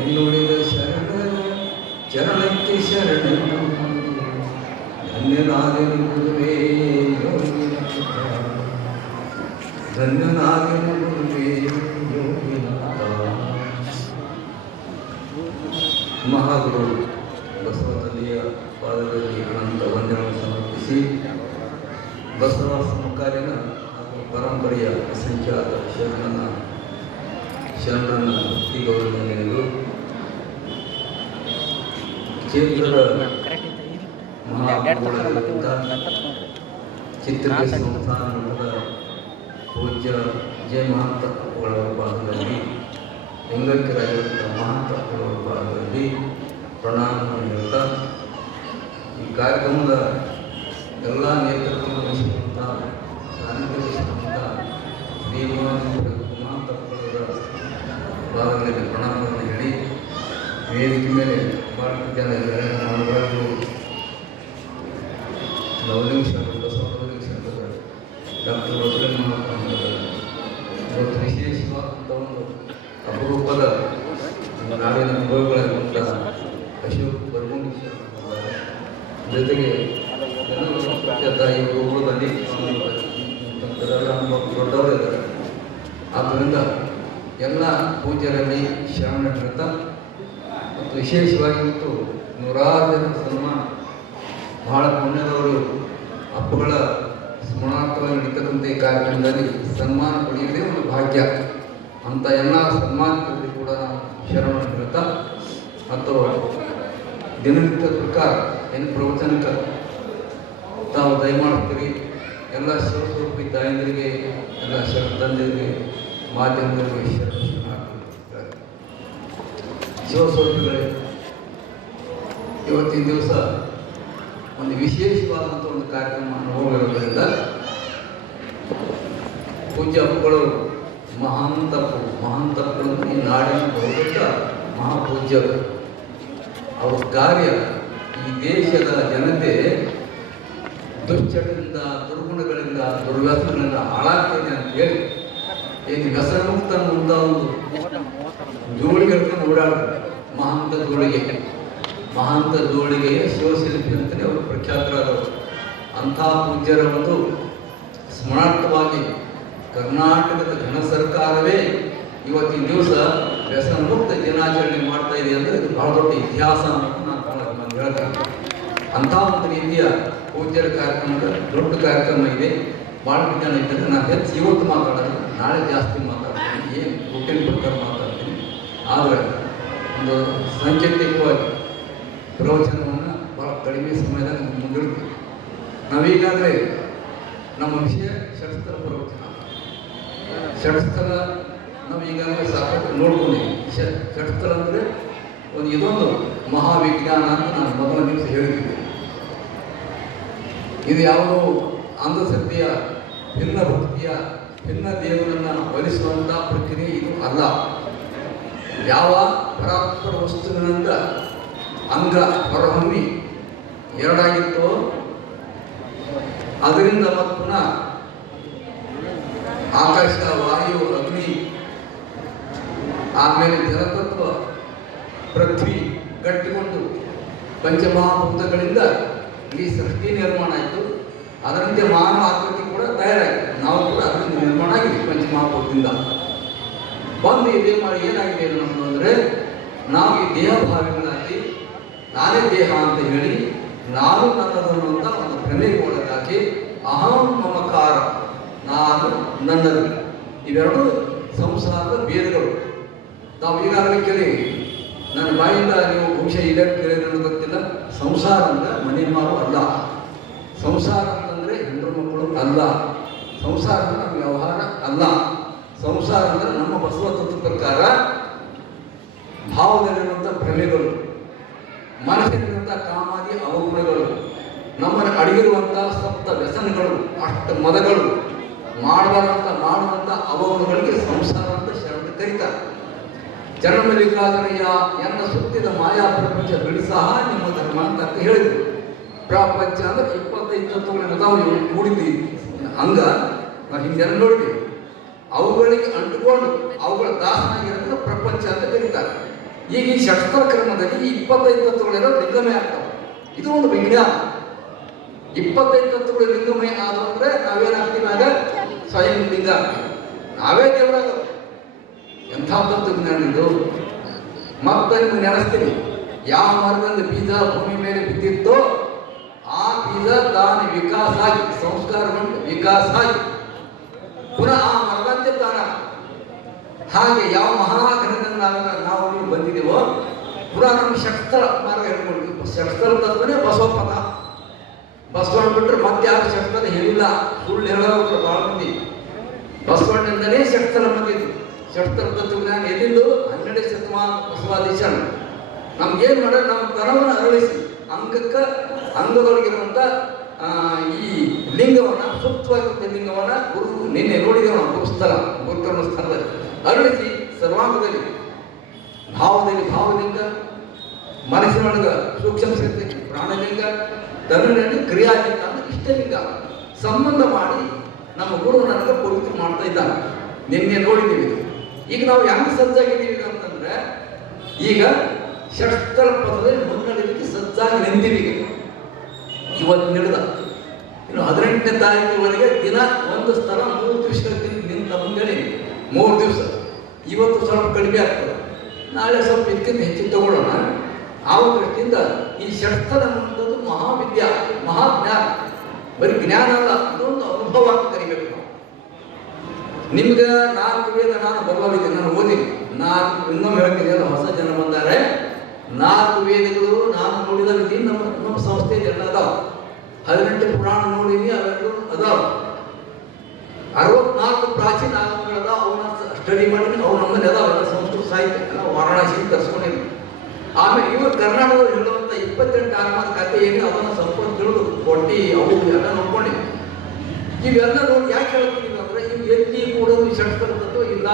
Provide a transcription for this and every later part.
ಇನ್ನುಳಿದ ಶರಣರ ಚರಣಕ್ಕೆ ಶರಣನು ಧನ್ಯನಾಗಿರುವುದುವೇ ಧನ್ಯನಾಗಿರುವುದುವೇ ಯೋಗಿನಾಥ. ಮಹಾಗುರು ಬಸವತಲ್ಲಿಯ ಪಾದದಲ್ಲಿ ಅನಂತ ವಂದನೆಗಳನ್ನು ಸಮರ್ಪಿಸಿ ಬಸವ ಸಮಕಾಲೀನ ಹಾಗೂ ಪರಂಪರೆಯ ಅಸಂಖ್ಯಾತ ಶರಣನ ಭಕ್ತಿ ಗೌರವನೆಂದು ಕ್ಷೇತ್ರದ ಮಹಾಪೂರ್ಣದಿಂದ ಚಿತ್ರಕ್ಕೆ ಸಂಸ್ಥಾನ ಮಠದ ಪೂಜ್ಯ ಜಯ ಮಹಾಂತಗಳ ಭಾಗದಲ್ಲಿ ಲಿಂಗೈಕ್ಯರಾಗಿರುವಂಥ ಮಹಾಂತಗಳ ಭಾಗದಲ್ಲಿ ಪ್ರಣಾಮವನ್ನು ನೀಡುತ್ತಾ ಈ ಕಾರ್ಯಕ್ರಮದ ಎಲ್ಲ ನೇತೃತ್ವ ವಹಿಸಿದಂಥ ಸಾನ್ನಿಧ್ಯ ವಹಿಸಿದಂಥ ಮಹಾಂತಗಳ ಭಾಗದಲ್ಲಿ ಪ್ರಣಾಮವನ್ನು ಹೇಳಿ ವೇದಿಕೆ ಮೇಲೆ ಭಾಳಷ್ಟು ಜನ ಮನಗಳು ಲವಲಿಂಗ ಬಸವಲಿಂಗ ಸಂಘದ ಡಾಕ್ಟರ್ ಬಸವಲಿಂಗ ಇವತ್ತು ವಿಶೇಷವಾದಂಥ ಒಂದು ಅಪರೂಪದ ನಾಡಿನ ಅನುಭವಗಳಾದಂಥ ಅಶೋಕ್ ಬರ್ಗುಂಡಿ ಜೊತೆಗೆ ತಾಯಿ ಗೋಪುರದಲ್ಲಿ ದೊಡ್ಡವರಿದ್ದಾರೆ. ಆದ್ದರಿಂದ ಎಲ್ಲ ಪೂಜ್ಯರಲ್ಲಿ ಶರಣರಿರ್ತ ಮತ್ತು ವಿಶೇಷವಾಗಿ ಇವತ್ತು ನೂರಾರು ಜನ ಸನ್ಮಾನ ಬಹಳ ಪುಣ್ಯದವರು ಹಬ್ಬಗಳ ಸ್ಮರಣಾರ್ಥವಾಗಿ ನಡೀತಕ್ಕಂಥ ಈ ಕಾರ್ಯಕ್ರಮದಲ್ಲಿ ಸನ್ಮಾನ ಪಡೆಯುವುದೇ ಒಂದು ಭಾಗ್ಯ. ಅಂಥ ಎಲ್ಲ ಸನ್ಮಾನಿತರಿಗೆ ಕೂಡ ನಾವು ಶರಣರಿರ್ತ ಮತ್ತು ದಿನನಿತ್ಯದ ಪ್ರಕಾರ ಏನು ಪ್ರವಚನಕ್ಕೆ ತಾವು ದಯಮಾಡ್ತೀರಿ ಎಲ್ಲ ಶಿವಸ್ವರೂಪಿ ತಾಯಂದರಿಗೆ ಎಲ್ಲ ಶರಣ ತಂದೆಯರಿಗೆ ಮಾಧ್ಯಮದವರಿಗೆ ಶಿವಸ್ವರೂಪಿಗಳೇ, ಇವತ್ತಿನ ದಿವಸ ಒಂದು ವಿಶೇಷವಾದಂಥ ಒಂದು ಕಾರ್ಯಕ್ರಮ ಹೋಗಿರೋದ್ರಿಂದ ಪೂಜ್ಯ ಹಬ್ಬಗಳು ಮಹಾಂತಪ್ಪಗಳು ಈ ನಾಡಿನ ಬಹುದೊಡ್ಡ ಮಹಾಪೂಜ್ಯರು. ಅವ್ರ ಕಾರ್ಯ ಈ ದೇಶದ ಜನತೆ ದುಶ್ಚಟದಿಂದ ದುರ್ಗುಣಗಳಿಂದ ದುರ್ವ್ಯಸನಗಳಿಂದ ಹಾಳಾಗ್ತದೆ ಅಂತ ಹೇಳಿ ಏನು ವ್ಯಸನ ಮುಕ್ತ ಮುಂದ ಒಂದು ಜೋಳಿಗೆ ಹೇಳ್ಕೊಂಡು ಓಡಾಡ್ತಾರೆ. ಮಹಾಂತ ಜೋಳಿಗೆಯ ಶಿವಶಿಲ್ಪಿ ಅಂತಲೇ ಅವರು ಪ್ರಖ್ಯಾತರಾದವರು. ಅಂಥ ಪೂಜ್ಯರ ಒಂದು ಸ್ಮರಣಾರ್ಥವಾಗಿ ಕರ್ನಾಟಕದ ಘನ ಸರ್ಕಾರವೇ ಇವತ್ತಿನ ದಿವಸ ವ್ಯಸನ ಮುಕ್ತ ದಿನಾಚರಣೆ ಮಾಡ್ತಾ ಇದೆ ಅಂದರೆ ಇದು ಬಹಳ ದೊಡ್ಡ ಇತಿಹಾಸ ಅಂತ ನಾನು ಹೇಳ್ತೇನೆ. ಅಂಥ ಒಂದು ರೀತಿಯ ಪೂಜ್ಯರ ಕಾರ್ಯಕ್ರಮದ ದೊಡ್ಡ ಕಾರ್ಯಕ್ರಮ ಇದೆ. ಭಾಳ ಜನ ಇದ್ದರೆ ನಾನು ಹೆಚ್ಚು ಇವತ್ತು ಮಾತಾಡೋದು, ನಾಳೆ ಜಾಸ್ತಿ ಮಾತಾಡ್ತೀನಿ, ಏನು ರೂಟೀನ್ ಪ್ರಕಾರ ಮಾತಾಡ್ತೀನಿ. ಆದರೆ ಒಂದು ಸಾಂಕೇತಿಕವಾಗಿ ಪ್ರವಚನವನ್ನು ಭಾಳ ಕಡಿಮೆ ಸಮಯದಲ್ಲಿ ಮುಂದಿಡ್ತೀವಿ. ನಾವೀಗಾದರೆ ನಮ್ಮ ವಿಷಯ ಷಟ್ಸ್ಥಲ ಪ್ರವಚನ. ಷಟ್ಸ್ಥಲ ನಾವು ಈಗಾಗಲೇ ಸಾಕಷ್ಟು ನೋಡ್ಕೊಂಡಿದ್ದೀವಿ. ಷಟ್ಸ್ಥಲ ಅಂದರೆ ಇದೊಂದು ಮಹಾವಿಜ್ಞಾನ ಅಂತ ನಾನು ಮೊದಲ ದಿವಸ ಹೇಳಿದ್ದೀನಿ. ಇದು ಯಾವುದೋ ಅಂಧಶ್ರದ್ಧೆಯ ಭಿನ್ನ ಭಕ್ತಿಯ ಭಿನ್ನ ದೇವರನ್ನು ಒಲಿಸುವಂಥ ಪ್ರಕ್ರಿಯೆ ಇದು ಅಲ್ಲ. ಯಾವ ಪರಾತ್ಪರ ವಸ್ತುವಿನಿಂದ ಅಂಗ ಹೊರಹೊಮ್ಮಿ ಎರಡಾಗಿತ್ತೋ ಅದರಿಂದ ಮತ್ತು ಪುನಃ ಆಕಾಶ, ವಾಯು, ಅಗ್ನಿ, ಆಮೇಲೆ ಜಲತತ್ವ, ಪೃಥ್ವಿ ಗಟ್ಟಿಕೊಂಡು ಪಂಚಮಹಾಭೂತಗಳಿಂದ ಈ ಸೃಷ್ಟಿ ನಿರ್ಮಾಣ ಆಯಿತು. ಅದರಂತೆ ಮಾನವ ಆಕೃತಿ ಕೂಡ ತಯಾರಾಯಿತು. ನಾವು ಕೂಡ ಅದರಿಂದ ನಿರ್ಮಾಣ ಆಗಿದೆ ಪಂಚಮಹಾಭೂತದಿಂದ. ಬಂದು ಇದೇ ಮಾಡಿ ಏನಾಗಿದೆ ನಮ್ಮದು ಅಂದರೆ ನಾವು ಈ ದೇಹ ಭಾವಿಗಳಾಗಿ ನಾನೇ ದೇಹ ಅಂತ ಹೇಳಿ ನಾನು ನನ್ನದನ್ನು ಅಂತ ಒಂದು ಭ್ರಮೆಗೆ ಒಳಗಾಗಿ ಅಹಂ ಮಮಕಾರ, ನಾನು ನನ್ನದು, ಇವೆರಡು ಸಂಸಾರದ ಬೇರುಗಳು. ನಾವು ಈಗಾಗಲೇ ಕೇಳಿ ನನ್ನ ಬಾಯಿಂದ ನೀವು ಬಹುಶಃ ಇದೇ ಕೇಳಿದ್ರೆ ಗೊತ್ತಿಲ್ಲ. ಸಂಸಾರ ಅಂದರೆ ಮನೆ ಮಾರು ಅಲ್ಲ. ಸಂಸಾರ ಅಂತಂದರೆ ಹೆಣ್ಣು ಮಕ್ಕಳು ಅಲ್ಲ. ಸಂಸಾರ ಅಂದರೆ ನಮ್ಮ ವ್ಯವಹಾರ ಅಲ್ಲ. ಸಂಸಾರ ಅಂದರೆ ನಮ್ಮ ಬಸವ ತತ್ವ ಪ್ರಕಾರ ಭಾವದಲ್ಲಿರುವಂಥ ಭ್ರಮೆಗಳು, ಮನಸ್ಸಿನಲ್ಲಿರುವಂಥ ಕಾಮಾದಿ ಅವಗುಣಗಳು, ನಮ್ಮನ್ನು ಅಡಗಿರುವಂಥ ಸಪ್ತ ವ್ಯಸನಗಳು, ಅಷ್ಟ ಮದಗಳು, ಮಾಡುವಂಥ ಅವಗುಣಗಳಿಗೆ ಸಂಸಾರ ಅಂತ ಶರಣ ಕರೀತಾರೆ. ಜನ್ಮಲಿಕಾದನೆಯ ಎನ್ನ ಸುತ್ತಿದ ಮಾಯಾ ಪ್ರಪಂಚ ಬಿಡಿಸಹ ನಿಮ್ಮ ಧರ್ಮ ಅಂತ ಹೇಳಿದರು. ಪ್ರಪಂಚ ಅಂದ್ರೆ 25 ತತ್ವಗಳನ್ನ ನಾವು ಕೂಡಿದ್ದೀವಿ. ಹಂಗ ನಾವು ಹಿಂದೆಲ್ಲ ನೋಡಿದ್ದೀವಿ. ಅವುಗಳಿಗೆ ಅಂಟುಕೊಂಡು ಅವುಗಳ ದಾಸನಾಗಿರೋದನ್ನ ಪ್ರಪಂಚ ಅಂತ ಕರೀತಾರೆ. ಈಗ ಈ ಷಟ್ಸ್ಥಲ ಕ್ರಮದಲ್ಲಿ 25 ತತ್ವಗಳೆಲ್ಲ ಲಿಂಗಮಯ ಆಗ್ತವೆ. ಇದು ಒಂದು ವಿಜ್ಞಾನ. 25 ತತ್ವಗಳು ಲಿಂಗಮಯ ಆದವು ಅಂದ್ರೆ ನಾವೇನಾಗ್ತೀವಿ, ಆಗ ಸ್ವಯಂ ಲಿಂಗ ಆಗ್ತೀವಿ, ನಾವೇ ದೇವರಾಗ. ಎಂಥ ತತ್ವಜ್ಞಾನ ಇದು! ಮತ್ತೆ ನಿಮ್ಗೆ ನೆನೆಸ್ತೀನಿ, ಯಾವ ಮರದಲ್ಲಿ ಬೀಜ ಭೂಮಿ ಮೇಲೆ ಬಿದ್ದಿತ್ತೋ ಆ ಬೀಜ ತಾನು ವಿಕಾಸ ಆಗಿ ಸಂಸ್ಕಾರಗೊಂಡು ವಿಕಾಸ ಆಗಿ ಪುನಃ ಆ ಮರದಂತೆ ತಾನ. ಹಾಗೆ ಯಾವ ಮಹಾಘನದಿಂದ ನಾವು ನೀವು ಬಂದಿದ್ದೀವೋ ಪುನಃ ನಮ್ಮ ಷಟ್ಸ್ಥಳ ಮಾರ್ಗ ಹೇಳ್ಕೊಂಡಿದ್ವಿ. ಷಟ್ಸ್ಥಳ ತತ್ವನೇ ಬಸವಪಥ. ಬಸವಣ್ಣ ಬಿಟ್ಟರೆ ಮತ್ತೆ ಯಾರು ಷಟ್ಸ್ಥಳ ಹೇಳಿಲ್ಲ. ಸುಳ್ಳು ಹೇಳೋರು ಬಹಳ ಮಂದಿ. ಬಸವಣ್ಣನಿಂದನೇ ಷಟ್ಸ್ಥಳ ಬಂದಿದ್ದು. ಷಟ್ಸ್ಥಳ ತತ್ವಜ್ಞಾನ ಎಲ್ಲಿಂದು? 12ನೇ ಶತಮಾನ ಬಸವಾದೀಶನ್ ನಮ್ಗೇನ್ ಮಾಡೋದು, ನಮ್ಮ ತನವನ್ನು ಅರಳಿಸಿ ಅಂಗದೊಳಗಿರುವಂತ ಈ ಲಿಂಗವನ್ನ, ಸೂಕ್ತವಾಗಿರುವಂತ ಲಿಂಗವನ್ನ ಗುರು ನಿನ್ನೆ ನೋಡಿದೇವೆ ನಾವು ಗುರುಸ್ಥಳ, ಗುರುಕರ್ಮ ಸ್ಥಳದಲ್ಲಿ ಅರಳಿಸಿ ಸರ್ವಾಂಗದಲ್ಲಿ ಭಾವಲಿಂಗ, ಮನಸ್ಸಿನೊಳಗ ಸೂಕ್ಷ್ಮ ಶಕ್ತಿ ಪ್ರಾಣಲಿಂಗ, ತನ್ನಲ್ಲಿ ಕ್ರಿಯಾಲಿಂಗ ಅಂದ್ರೆ ಇಷ್ಟಲಿಂಗ ಸಂಬಂಧ ಮಾಡಿ ನಮ್ಮ ಗುರು ನನಗೆ ಪವಿತ್ರ ಮಾಡ್ತಾ ಇದ್ದಾರೆ. ನಿನ್ನೆ ನೋಡಿದ್ದೀವಿ. ಈಗ ನಾವು ಹೆಂಗೆ ಸಜ್ಜಾಗಿದ್ದೀವಿ ಅಂತಂದ್ರೆ, ಈಗ ಷಟ್ಸ್ಥಳ ಪಥದಲ್ಲಿ ಮುನ್ನಡೆಯಲಿಕ್ಕೆ ಸಜ್ಜಾಗಿ ನಿಂತೀವಿ. ಇವತ್ತು ನಡೆದ ಇನ್ನು 18ನೇ ತಾರೀಕಿವರೆಗೆ ದಿನ ಒಂದು ಸ್ಥಳ 3 ದಿವಸ ನಿಂತ ಮುಂದೆ 3 ದಿವಸ. ಇವತ್ತು ಸ್ವಲ್ಪ ಕಡಿಮೆ ಆಗ್ತದೆ, ನಾಳೆ ಸ್ವಲ್ಪ ಇದಕ್ಕಿಂತ ಹೆಚ್ಚಿಗೆ ತಗೊಳ್ಳೋಣ. ಆ ದೃಷ್ಟಿಯಿಂದ ಈ ಷಟ್ಸ್ಥಳ ಅನ್ನೋದು ಮಹಾವಿದ್ಯಾ, ಮಹಾಜ್ಞಾನ. ಬರೀ ಜ್ಞಾನ ಅಲ್ಲ, ಅದೊಂದು ಅನುಭವ ಅಂತ ಕರಿಬೇಕು ನಾವು. ನಿಮ್ಗೆ 4 ವೇದ ನಾನು ಬರಲಿದೆ, ನಾನು ಓದಿನಿ. ನಾನು ಇನ್ನೊಮ್ಮೆ ಹೇಳ್ತೀನಿ, ಹೊಸ ಜನ ಬಂದಾರೆ. 4 ವೇದಗಳು ನಾನು ನೋಡಿದ ವಿಧಿ ನಮ್ಮ ಸಂಸ್ಥೆಯಲ್ಲಿ ಎಲ್ಲ ಅದಾವ. 18 ಪುರಾಣ ನೋಡಿನಿ, ಅವೆರಡು ಅದಾವ. 64 ಪ್ರಾಚೀನ ಆಗಮಗಳದ ಅವನ್ನ ಸ್ಟಡಿ ಮಾಡಿ ಅವು ನಮ್ಮಲ್ಲಿ ಅದಾವ. ಸಂಸ್ಕೃತ ಸಾಹಿತ್ಯ ನಾವು ವಾರಾಣಸಿ ತರಿಸ್ಕೊಂಡಿದ್ವಿ. ಆಮೇಲೆ ಇವರು ಕರ್ನಾಟಕದಲ್ಲಿ ಹೇಳುವಂಥ 28 ಆಗಮದ ಕಥೆ ಏನು ಅದನ್ನು ಸಂಪೂರ್ಣ ತಿಳಿದು ಕೊಟ್ಟಿ ಅವು ಎಲ್ಲ ನೋಡ್ಕೊಂಡು ಇವೆಲ್ಲ ನೋಡಿ ಯಾಕೆ ಹೇಳ್ತೀವಿ ಅಂದ್ರೆ, ಇವು ಎಲ್ಲಿ ಕೂಡ ಷಟ್ಸ್ಥಳ ತತ್ವ ಇಲ್ಲ.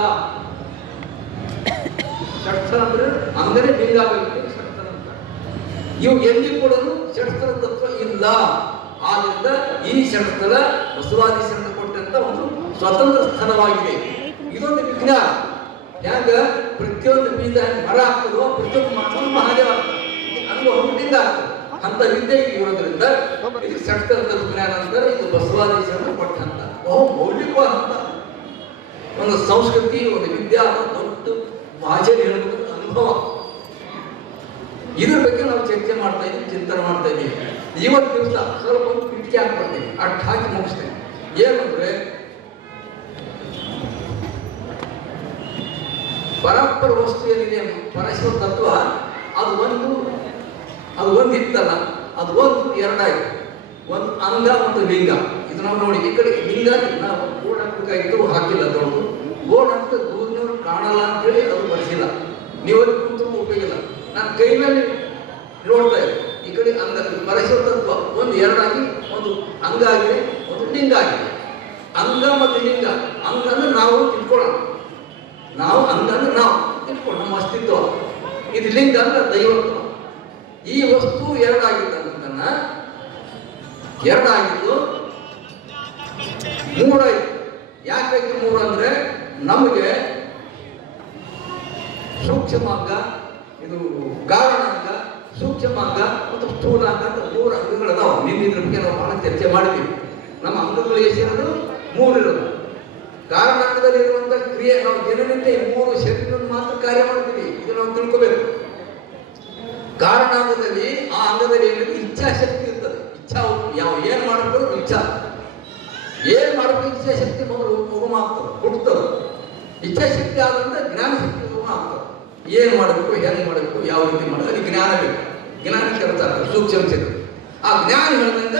ಷಟ್ಸ್ಥಳ ಅಂದ್ರೆ ಅಂದರೆ ಲಿಂಗ ಆಗಬೇಕು ಷಟ್ಸ್ಥಳ ಅಂತ. ಇವು ಎಲ್ಲಿ ಕೂಡ ಷಟ್ಸ್ಥಳ ತತ್ವ ಇಲ್ಲ. ಆದ್ರಿಂದ ಈ ಷಟ್ಸ್ಥಳ ಬಸವಾದೀಶರನ್ನು ಕೊಟ್ಟಂತ ಒಂದು ಸ್ವತಂತ್ರ ಸ್ಥಳವಾಗಿದೆ. ಇದೊಂದು ವಿಜ್ಞಾನ. ಯಾಕ ಪ್ರತಿಯೊಂದು ಬೀಜ ಮರ ಆಗ್ತದೋ ಪ್ರತಿಯೊಂದು ಮಕ್ಕಳು ಮಹಾದೇವ ಅನುಭವ ಲಿಂಗ ಆಗ್ತದೆ. ಅಂತ ವಿದ್ಯೆ ಇರೋದ್ರಿಂದ ಇದು ಷಟ್ಸ್ಥಳ ತತ್ವಜ್ಞಾನ ಅಂತಾರೆ. ಇದು ಬಸವಾದೀಶರನ್ನು ಕೊಟ್ಟಂತ ಮೌಲಿಕವಾದಂತ ಒಂದು ಸಂಸ್ಕೃತಿ, ಒಂದು ವಿದ್ಯಾ, ದೊಡ್ಡ ಭಾಷೆ ಹೇಳಬೇಕು ಅನುಭವ. ಇದ್ರ ಬಗ್ಗೆ ನಾವು ಚರ್ಚೆ ಮಾಡ್ತಾ ಇದ್ದೀವಿ, ಚಿಂತನೆ ಮಾಡ್ತಾ ಇದ್ದೀವಿ. ಇವತ್ತು ದಿವಸ ಸ್ವಲ್ಪ ಒಂದು ಕಿಟಕಿ ಹಾಕ್ಬಿಡ್ತೀನಿ, ಅಟ್ಟು ಹಾಕಿ ಮುಗಿಸ್ತೇನೆ. ಏನಂದ್ರೆ, ಪರಪ್ಪರ ವಸ್ತು ಏನಿದೆ ಪರಶಿವ ತತ್ವ, ಅದು ಒಂದು ಇತ್ತಲ್ಲ, ಅದು ಒಂದು ಎರಡಾಯ್ತು. ಒಂದು ಅಂಗ ಮತ್ತು ಲಿಂಗ. ಇದು ನಾವು ನೋಡಿ, ಈ ಕಡೆ ಲಿಂಗ ನಾವು ಬೋರ್ಡ್ ಹಾಕಬೇಕಾಗಿತ್ತು, ಹಾಕಿಲ್ಲ. ದೊಡ್ಡದು ಬೋರ್ಡ್ ಹಾಕಿದ್ರೆ ದೂರನವ್ರು ಕಾಣಲ್ಲ ಅಂತೇಳಿ ಅದು ಬರ್ಸಿಲ್ಲ. ನೀವು ಅಲ್ಲಿ ಕೂತ್ರು ಉಪಯೋಗ ಇಲ್ಲ. ನಾನು ಕೈ ಮೇಲೆ ನೋಡ್ತಾ ಇದ್ದೆ. ಈ ಕಡೆ ಅಂಗ ಪರಶಿವ ತತ್ವ ಒಂದು ಎರಡಾಗಿ, ಒಂದು ಅಂಗ ಆಗಿದೆ, ಒಂದು ಲಿಂಗ ಆಗಿದೆ. ಅಂಗ ಮತ್ತು ಲಿಂಗ. ಅಂಗ ಅಂದ್ರೆ ನಾವು ತಿಳ್ಕೊಳ್ಳೋಣ, ನಾವು ಅಂಗ ಅಂದ್ರೆ ನಾವು ತಿಳ್ಕೊಳ್ಳೋಣ, ನಮ್ಮ ಅಸ್ತಿತ್ವ. ಇದು ಲಿಂಗ ಅಂದ್ರೆ ದೈವತ್ವ. ಈ ವಸ್ತು ಎರಡಾಗಿದ್ದನ್ನ ಎರಡಾಗಿದ್ದು 3 ಆಯ್ತು. ಯಾಕಾಯ್ತು 3 ಅಂದ್ರೆ, ನಮಗೆ ಸೂಕ್ಷ್ಮಾಂಗ, ಇದು ಕಾರಣಾಂಗ, ಸೂಕ್ಷ್ಮಾಂಗ ಮತ್ತು ಸ್ಥೂಲಾಂಗ ಅಂತ 3 ಅಂಗಗಳದಾವ. ನಿನ್ನಿದ್ರ ಬಗ್ಗೆ ನಾವು ಬಹಳ ಚರ್ಚೆ ಮಾಡಿದ್ದೀವಿ. ನಮ್ಮ ಅಂಗಗಳು ಎಷ್ಟಿರೋದು? 3 ಇರೋದು. ಕಾರಣಾಂಗದಲ್ಲಿ ಇರುವಂತ ಕ್ರಿಯೆ ನಾವು ದಿನನಿತ್ಯ 3 ಶರೀರದ ಮಾತ್ರ ಕಾರ್ಯ ಮಾಡ್ತೀವಿ. ಇದು ನಾವು ತಿಳ್ಕೋಬೇಕು. ಕಾರಣಾಂಗದಲ್ಲಿ ಆ ಅಂಗದಲ್ಲಿ ಏನಿದೆ? ಇಚ್ಛಾಶಕ್ತಿ ಇರ್ತದೆ. ಏನ್ ಮಾಡಬೇಕು? ಇಚ್ಛಾ ಏನ್ ಮಾಡಬೇಕು? ಇಚ್ಛಾಶಕ್ತಿ ಮೊದಲು ಉಗಮ ಆಗ್ತದೆ, ಹುಟ್ಟುತ್ತದೆ. ಇಚ್ಛಾಶಕ್ತಿ ಆದ್ರಿಂದ ಜ್ಞಾನಶಕ್ತಿ ಉಗಮ ಆಗ್ತದೆ. ಏನ್ ಮಾಡಬೇಕು, ಹೆಂಗ್ ಮಾಡಬೇಕು, ಯಾವ ರೀತಿ ಮಾಡಬೇಕು, ಅದು ಜ್ಞಾನ ಬೇಕು. ಜ್ಞಾನ ಕೆಲಸ ಆಗ್ತದೆ, ಸೂಕ್ಷ್ಮ ಶಕ್ತಿ. ಆ ಜ್ಞಾನ ಹೇಳಿದ್ರಿಂದ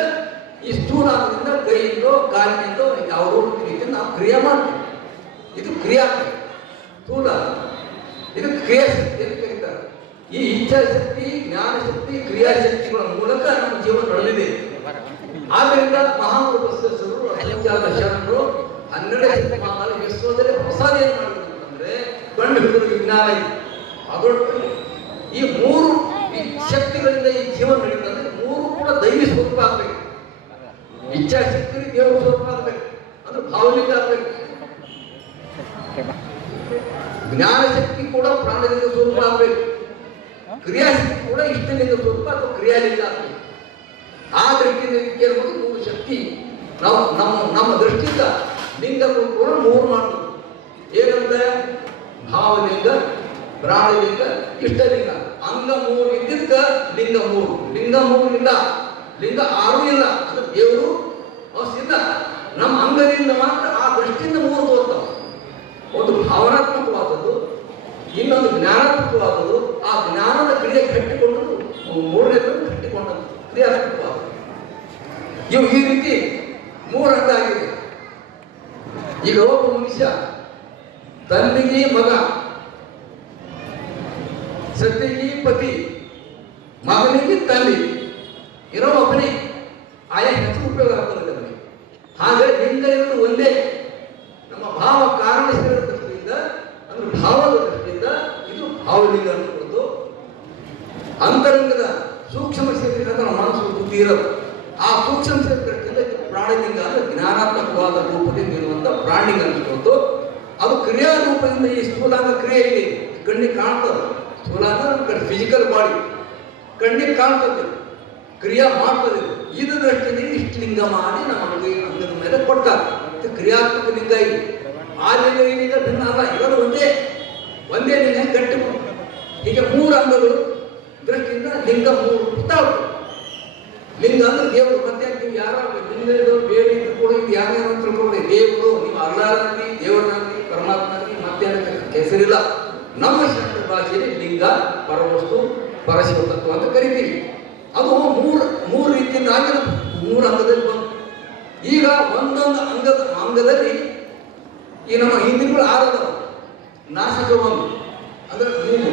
ಈ ಸ್ಥೂಲಾಂಗದಿಂದ ಕೈಯಿಂದೋ ಕಾಲಿನಿಂದೋ ಯಾವುದೋ ರೀತಿಯಿಂದ ನಾವು ಕ್ರಿಯೆ ಮಾಡ್ತೀವಿ. ಇದು ಕ್ರಿಯಾತ್ಮಕ. ಸ್ಥೂಲ ಇದು ಕ್ರಿಯಾಶಕ್ತಿ ಅಂತ ಕರೀತಾರೆ. ಈ ಇಚ್ಛಾಶಕ್ತಿ, ಜ್ಞಾನಶಕ್ತಿ, ಕ್ರಿಯಾಶಕ್ತಿಗಳ ಮೂಲಕ ನಮ್ಮ ಜೀವನ ನಡೆದಿದೆ. ಆದ್ದರಿಂದ ಮಹಾನ್ ಬಸವೇಶ್ವರರು, ಅಜಂಜಾತ ಶರಣರು 12ನೇ ಶತಮಾನದಲ್ಲಿ ವಿಶ್ವದಲ್ಲಿ ಹೊಸದೇನು ಮಾಡಿದ್ರು ಅಂತಂದ್ರೆ ಕಂಡು ಹಿಡಿದ ವಿಜ್ಞಾನ ಇದೆ. ಅದೊಟ್ಟು ಈ 3 ಶಕ್ತಿಗಳಿಂದ ಈ ಜೀವನ ನಡೀತಂದ್ರೆ 3 ಕೂಡ ದೈವಿ ಸ್ವರೂಪ ಆಗ್ಬೇಕು. ಇಚ್ಛಾಶಕ್ತಿ ದೇವ ಸ್ವರೂಪ ಆಗ್ಬೇಕು, ಅಂದ್ರೆ ಭಾವಲಿಂಗ ಆಗ್ಬೇಕು. ಜ್ಞಾನಶಕ್ತಿ ಕೂಡ ಪ್ರಾಣಲಿಂಗ ಸ್ವರೂಪ ಆಗಬೇಕು, ಕ್ರಿಯಾಶಕ್ತಿ ಕೂಡ ಇಷ್ಟಲಿಂಗ ಸ್ವರೂಪ ಅಥವಾ ಕ್ರಿಯಾಲಿಂಗ ಆಗಬೇಕು. ಆ ದೃಷ್ಟಿಯಿಂದ ಕೇಳುವುದು ಮೂರು ಶಕ್ತಿ. ನಾವು ನಮ್ಮ ದೃಷ್ಟಿಯಿಂದ ಲಿಂಗಗಳು ಕೂಡ ಮೂರು ಮಾಡಬಹುದು. ಏನಂತ? ಭಾವಲಿಂಗ, ಪ್ರಾಣಲಿಂಗ, ಇಷ್ಟಲಿಂಗ. ಅಂಗ ಮೂರು ಇದ್ದಿದ್ದ ಲಿಂಗ ಮೂರು. ಲಿಂಗ ಮೂರು ಇಲ್ಲ, ಲಿಂಗ ಆರು ಇಲ್ಲ. ಅದು ದೇವರು ಸಿದ್ಧ. ನಮ್ಮ ಅಂಗದಿಂದ ಮಾತ್ರ ಆ ದೃಷ್ಟಿಯಿಂದ ಮೂರು ತೋರ್ತಾವ. ಒಂದು ಭಾವನಾತ್ಮಕವಾದದ್ದು, ಇನ್ನೊಂದು ಜ್ಞಾನಾತ್ಮಕವಾದದ್ದು. ಆ ಜ್ಞಾನದ ಕ್ರಿಯೆ ಕಟ್ಟಿಕೊಂಡದ್ದು, ಮೂರನೇದು ಕಟ್ಟಿಕೊಂಡದ್ದು ಕ್ರಿಯಾತ್ಮಕವಾದದ್ದು. ಇವು ಈ ರೀತಿ ಮೂರು ಅಂಗ ಆಗಿದೆ. ಈಗ ಒಬ್ಬ ಮನುಷ್ಯ ತಂದೆಗೆ ಮಗ, ಸತಿಗೆ ಪತಿ, ಮಗನಿಗೆ ತಂದೆ ಇರೋ ಒಬ್ಬನೇ. ಆಯಾ ಹೆಸರು ಉಪಯೋಗ ಆಗ್ತದೆ ಅವನಿಗೆ. ಹಾಗೆ ಲಿಂಗ ಇರುವುದು ಒಂದೇ. ನಮ್ಮ ಭಾವ ಕಾರಣ ದೃಷ್ಟಿಯಿಂದ, ಅಂದ್ರೆ ಭಾವದ ದೃಷ್ಟಿಯಿಂದ ಇದು ಭಾವಲಿಂಗ ಅನ್ನಬಹುದು. ಅಂತರಂಗದ ಸೂಕ್ಷ್ಮ ಶರೀರ ನಮ್ಮ ಮನಸ್ಸು ಬುದ್ಧಿ ಇರೋದು. ಆ ಸೂಕ್ಷ್ಮ ಶರೀರದಿಂದ ಪ್ರಾಣಿಲಿಂಗ ಅಂದ್ರೆ ಜ್ಞಾನಾತ್ಮಕವಾದ ರೂಪದಿಂದ ಇರುವಂತ ಪ್ರಾಣಿಲಿಂಗ ಅನ್ಸ್ಬೋದು. ಅದು ಕ್ರಿಯಾ ರೂಪದಿಂದ ಈ ಸ್ಥೂಲಾಂಗ ಕ್ರಿಯೆ ಇದೆ, ಕಣ್ಣಿಗೆ ಕಾಣ್ತದೆ. ಸ್ಥೂಲಾಂಗ ನಮ್ಮ ಫಿಸಿಕಲ್ ಬಾಡಿ ಕಣ್ಣಿಗೆ ಕಾಣ್ತದೆ, ಕ್ರಿಯಾ ಮಾಡ್ತದೆ. ಇದು ದೃಷ್ಟಿಯಿಂದ ಇಷ್ಟು ಲಿಂಗ ಮಾಡಿ ನಮ್ಮ ಅಂಗದ ಮೇಲೆ ಕೊಡ್ತಾರೆ. ಇದು ಕ್ರಿಯಾತ್ಮಕ ಲಿಂಗ ಇದೆ. ಆ ಲಿಂಗ ಈ ಲಿಂಗ ಭಿನ್ನ ಅಲ್ಲ, ಇರೋದು ಒಂದೇ ಲಿಂಗ ಗಟ್ಟಿ. ಹೀಗೆ ಮೂರು ಅಂಗಗಳು ದೃಷ್ಟಿಯಿಂದ ಲಿಂಗ ಮೂರು ಉಂಟಾಗ್ತದೆ. ಲಿಂಗ ಅಂದ್ರೆ ದೇವರು. ಮತ್ತೆ ನೀವು ಯಾರ ಲಿಂಗ ಬೇರೆ ಕೂಡ ಇದು ಯಾರ್ಯಾರು ಅಂತ ತಿಳ್ಕೊಳ್ಳಿ. ದೇವರು ನೀವು ಅಲ್ಲಾರನ್ರಿ, ದೇವರನ್ರಿ, ಪರಮಾತ್ಮನ್ರಿ, ಮತ್ತೆ ಹೆಸರಿಲ್ಲ. ನಮ್ಮ ಶಾಸ್ತ್ರ ಭಾಷೆಯಲ್ಲಿ ಲಿಂಗ, ಪರವಸ್ತು, ಪರಶಿವ ತತ್ವ ಅಂತ ಕರಿತೀವಿ. ಅದು ಮೂರು ರೀತಿಯಿಂದ ಆಗಿದೆ. ಮೂರು ಅಂಗದಲ್ಲಿ ಬಂತು. ಈಗ ಒಂದೊಂದು ಅಂಗದಲ್ಲಿ ಈ ನಮ್ಮ ಇಂದ್ರಿಯಗಳು ಆರದವ. ನಾಸಿಕ ಒಂದು ಅಂದ್ರೆ ಮೂಗು,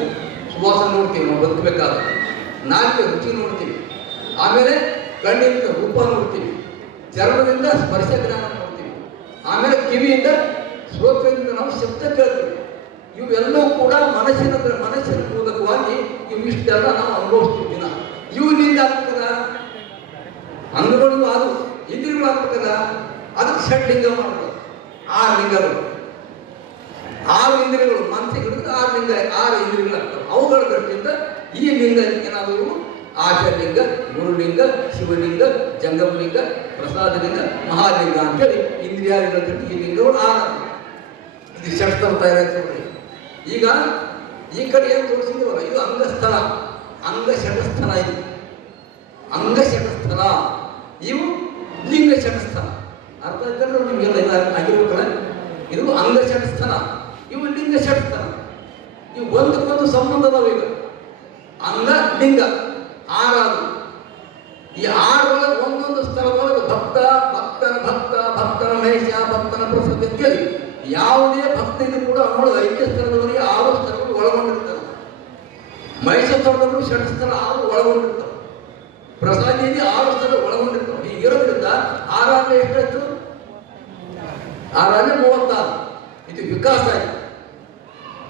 ಸುವಾಸ ನೋಡ್ತೀವಿ ನಾವು ಬದುಕಬೇಕಾದ. ನಾಲ್ಕು ರುಚಿ ನೋಡ್ತೀವಿ. ಆಮೇಲೆ ಕಣ್ಣಿಂದ ರೂಪ ನೋಡ್ತೀವಿ. ಚರ್ಮದಿಂದ ಸ್ಪರ್ಶ ಜ್ಞಾನ ನೋಡ್ತೀವಿ. ಆಮೇಲೆ ಕಿವಿಯಿಂದ ಶ್ರೋತ್ರದಿಂದ ನಾವು ಶಬ್ದ ಕೇಳ್ತೀವಿ. ಇವೆಲ್ಲವೂ ಕೂಡ ಮನಸ್ಸಿನ ಮೂಲಕವಾಗಿ ಇವಿಷ್ಟೆಲ್ಲ ನಾವು ಅನುಭವಿಸ್ತೀವಿ ದಿನ. ಇವು ಲಿಂಗ ಆಗ್ತದ, ಅಂಗಗಳು ಅದು ಇಂದ್ರಿಯಗಳು ಆಗ್ತದ. ಅದಕ್ಕೆ ಷಡ್ಲಿಂಗ ಮಾಡೋದು. 6 ಲಿಂಗಗಳು, 6 ಇಂದ್ರಿಯಗಳು. ಮನಸ್ಸಿಗೆ ಹಿಡಿದ್ರೆ 6 ಲಿಂಗ, 6 ಇಂದ್ರಿಯಗಳು ಆಗ್ತವೆ. ಅವುಗಳ ದೃಷ್ಟಿಯಿಂದ ಈ ಲಿಂಗ ಏನಾದರೂ ಆಚಾರ್ಯಲಿಂಗ, ಗುರುಲಿಂಗ, ಶಿವಲಿಂಗ, ಜಂಗಮಲಿಂಗ, ಪ್ರಸಾದಲಿಂಗ, ಮಹಾಲಿಂಗ ಅಂತೇಳಿ ಇಂದ್ರಿಯಾಲಿಂಗ ಈ ಲಿಂಗಗಳು 6. ಇದು ಷಟ್ಸ್ಥಲ ತಯಾರಾಗ್ತದೆ. ಈಗ ಈ ಕಡೆ ಏನು ತೋರಿಸಿದವಲ್ಲ, ಇದು ಅಂಗಸ್ಥಲ, ಅಂಗ ಷಟಸ್ಥಲ. ಇದು ಅಂಗ ಷಟಸ್ಥಲ, ಇವು ಲಿಂಗ ಷಟಸ್ಥಲ. ಅರ್ಥ ಆಯ್ತಂದ್ರೆ ನಿಮಗೆಲ್ಲ ಆಗಿರ್ಬೇಕಲ್ಲ. ಇದು ಅಂಗ ಷಟಸ್ಥಲ, ಇವು ಲಿಂಗ ಷಟಸ್ಥಲ. ಇವು ಒಂದಕ್ಕೊಂದು ಸಂಬಂಧದವ. ಈಗ ಅಂಗ ಲಿಂಗ 6 ಆದವು. ಈ 6 ಒಳಗೆ ಒಂದೊಂದು ಸ್ಥಳದೊಳಗೆ ಭಕ್ತನ ಮಹೇಶ, ಭಕ್ತನ ಪ್ರಸಿದ್ಧಿ ಅಂತೇಳಿ ಯಾವುದೇ ಭಕ್ತಿಗೂ ಕೂಡ ಅವಳು ಐಕ್ಯ ಸ್ಥಳದವರಿಗೆ 6 ಸ್ಥಳಗಳು ಒಳಗೊಂಡಿರ್ತವೆ. ಮಹೇಶ ಸ್ಥಳದವರು ಷಟ್ಸ್ಥಳ 6 ಒಳಗೊಂಡಿರ್ತವೆ. ಪ್ರಸಾದಿಯಲ್ಲಿ 6 ಸ್ಥಳ ಒಳಗೊಂಡಿರ್ತವೆ. ಹೀಗಿರೋದ್ರಿಂದ 6 ಎಷ್ಟಾಯ್ತು? 6 36. ಇದು ವಿಕಾಸ ಆಯ್ತು.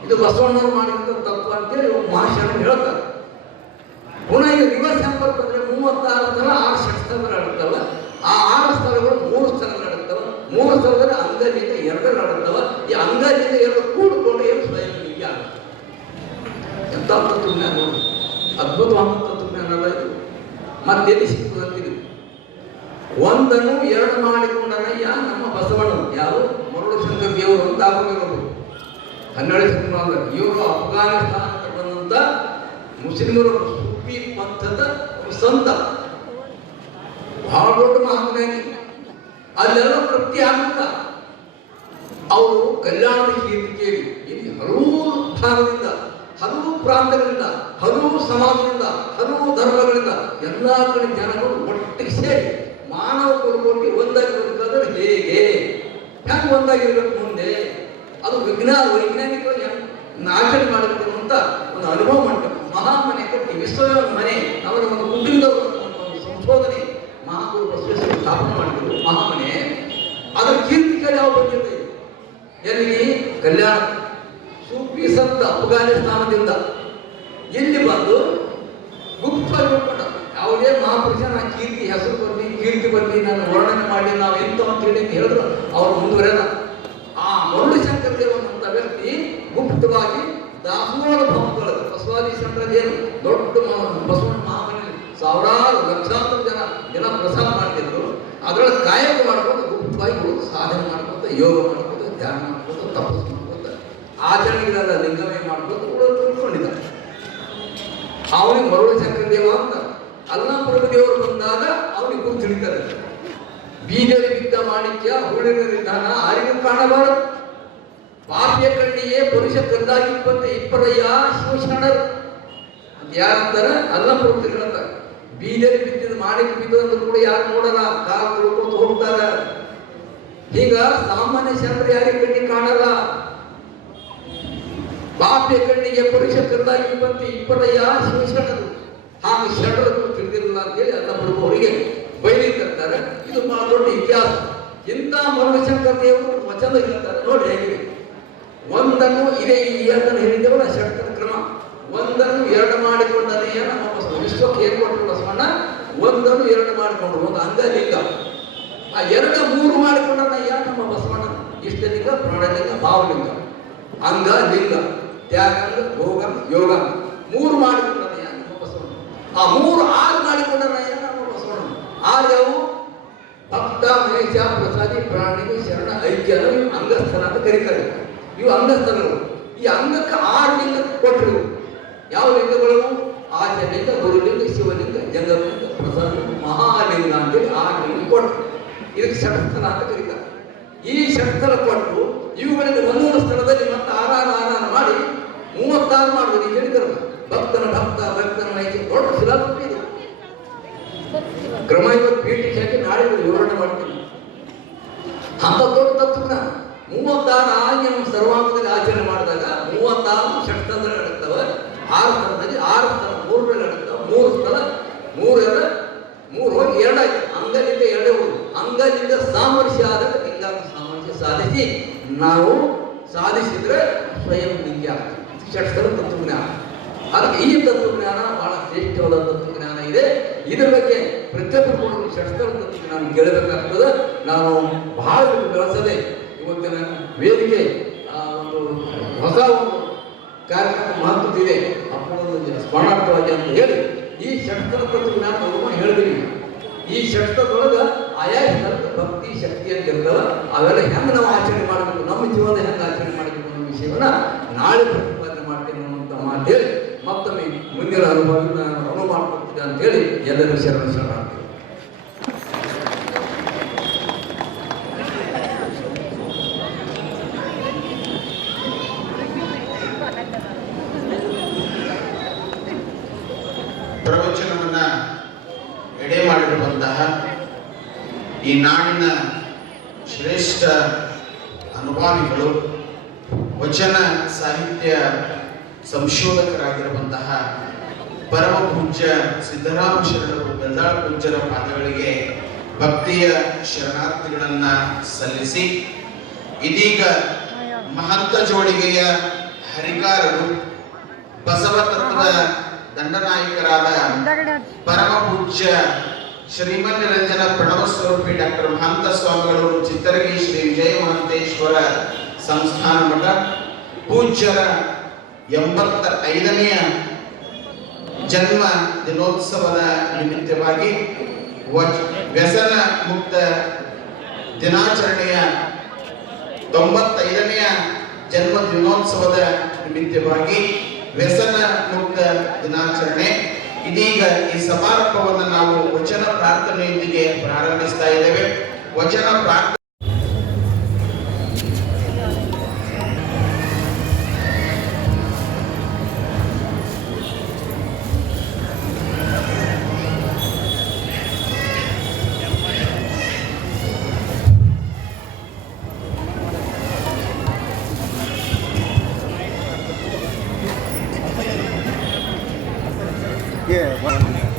ಇದು ಬಸವಣ್ಣವರು ಮಾಡಿದಂಥ ತತ್ವ ಅಂತೇಳಿ ಮಹಾಶಯರು ಹೇಳ್ತಾರೆ. ಪುನಃ ಈಗ ರಿವರ್ಸ್ ಹೆಂಗ್ ಅಂದ್ರೆ 36 ಸ್ಥಳ 6 ಷಟ್ಸ್ಥಳಗಳು ನಡುತ್ತವೆ. ಆ 6 ಸ್ಥಳಗಳು 3 ಸ್ಥಳಗಳು ನಡುತ್ತವೆ. 3 ಸ್ಥಳದಲ್ಲಿ ಅಂಗಲಿಂಗ 2 ನಡುತ್ತವೆ. ಈ ಅಂಗಲಿಂಗ 2 ಕೂಡಿಕೊಂಡು ಏನು ಸ್ವಯಂ ಲಿಂಗ ಆಗುತ್ತೆ. ಎಂತ ತತ್ವಜ್ಞಾನ ನೋಡಿ, ಅದ್ಭುತವಾದ ತತ್ವಜ್ಞಾನ ಅಲ್ಲ ಇದು. ಮತ್ತೆಲ್ಲಿ ಸಿಗ್ತದಂತೀವಿ? ಒಂದನ್ನು 2 ಮಾಡಿಕೊಂಡನಯ್ಯ ನಮ್ಮ ಬಸವಣ್ಣನು. ಯಾವ? ಮರುಳು ಶಂಕರ ದೇವರು ಅಂತ ಆಗಬೇಕು. 12 ಶತಮಾನದ ಇವರು ಅಫ್ಘಾನಿಸ್ತಾನ ಬಂದಂತ ಮುಸ್ಲಿಮರು ಸೂಫಿ ಪಂಥದ ಸಂತ, ಬಹಳ ದೊಡ್ಡ ಮಹಾಜ್ಞಾನಿ. ಅಲ್ಲೆಲ್ಲ ತೃಪ್ತಿ ಆಗುತ್ತ. ಅವರು ಕಲ್ಯಾಣದ ಕೀರ್ತಿ ಕೇಳಿ ಇಲ್ಲಿ ಹಲವು ಭಾಗದಿಂದ, ಹಲವು ಪ್ರಾಂತಗಳಿಂದ, ಹಲವು ಸಮಾಜದಿಂದ, ಹಲವು ಧರ್ಮಗಳಿಂದ ಎಲ್ಲ ಕಡೆ ಜನಗಳು ಒಟ್ಟಿಗೆ ಸೇರಿ ಮಾನವ ಕುಲಕೋಟಿ ಒಂದಾಗಿ ಬದುಕಾದ್ರೆ ಹೇಗೆ, ಹೆಂಗೆ ಒಂದಾಗಿರ್ಬೇಕು ಮುಂದೆ, ಅದು ವೈಜ್ಞಾನಿಕವಾಗಿ ಆಚರಣೆ ಮಾಡಬೇಕು ಅಂತ ಒಂದು ಅನುಭವ ಮಾಡ್ಬೇಕು. ಮಹಾಮನೆ ಕಟ್ಟಿ ವಿಶ್ವ ಮನೆ, ಅವರ ಒಂದು ಕುಟುಂಬದ ಸಂಶೋಧನೆ ಮಹಾಗುರು ಬಸವೇಶ್ವರ ಸ್ಥಾಪನೆ ಮಾಡಿದ್ರು ಮಹಾಮನೆ. ಅದರ ಕೀರ್ತಿಗಳು ಯಾವ ಬಂದಿದೆ? ಎಲ್ಲಿ? ಕಲ್ಯಾಣ. ಸೂಫಿ ಸಂತ ಅಫ್ಘಾನಿಸ್ತಾನದಿಂದ ಇಲ್ಲಿ ಬಂದು ಗುಪ್ತವಾಗಿ ಯಾವುದೇ ಮಹಾಪುರುಷನ ಕೀರ್ತಿ ಹೆಸರು ಬರಲಿ, ಕೀರ್ತಿ ಬರಲಿ, ನಾನು ವರ್ಣನೆ ಮಾಡಿ ನಾವು ಎಂತ ಅಂತ ಹೇಳಿದ್ರು ಅವರು ಮುಂದುವರೆದ. ಆ ಮರುಳು ಶಂಕರ ದೇವನಂತ ವ್ಯಕ್ತಿ ಗುಪ್ತವಾಗಿ ದಾಸೋಹ ಭವನದೊಳಗೆ ಬಸವಾದಿ ಸಂಘದೇನು ದೊಡ್ಡ ಬಸವಣ್ಣ ಮಹಾಮನೆ ಸಾವಿರಾರು ಲಕ್ಷಾಂತರ ಜನ ಪ್ರಸಾದ ಮಾಡ್ತಿದ್ರು. ಅದರೊಳಗೆ ಕಾಯಕ ಮಾಡ್ಕೊಂಡು ಗುಪ್ತವಾಗಿ ಸಾಧನೆ ಮಾಡ್ಕೊತ, ಯೋಗ ಮಾಡ್ಕೊತ, ಧ್ಯಾನ ಮಾಡ್ಕೊತ, ತಪಸ್ಸು ಮಾಡ್ಕೊತ, ಆಚರಣೆಗಳೆಲ್ಲ ಲಿಂಗಮಯ ಮಾಡ್ಕೊತ ಕೂಡ ತಿಳ್ಕೊಂಡಿದ್ದಾರೆ. ಅವನಿಗೆ ಮರುಳು ಚಕ್ರದೇವ ಅಂತ ಅಲ್ಲಾಪುರ ದೇವರು ಬಂದಾಗ ಅವನಿಗೆ ಗುರು ತಿಳಿತಾರೆ. ಬೀಜರಿ ಬಿದ್ದ ಮಾಣಿಕ್ಯ ಹೂಳಿನ ನಿಧಾನ ಅರಿವು ಕಾಣಬಾರದು. ಪಾಪಿಯ ಕಣ್ಣಿಗೆ ಪುರುಷ ಕದ್ದಾಗಿ ಇಪ್ಪರಯ್ಯ ಶಿವಶರಣರು ಅಂತ ಯಾರಂತಾರೆ? ಅಲ್ಲಾಪುರ ಹೇಳ್ತಾರೆ. ಬೀಜರಿ ಬಿದ್ದಿದ್ದು ಮಾಣಿಕ್ಯ ಬಿದ್ದು ಕೂಡ ಯಾರು ನೋಡಲ್ಲ, ಕಾಲು ತಿಳ್ಕೊಂಡು ಹೋಗ್ತಾರ. ಈಗ ಸಾಮಾನ್ಯ ಶರಣರು ಯಾರಿಗೆ ಕಣ್ಣಿಗೆ ಕಾಣಲ್ಲ. ಪಾಪಿಯ ಕಣ್ಣಿಗೆ ಪುರುಷ ಕದ್ದಾಗಿ ಇಪ್ಪರಯ್ಯ ಶಿವಶರಣರು. ಹಾಗೆ ಶರಣರು ತಿಳಿದಿರಲಿಲ್ಲ ಅಂತೇಳಿ ಅಲ್ಲಾಪುರ ಅವರಿಗೆ ಬೈಲಿರ್ತಾರೆ. ಇದು ಬಹಳ ದೊಡ್ಡ ಇತಿಹಾಸ. ಇಂಥ ಮರುಳಶಂಕರ ದೇವರು ವಚನ ಹೇಳ್ತಾರೆ ನೋಡಿ ಹೇಗಿದೆ. ಒಂದನ್ನು ಇದೇ ಈ ಎರಡನ್ನು ಹೇಳಿದ್ದೇವಲ್ಲ ಷಟ್ಕರ ಕ್ರಮ. ಒಂದನ್ನು ಎರಡು ಮಾಡಿಕೊಂಡನೆಯ ನಮ್ಮ ವಿಶ್ವಕ್ಕೆ ಏನ್ ಕೊಟ್ಟರು ಬಸವಣ್ಣ? ಒಂದನ್ನು ಎರಡು ಮಾಡಿಕೊಂಡ್ರು. ಒಂದು ಅಂಗಲಿಂಗ, ಆ ಎರಡು ಮೂರು ಮಾಡಿಕೊಂಡನಯ್ಯ ನಮ್ಮ ಬಸವಣ್ಣ. ಇಷ್ಟಲಿಂಗ, ಪ್ರಾಣಲಿಂಗ, ಭಾವಲಿಂಗ, ಅಂಗ ಲಿಂಗ, ತ್ಯಾಗಂಗ, ಭೋಗಂ, ಯೋಗ, ಮೂರು ಮಾಡಿಕೊಂಡನಯ್ಯ ನಮ್ಮ ಬಸವಣ್ಣ. ಆ ಮೂರು ಆರು ಮಾಡಿಕೊಂಡನಯ್ಯ ನಮ್ಮ ಬಸವಣ್ಣ. ಆರ್ಯವು ಭಕ್ತ, ಮಹೇಶ, ಪ್ರಸಾದಿ, ಪ್ರಾಣಿಗೆ, ಶರಣ, ಐಕ್ಯ ಅಂಗಸ್ಥಾನ ಅಂತ ಕರೀತಾರೆ. ಇವು ಅಂಗಸ್ಥಾನಗಳು. ಈ ಅಂಗಕ್ಕೆ ಆರು ಲಿಂಗ ಕೊಟ್ಟರು. ಯಾವ ಲಿಂಗಗಳು? ಆಚಲಿಂಗ, ಗುರುಲಿಂಗ, ಶಿವಲಿಂಗ, ಜಂಗಮಲಿಂಗ, ಪ್ರಸಾದ, ಮಹಾಲಿಂಗ ಅಂತೇಳಿ ಆರು ಲಿಂಗ ಕೊಟ್ಟರು. ಇದಕ್ಕೆ ಷಟ್ಸ್ಥಲ ಅಂತ ಕರೀತಾರೆ. ಈ ಷಟ್ಸ್ಥಲ ಕೊಟ್ಟು ಇವುಗಳಿಗೆ ಒಂದೊಂದು ಸ್ಥಳದಲ್ಲಿ ಮತ್ತೆ ಆರಾನ ಮಾಡಿ 36 ಮಾಡುವುದು. ಈಗ ಹೇಳಿದ್ರಲ್ಲ, ಭಕ್ತನ ಭಕ್ತ, ಭಕ್ತನ ಮೈಕೆ ದೊಡ್ಡ ಶಿಲಾಪುಟ ಇದು. ಕ್ರಮ ಇವತ್ತು ಪೀಠಿಗೆ ಹಾಕಿ ನಾಳೆ ವಿವರಣೆ ಮಾಡ್ತೀನಿ. ಅಂತ ದೊಡ್ಡ ತತ್ವನ 36 ಆಗಿ ನಮ್ಮ ಸರ್ವಾಂಗದಲ್ಲಿ ಆಚರಣೆ ಮಾಡಿದಾಗ 36 ಷಟ್ಸ್ಥಾನದಲ್ಲಿ ನಡೆಸ್ತವೆ. 6 ಸ್ಥಳದಲ್ಲಿ 6 ಸ್ಥಳ 3 ನಡೆಸ್ತವೆ. 3 ಸ್ಥಳ 3 ಹೋಗಿ 2 ಆಯ್ತು. ಅಂಗಲಿಂದ 2 ಹೋಗುದು. ಅಂಗಲಿಂದ ಸಾಮರಸ್ಯ ಆದಾಗ ಲಿಂಗಾಂಗ ಸಾಮರಸ್ಯ ಸಾಧಿಸಿ ನಾವು ಸಾಧಿಸಿದ್ರೆ ಸ್ವಯಂ ಲಿಂಗ ಷಟ್ಸ್ಥಲ ತತ್ವಜ್ಞಾನ. ಅದಕ್ಕೆ ಈ ತತ್ವಜ್ಞಾನ ಬಹಳ ಶ್ರೇಷ್ಠವಾದ ತತ್ವಜ್ಞಾನ ಇದೆ. ಇದರ ಬಗ್ಗೆ ಪ್ರತಿಯೊಬ್ಬರು ಷಟ್ಸ್ಥಲ ತತ್ವಜ್ಞಾನ ಕೇಳಬೇಕಾಗ್ತದೆ. ನಾನು ಬಹಳ ಬೆಳೆಸದೆ ಇವತ್ತಿನ ವೇದಿಕೆ ಒಂದು ಹೊಸ ಒಂದು ಕಾರ್ಯಕ್ರಮ ಮಹತ್ವದಿದೆ ಅಪ್ಪಣದ ಸ್ಮರಣಾರ್ಥವಾಗಿ ಅಂತ ಹೇಳಿ ಈ ಷಟ್ಸ್ಥಲ ತತ್ವಜ್ಞಾನ ಹೇಳಿದೀವಿ. ಈ ಷಟ್ಸ್ಥಳದೊಳಗೆ ಆಯಾ ಸ್ಥಳದ ಭಕ್ತಿ ಶಕ್ತಿ ಅಂತ ಇರ್ತವ. ಅವೆಲ್ಲ ಹೆಂಗೆ ನಾವು ಆಚರಣೆ ಮಾಡಬೇಕು, ನಮ್ಮ ಜೀವನ ಹೆಂಗೆ ಆಚರಣೆ ಮಾಡಬೇಕು ಅನ್ನೋ ವಿಷಯವನ್ನ ನಾಳೆ ಪ್ರತಿಪಾದನೆ ಮಾಡ್ತೇನೆ ಅನ್ನುವಂಥ ಮಾತು ಹೇಳಿ ಮತ್ತೊಮ್ಮೆ ಮುಂದಿನ ಅನುಭವ ನಾನು ಅನುಭವ ಮಾಡ್ಕೊಡ್ತಿದ್ದೆ ಅಂತ ಹೇಳಿ ಎಲ್ಲರೂ ಶರಣಾಗ್ತೀವಿ. ಪ್ರವಚನವನ್ನ ಎಡೆ ಮಾಡಿರುವಂತಹ ಈ ನಾಡಿನ ಶ್ರೇಷ್ಠ ಅನುಭಾವಿಗಳು, ವಚನ ಸಾಹಿತ್ಯ ಸಂಶೋಧಕರಾಗಿರುವಂತಹ ಪರಮ ಪೂಜ್ಯ ಸಿದ್ದರಾಮ ಶರಣರು ಬೆಲ್ದಾಳ ಪೂಜ್ಯರ ಪಾದಗಳಿಗೆ ಭಕ್ತಿಯ ಶರಣಾರ್ಥಿಗಳನ್ನ ಸಲ್ಲಿಸಿ, ಇದೀಗ ಮಹಂತ ಜೋಡಿಗೆಯ ಹರಿಕಾರರು ಬಸವ ತತ್ವದ ದಂಡನಾಯಕರಾದ ಪರಮ ಪೂಜ್ಯ ಶ್ರೀಮನ್ನಿರಂಜನ ಪ್ರಣವ ಸ್ವರೂಪಿ ಡಾಕ್ಟರ್ ಮಹಂತ ಸ್ವಾಮಿಗಳು ಚಿತ್ತರಗಿ ಶ್ರೀ ವಿಜಯ ಮಹಂತೇಶ್ವರ ಸಂಸ್ಥಾನ ಮಠ ಪೂಜ್ಯರ 85ನೇ ಜನ್ಮ ದಿನೋತ್ಸವದ ನಿಮಿತ್ತವಾಗಿ ವ್ಯಸನ ಮುಕ್ತ ದಿನಾಚರಣೆಯ 95ನೇ ಜನ್ಮ ದಿನೋತ್ಸವದ ನಿಮಿತ್ತವಾಗಿ ವ್ಯಸನ ಮುಕ್ತ ದಿನಾಚರಣೆ. ಇದೀಗ ಈ ಸಮಾರಂಭವನ್ನು ನಾವು ವಚನ ಪ್ರಾರ್ಥನೆಯೊಂದಿಗೆ ಪ್ರಾರಂಭಿಸ್ತಾ ಇದ್ದೇವೆ. ವಚನ ಪ್ರಾರ್ಥನೆ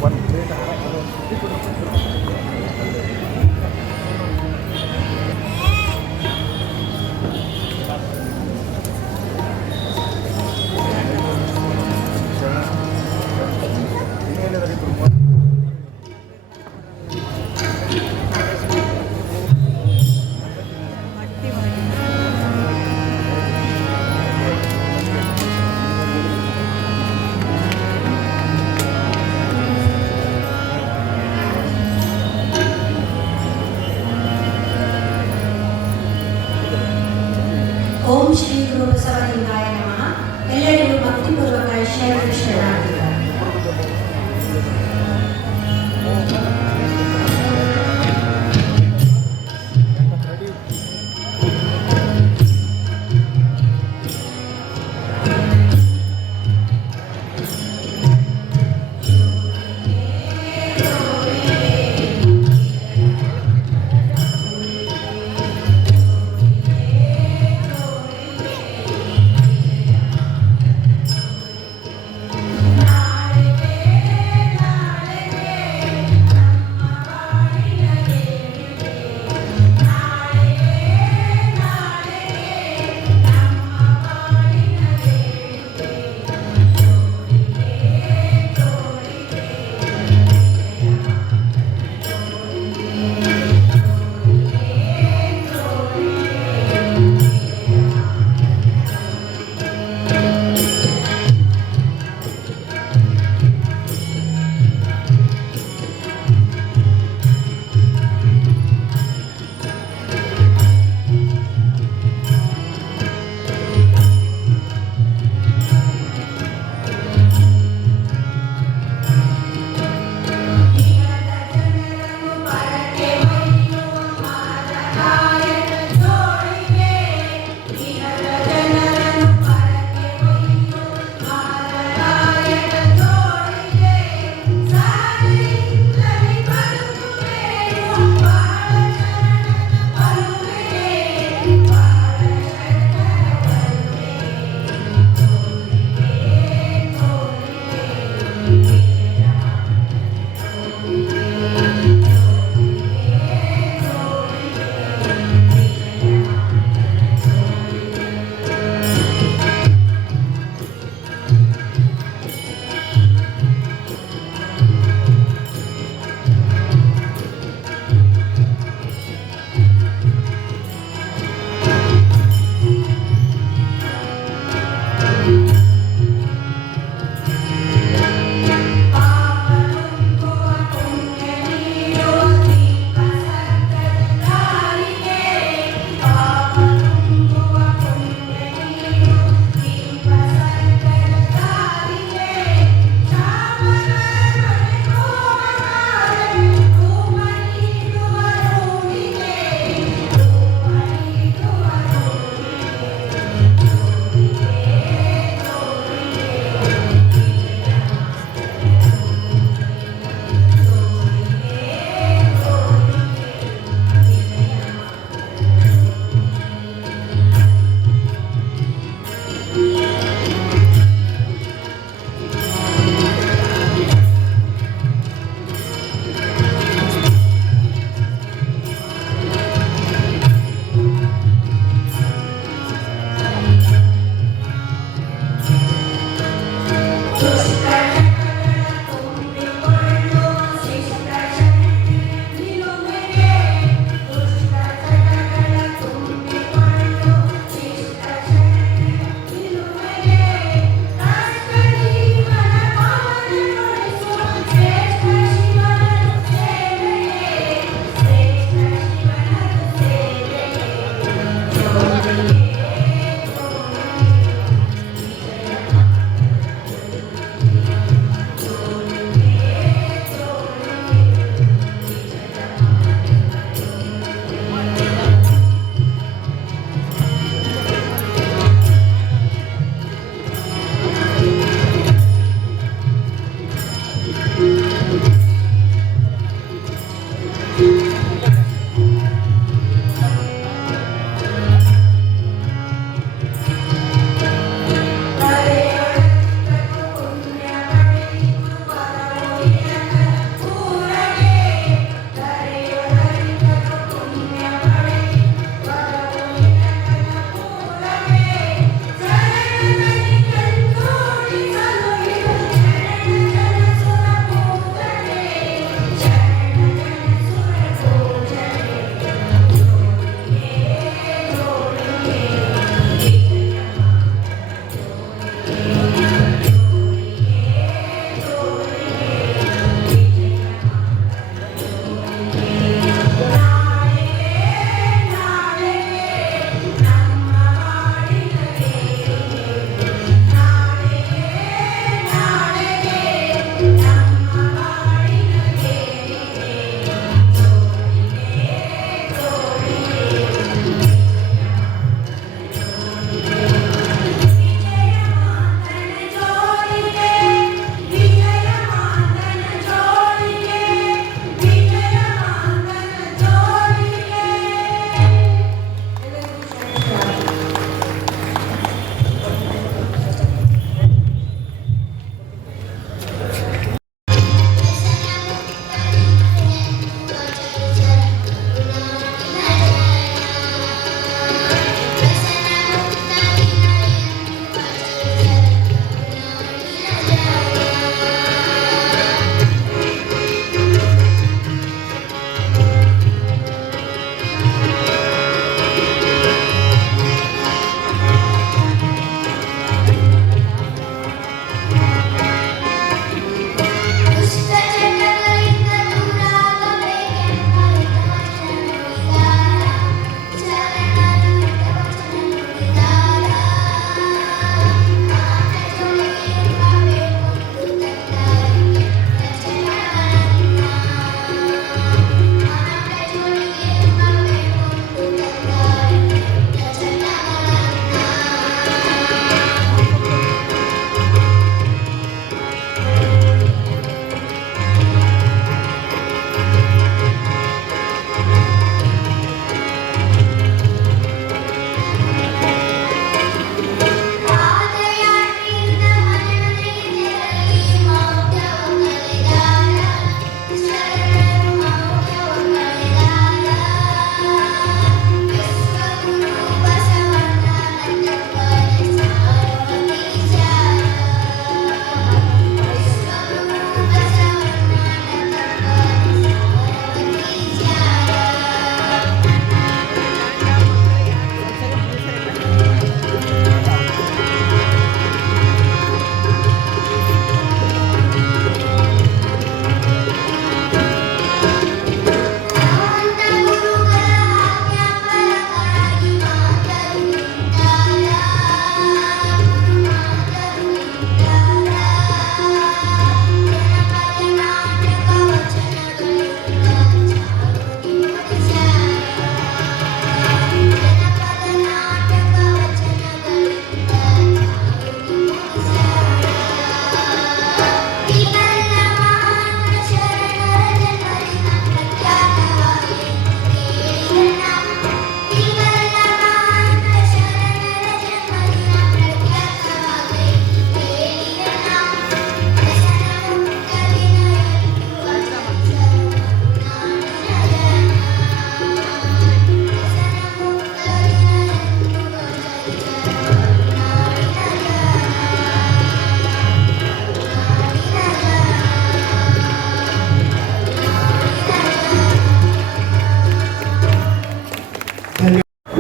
one plate.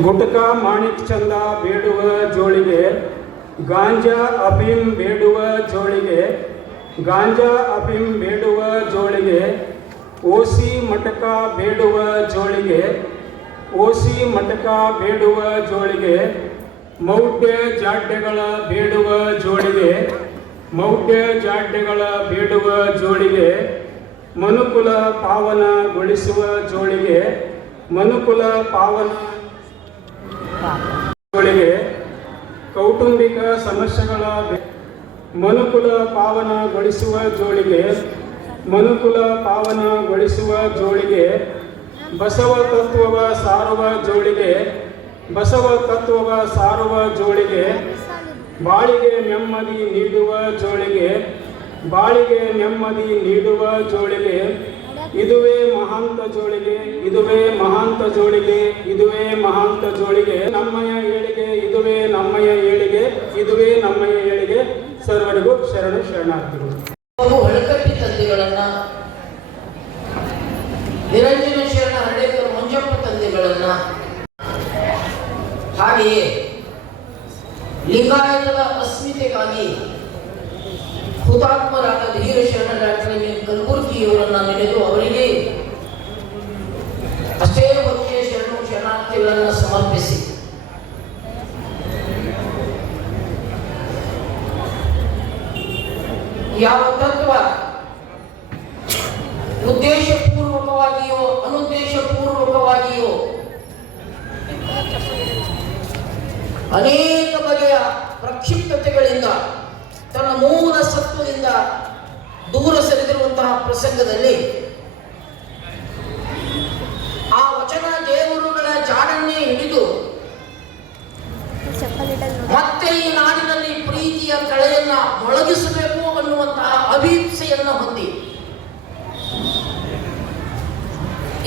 ಗುಟ್ಕ ಮಾಣಿಕ್ ಚಂದ ಬೇಡುವ ಜೋಳಿಗೆ, ಗಾಂಜಾ ಅಫೀಮ್ ಬೇಡುವ ಜೋಳಿಗೆ, ಗಾಂಜಾ ಅಫೀಮ್ ಬೇಡುವ ಜೋಳಿಗೆ, ಓಸಿ ಮಟಕ ಬೇಡುವ ಜೋಳಿಗೆ, ಓಸಿ ಮಟಕ ಬೇಡುವ ಜೋಳಿಗೆ, ಮೌಢ್ಯ ಜಾಡ್ಯಗಳ ಬೇಡುವ ಜೋಳಿಗೆ, ಮೌಢ್ಯ ಜಾಡ್ಯಗಳ ಬೇಡುವ ಜೋಳಿಗೆ, ಮನುಕುಲ ಪಾವನಗೊಳಿಸುವ ಜೋಳಿಗೆ, ಮನುಕುಲ ಪಾವನ ಜೋಳಿಗೆ, ಕೌಟುಂಬಿಕ ಸಮಸ್ಯೆಗಳ ಮನುಕುಲ ಪಾವನಗೊಳಿಸುವ ಜೋಳಿಗೆ, ಮನುಕುಲ ಪಾವನಗೊಳಿಸುವ ಜೋಳಿಗೆ, ಬಸವ ತತ್ವವ ಸಾರುವ ಜೋಳಿಗೆ, ಬಸವ ತತ್ವವ ಸಾರುವ ಜೋಳಿಗೆ, ಬಾಳಿಗೆ ನೆಮ್ಮದಿ ನೀಡುವ ಜೋಳಿಗೆ, ಬಾಳಿಗೆ ನೆಮ್ಮದಿ ನೀಡುವ ಜೋಳಿಗೆ, ಇದುವೇ ಮಹಾಂತ ಜೋಳಿಗೆ, ಇದುವೇ ಮಹಾಂತ ಜೋಳಿಗೆ, ಇದುವೇ ಮಹಾಂತ ಜೋಳಿಗೆ, ನಮ್ಮಯ ಏಳಿಗೆ, ಇದುವೇ ನಮ್ಮಯ ಏಳಿಗೆ, ಇದುವೇ ನಮ್ಮಯ ಏಳಿಗೆ. ಸರ್ವರಿಗೂ ಶರಣು ಶರಣಾರ್ಥಿಗಳು. ಹೊಳಕಟ್ಟಿ ತಂದೆಗಳನ್ನ, ನಿರಂಜನ ಶರಣ ಹರಡೇಕರ್ ಮಂಜಪ್ಪ ತಂದೆಗಳನ್ನ, ಹಾಗೆಯೇ ಲಿಂಗಾಯತದ ಅಸ್ಮಿತೆಗಾಗಿ ಹುತಾತ್ಮರಾದ ಧೀರ ಶರಣ ಡಾಕ್ಟರ್ ಕಲಬುರ್ಗಿಯವರನ್ನ ನೆನೆದು ಅವರಿಗೆ ಅಷ್ಟೇ ಭಕ್ತಿಯ ಶರಣು ಶರಣಾರ್ಥಿಗಳನ್ನು ಸಮರ್ಪಿಸಿ ಯಾವ ತತ್ವ ಉದ್ದೇಶಪೂರ್ವಕವಾಗಿಯೋ ಅನುದ್ದೇಶಪೂರ್ವಕವಾಗಿಯೋ ಅನೇಕ ಬಗೆಯ ಪ್ರಕ್ಷಿಪ್ತತೆಗಳಿಂದ ತನ್ನ ಮೂಲ ಸತ್ವದಿಂದ ದೂರ ಸರಿದಿರುವಂತಹ ಪ್ರಸಂಗದಲ್ಲಿ ಆ ವಚನ ದೇವರುಗಳ ಜಾಡನ್ನೇ ಹಿಡಿದು ಮತ್ತೆ ಈ ನಾಡಿನಲ್ಲಿ ಪ್ರೀತಿಯ ಕಳೆಯನ್ನ ಮೊಳಗಿಸಬೇಕು ಅನ್ನುವಂತಹ ಅಭಿಪ್ಸೆಯನ್ನ ಹೊಂದಿ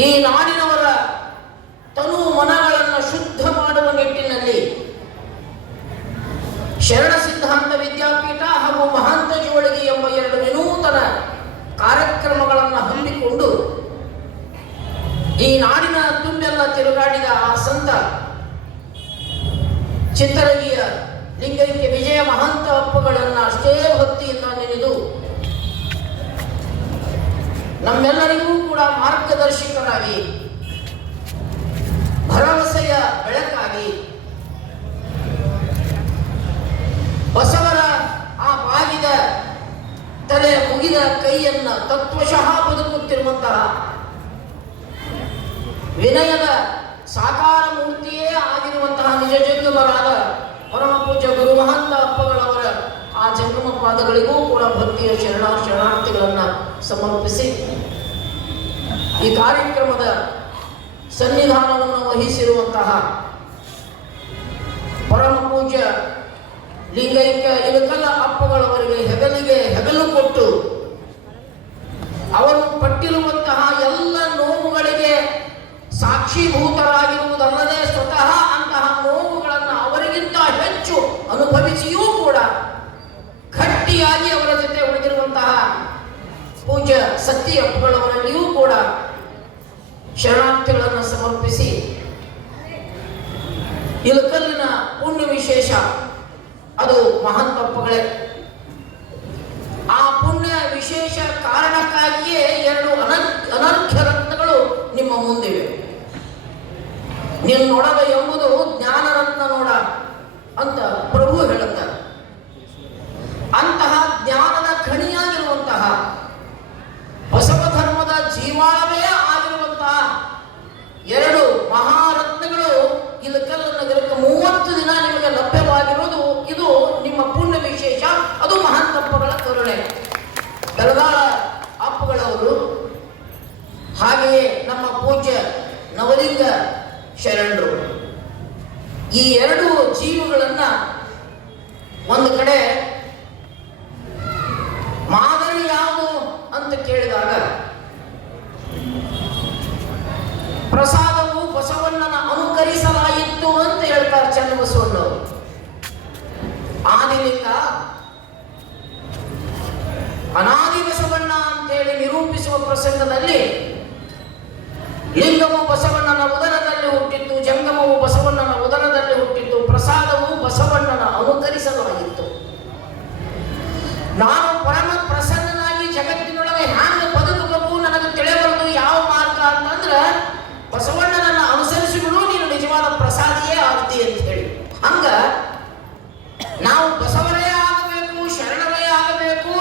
ಈ ನಾಡಿನವರ ತನು ಮನಗಳನ್ನು ಶುದ್ಧ ಮಾಡುವ ನಿಟ್ಟಿನಲ್ಲಿ ಶರಣ ಸಿದ್ಧಾಂತ ವಿದ್ಯಾಪೀಠ ಹಾಗೂ ಮಹಾಂತ ಜೋಳಿಗೆ ಎಂಬ ಎರಡು ವಿನೂತನ ಕಾರ್ಯಕ್ರಮಗಳನ್ನು ಹಮ್ಮಿಕೊಂಡು ಈ ನಾಡಿನ ತುಂಬೆಲ್ಲ ತಿರುಗಾಡಿದ ಆ ಸಂತ ಚಿತ್ತರಗಿಯ ಲಿಂಗೈಕ್ಯ ವಿಜಯ ಮಹಾಂತ ಅಪ್ಪಗಳನ್ನು ಅಷ್ಟೇ ಭಕ್ತಿಯಿಂದ ನೆನೆದು ನಮ್ಮೆಲ್ಲರಿಗೂ ಕೂಡ ಮಾರ್ಗದರ್ಶಕರಾಗಿ ಭರವಸೆಯ ಬೆಳಕಾಗಿ ಬಸವರ ಆ ಬಾಗಿದ ತಲೆ ಮುಗಿದ ಕೈಯನ್ನ ತತ್ವಶಃ ಬದುಕುತ್ತಿರುವಂತಹ ವಿನಯದ ಸಾಕಾರ ಮೂರ್ತಿಯೇ ಆಗಿರುವಂತಹ ನಿಜ ಜಂಗಮರಾದ ಪರಮ ಪೂಜ್ಯ ಗುರು ಮಹಾಂತ ಅಪ್ಪಗಳವರ ಆ ಜಂಗಮ ಪಾದಗಳಿಗೂ ಕೂಡ ಭಕ್ತಿಯ ಶರಣಾರ್ಥಿಗಳನ್ನ ಸಮರ್ಪಿಸಿ ಈ ಕಾರ್ಯಕ್ರಮದ ಸನ್ನಿಧಾನವನ್ನು ವಹಿಸಿರುವಂತಹ ಪರಮ ಪೂಜ್ಯ ಲಿಂಗೈಕ್ಯ ಇಳಕಲ್ಲ ಅಪ್ಪಗಳವರಿಗೆ ಹೆಗಲು ಕೊಟ್ಟು ಅವರು ಪಟ್ಟಿರುವಂತಹ ಎಲ್ಲ ನೋವುಗಳಿಗೆ ಸಾಕ್ಷೀಭೂತರಾಗಿರುವುದಲ್ಲದೆ ಸ್ವತಃ ಅಂತಹ ನೋವುಗಳನ್ನು ಅವರಿಗಿಂತ ಹೆಚ್ಚು ಅನುಭವಿಸಿಯೂ ಕೂಡ ಗಟ್ಟಿಯಾಗಿ ಅವರ ಜೊತೆ ಉಳಿದಿರುವಂತಹ ಪೂಜ್ಯ ಸತ್ಯ ಅಪ್ಪಗಳವರಲ್ಲಿಯೂ ಕೂಡ ಶರಣಾರ್ಥಿಗಳನ್ನು ಸಮರ್ಪಿಸಿ ಇಳಕಲ್ಲಿನ ಪುಣ್ಯ ವಿಶೇಷ ಅದು ಮಹಾಂತಪ್ಪಗಳೇ. ಆ ಪುಣ್ಯ ವಿಶೇಷ ಕಾರಣಕ್ಕಾಗಿಯೇ ಎರಡು ಅನರ್ಘ್ಯ ರತ್ನಗಳು ನಿಮ್ಮ ಮುಂದಿವೆ. ನೀನು ನೋಡದ ಎಂಬುದು ಜ್ಞಾನರತ್ನ ನೋಡ ಅಂತ ಪ್ರಭು ಹೇಳುತ್ತಾರೆ. ಅಂತಹ ಜ್ಞಾನದ ಖಣಿಯಾಗಿರುವಂತಹ ಬಸವ ಧರ್ಮದ ಜೀವಾಳವೇ ಆಗಿರುವಂತಹ ಎರಡು ಮಹಾರತ್ನಗಳು ಇಳಕಲ್ಲ ನಗರಕ್ಕೆ 30 ದಿನ ನಿಮಗೆ ಲಭ್ಯವಾಗಿರುವುದು ಇದು ನಿಮ್ಮ ಪುಣ್ಯ ವಿಶೇಷ. ಅದು ಮಹಾಂತಪ್ಪಗಳ ಕರುಣೆ. ಬೆಳಗಾಳ ಅಪ್ಪಗಳವರು ಹಾಗೆಯೇ ನಮ್ಮ ಪೂಜ್ಯ ನವಲಿಂಗ ಶರಣರು ಈ ಎರಡು ಜೀವಗಳನ್ನ ಒಂದು ಕಡೆ ಮಾದರಿ ಯಾವುದು ಅಂತ ಕೇಳಿದಾಗ ಪ್ರಸಾದವು ಬಸವಣ್ಣನ ಅನುಕರಿಸಲಾಯಿತು ಅಂತ ಹೇಳ್ತಾರೆ ಚನ್ನಬಸವಣ್ಣವರು. ಆದಿಲಿಂಗ ಅನಾದಿ ಬಸವಣ್ಣ ಅಂತೇಳಿ ನಿರೂಪಿಸುವ ಪ್ರಸಂಗದಲ್ಲಿ ಲಿಂಗವು ಬಸವಣ್ಣನ ಉದರದಲ್ಲಿ ಹುಟ್ಟಿತ್ತು, ಜಂಗಮವು ಬಸವಣ್ಣನ ಉದರದಲ್ಲಿ ಹುಟ್ಟಿತ್ತು, ಪ್ರಸಾದವು ಬಸವಣ್ಣನ ಅನುಕರಿಸಲಾಗಿತ್ತು. ನಾನು ಪರಮ ಪ್ರಸನ್ನನಾಗಿ ಜಗತ್ತಿನೊಳಗೆ ಹ್ಯಾಂಗ ಬದುಕಬೇಕು ನನಗೆ ತಿಳಿಯಬಾರದು ಯಾವ ಮಾರ್ಗ ಅಂತಂದ್ರೆ ಬಸವಣ್ಣನನ್ನು ಅನುಸರಿಸಿಬಿಡು, ನೀನು ನಿಜವಾದ ಪ್ರಸಾದಿಯೇ ಆಗ್ತಿ ಅಂತ ಹೇಳಿ. ಹಂಗ ನಾವು ಬಸವರೇ ಆಗಬೇಕು, ಶರಣರೇ ಆಗಬೇಕು,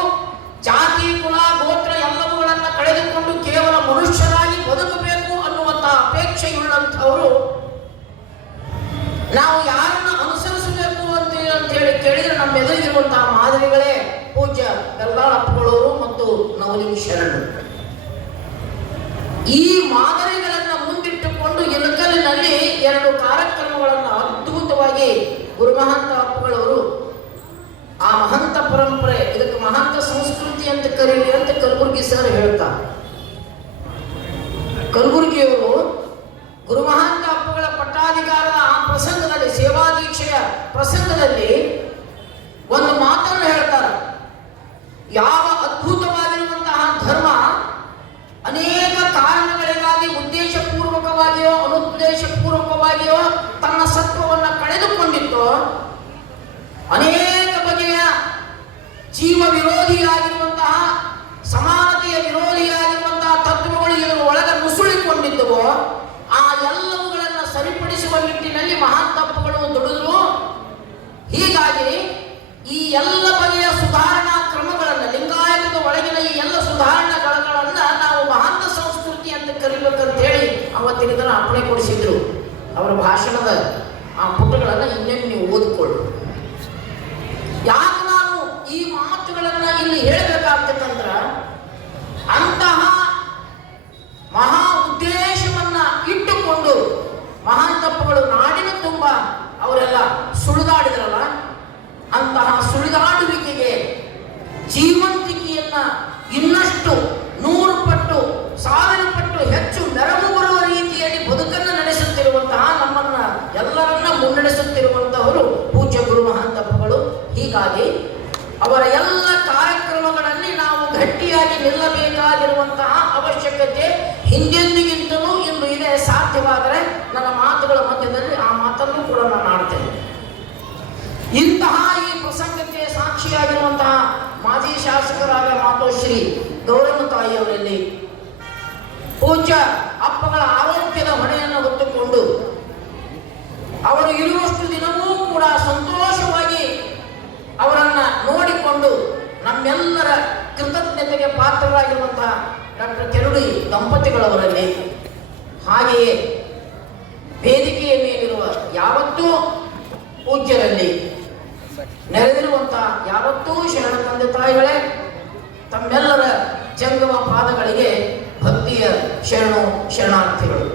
ಜಾತಿ ಕುಲ ಗೋತ್ರ ಎಲ್ಲವುಗಳನ್ನ ಕಳೆದುಕೊಂಡು ಕೇವಲ ಮನುಷ್ಯರಾಗಿ ಬದುಕಬೇಕು ಅನ್ನುವಂತ ಅಪೇಕ್ಷೆಯುಳ್ಳಂಥವರು ನಾವು ಯಾರನ್ನ ಅನುಸರಿಸಬೇಕು ಅಂತ ಹೇಳಿ ಕೇಳಿದ್ರೆ ನಮ್ಮ ಎದುರಿಗಿರುವಂತಹ ಮಾದರಿಗಳೇ ಪೂಜ್ಯ ಬೆಲ್ಲಾಳಪ್ಪಗಳವರು ಮತ್ತು ನವಲಿಂಗ ಶರಣರು. ಈ ಮಾದರಿಗಳನ್ನ ಮುಂದಿಟ್ಟುಕೊಂಡು ಇಳಕಲಿನಲ್ಲಿ 2 ಕಾರ್ಯಕ್ರಮಗಳನ್ನು ಅದ್ಭುತವಾಗಿ ಗುರುಮಹಂತ ಅಪ್ಪಗಳವರು ಆ ಮಹಂತ ಪರಂಪರೆ, ಇದಕ್ಕೆ ಮಹಂತ ಸಂಸ್ಕೃತಿ ಅಂತ ಕರೀಲಿ ಅಂತ ಕಲಬುರ್ಗಿ ಸರ್ ಹೇಳ್ತಾರೆ. ಕಲಬುರ್ಗಿಯವರು ಗುರುಮಹಂತ ಅಪ್ಪಗಳ ಪಟ್ಟಾಧಿಕಾರದ ಆ ಪ್ರಸಂಗದಲ್ಲಿ, ಸೇವಾ ದೀಕ್ಷೆಯ ಪ್ರಸಂಗದಲ್ಲಿ ಒಂದು ಮಾತನ್ನು ಹೇಳ್ತಾರೆ. ಯಾವ ಅದ್ಭುತವಾಗಿರುವಂತಹ ಧರ್ಮ ಅನೇಕ ಕಾರಣಗಳಿಗಾಗಿ ಉದ್ದೇಶಪೂರ್ವಕವಾಗಿಯೋ ಅನುದ್ದೇಶಪೂರ್ವಕವಾಗಿಯೋ ತನ್ನ ಸತ್ವವನ್ನು ಕಳೆದುಕೊಂಡಿತ್ತು, ಅನೇಕ ಬಗೆಯ ಜೀವ ವಿರೋಧಿಯಾಗಿರುವಂತಹ, ಸಮಾನತೆಯ ವಿರೋಧಿಯಾಗಿರುವಂತಹ ತತ್ವಗಳು ಇದರ ಒಳಗೆ ನುಸುಳಿಕೊಂಡಿದ್ದವೋ ಆ ಎಲ್ಲವುಗಳನ್ನು ಸರಿಪಡಿಸುವ ನಿಟ್ಟಿನಲ್ಲಿ ಮಹಾಂತಪ್ಪಗಳು ದುಡಿದ್ರು. ಹೀಗಾಗಿ ಈ ಎಲ್ಲ ಬಗೆಯ ಸುಧಾರಣಾ ಕ್ರಮಗಳನ್ನು, ಲಿಂಗಾಯತದ ಒಳಗಿನ ಈ ಎಲ್ಲ ಸುಧಾರಣೆಗಳನ್ನ ನಾವು ಮಹಾಂತ ಸಂಸ್ಕೃತಿ ಅಂತ ಕರಿಬೇಕಂತ ಹೇಳಿ ಅವತ್ತಿನ ದಿನ ಅಪ್ಪಣೆ ಕೊಡಿಸಿದ್ರು. ಅವರ ಭಾಷಣದ ಆ ಪುಟಗಳನ್ನು ಇನ್ನೇನು ನೀವು ಓದಿಕೊಳ್ಳಿ. ಯಾಕೆ ನಾನು ಈ ಮಾತುಗಳನ್ನ ಇಲ್ಲಿ ಹೇಳಬೇಕಾಗ್ತಕ್ಕಂದ್ರ ಅಂತಹ ಮಹಾ ಉದ್ದೇಶವನ್ನ ಇಟ್ಟುಕೊಂಡು ಮಹಾಂತಪ್ಪಗಳು ನಾಡಿನ ತುಂಬ ಅವರೆಲ್ಲ ಸುಳಿದಾಡಿದ್ರಲ್ಲ, ಅಂತಹ ಸುಳಿದಾಡುವಿಕೆಗೆ ಜೀವಂತಿಕೆಯನ್ನ ಇನ್ನಷ್ಟು 100 ಪಟ್ಟು 1000 ಪಟ್ಟು ಹೆಚ್ಚು ನೆರವು ಬರುವ ರೀತಿಯಲ್ಲಿ ಬದುಕನ್ನು ನಡೆಸುತ್ತಿರುವಂತಹ, ನಮ್ಮನ್ನ ಎಲ್ಲರನ್ನ ಮುನ್ನಡೆಸುತ್ತಿರುವಂತಹವರು ಪೂಜ್ಯ ಗುರು ಮಹಾಂತಪ್ಪಗಳು. ಹೀಗಾಗಿ ಅವರ ಎಲ್ಲ ಕಾರ್ಯಕ್ರಮಗಳಲ್ಲಿ ನಾವು ಗಟ್ಟಿಯಾಗಿ ನಿಲ್ಲಬೇಕಾಗಿರುವಂತಹ ಅವಶ್ಯಕತೆ ಹಿಂದೆಂದಿಗಿಂತಲೂ ಇಂದು ಇದೆ. ಸಾಧ್ಯವಾದರೆ ನನ್ನ ಮಾತುಗಳ ಮಧ್ಯದಲ್ಲಿ ಆ ಮಾತನ್ನು ಕೂಡ ನಾನು ಆಡ್ತೇನೆ. ಇಂತಹ ಈ ಪ್ರಸಂಗಕ್ಕೆ ಸಾಕ್ಷಿಯಾಗಿರುವಂತಹ ಮಾಜಿ ಶಾಸಕರಾದ ಮಾತೋಶ್ರೀ ಗೌರಮ್ಮ ತಾಯಿಯವರಲ್ಲಿ ಪೂಜ್ಯ ಅಪ್ಪಗಳ ಆರೋಗ್ಯದ ಹೊಣೆಯನ್ನು ಹೊತ್ತುಕೊಂಡು ಅವರು ಇರುವಷ್ಟು ದಿನವೂ ಕೂಡ ಸಂತೋಷವಾಗಿ ಅವರನ್ನ ನೋಡಿಕೊಂಡು ನಮ್ಮೆಲ್ಲರ ಕೃತಜ್ಞತೆಗೆ ಪಾತ್ರರಾಗಿರುವಂತಹ ಡಾಕ್ಟರ್ ಕೆರಡಿ ದಂಪತಿಗಳವರಲ್ಲಿ, ಹಾಗೆಯೇ ವೇದಿಕೆಯ ಮೇಲಿರುವ ಯಾವತ್ತೂ ಪೂಜ್ಯರಲ್ಲಿ ನೆರೆದಿರುವಂತಹ ಯಾವತ್ತೂ ಶರಣ ತಂದೆ ತಾಯಿಗಳೇ, ತಮ್ಮೆಲ್ಲರ ಜಂಗಮ ಪಾದಗಳಿಗೆ ಭಕ್ತಿಯ ಶರಣಾರ್ಥಿಗಳು.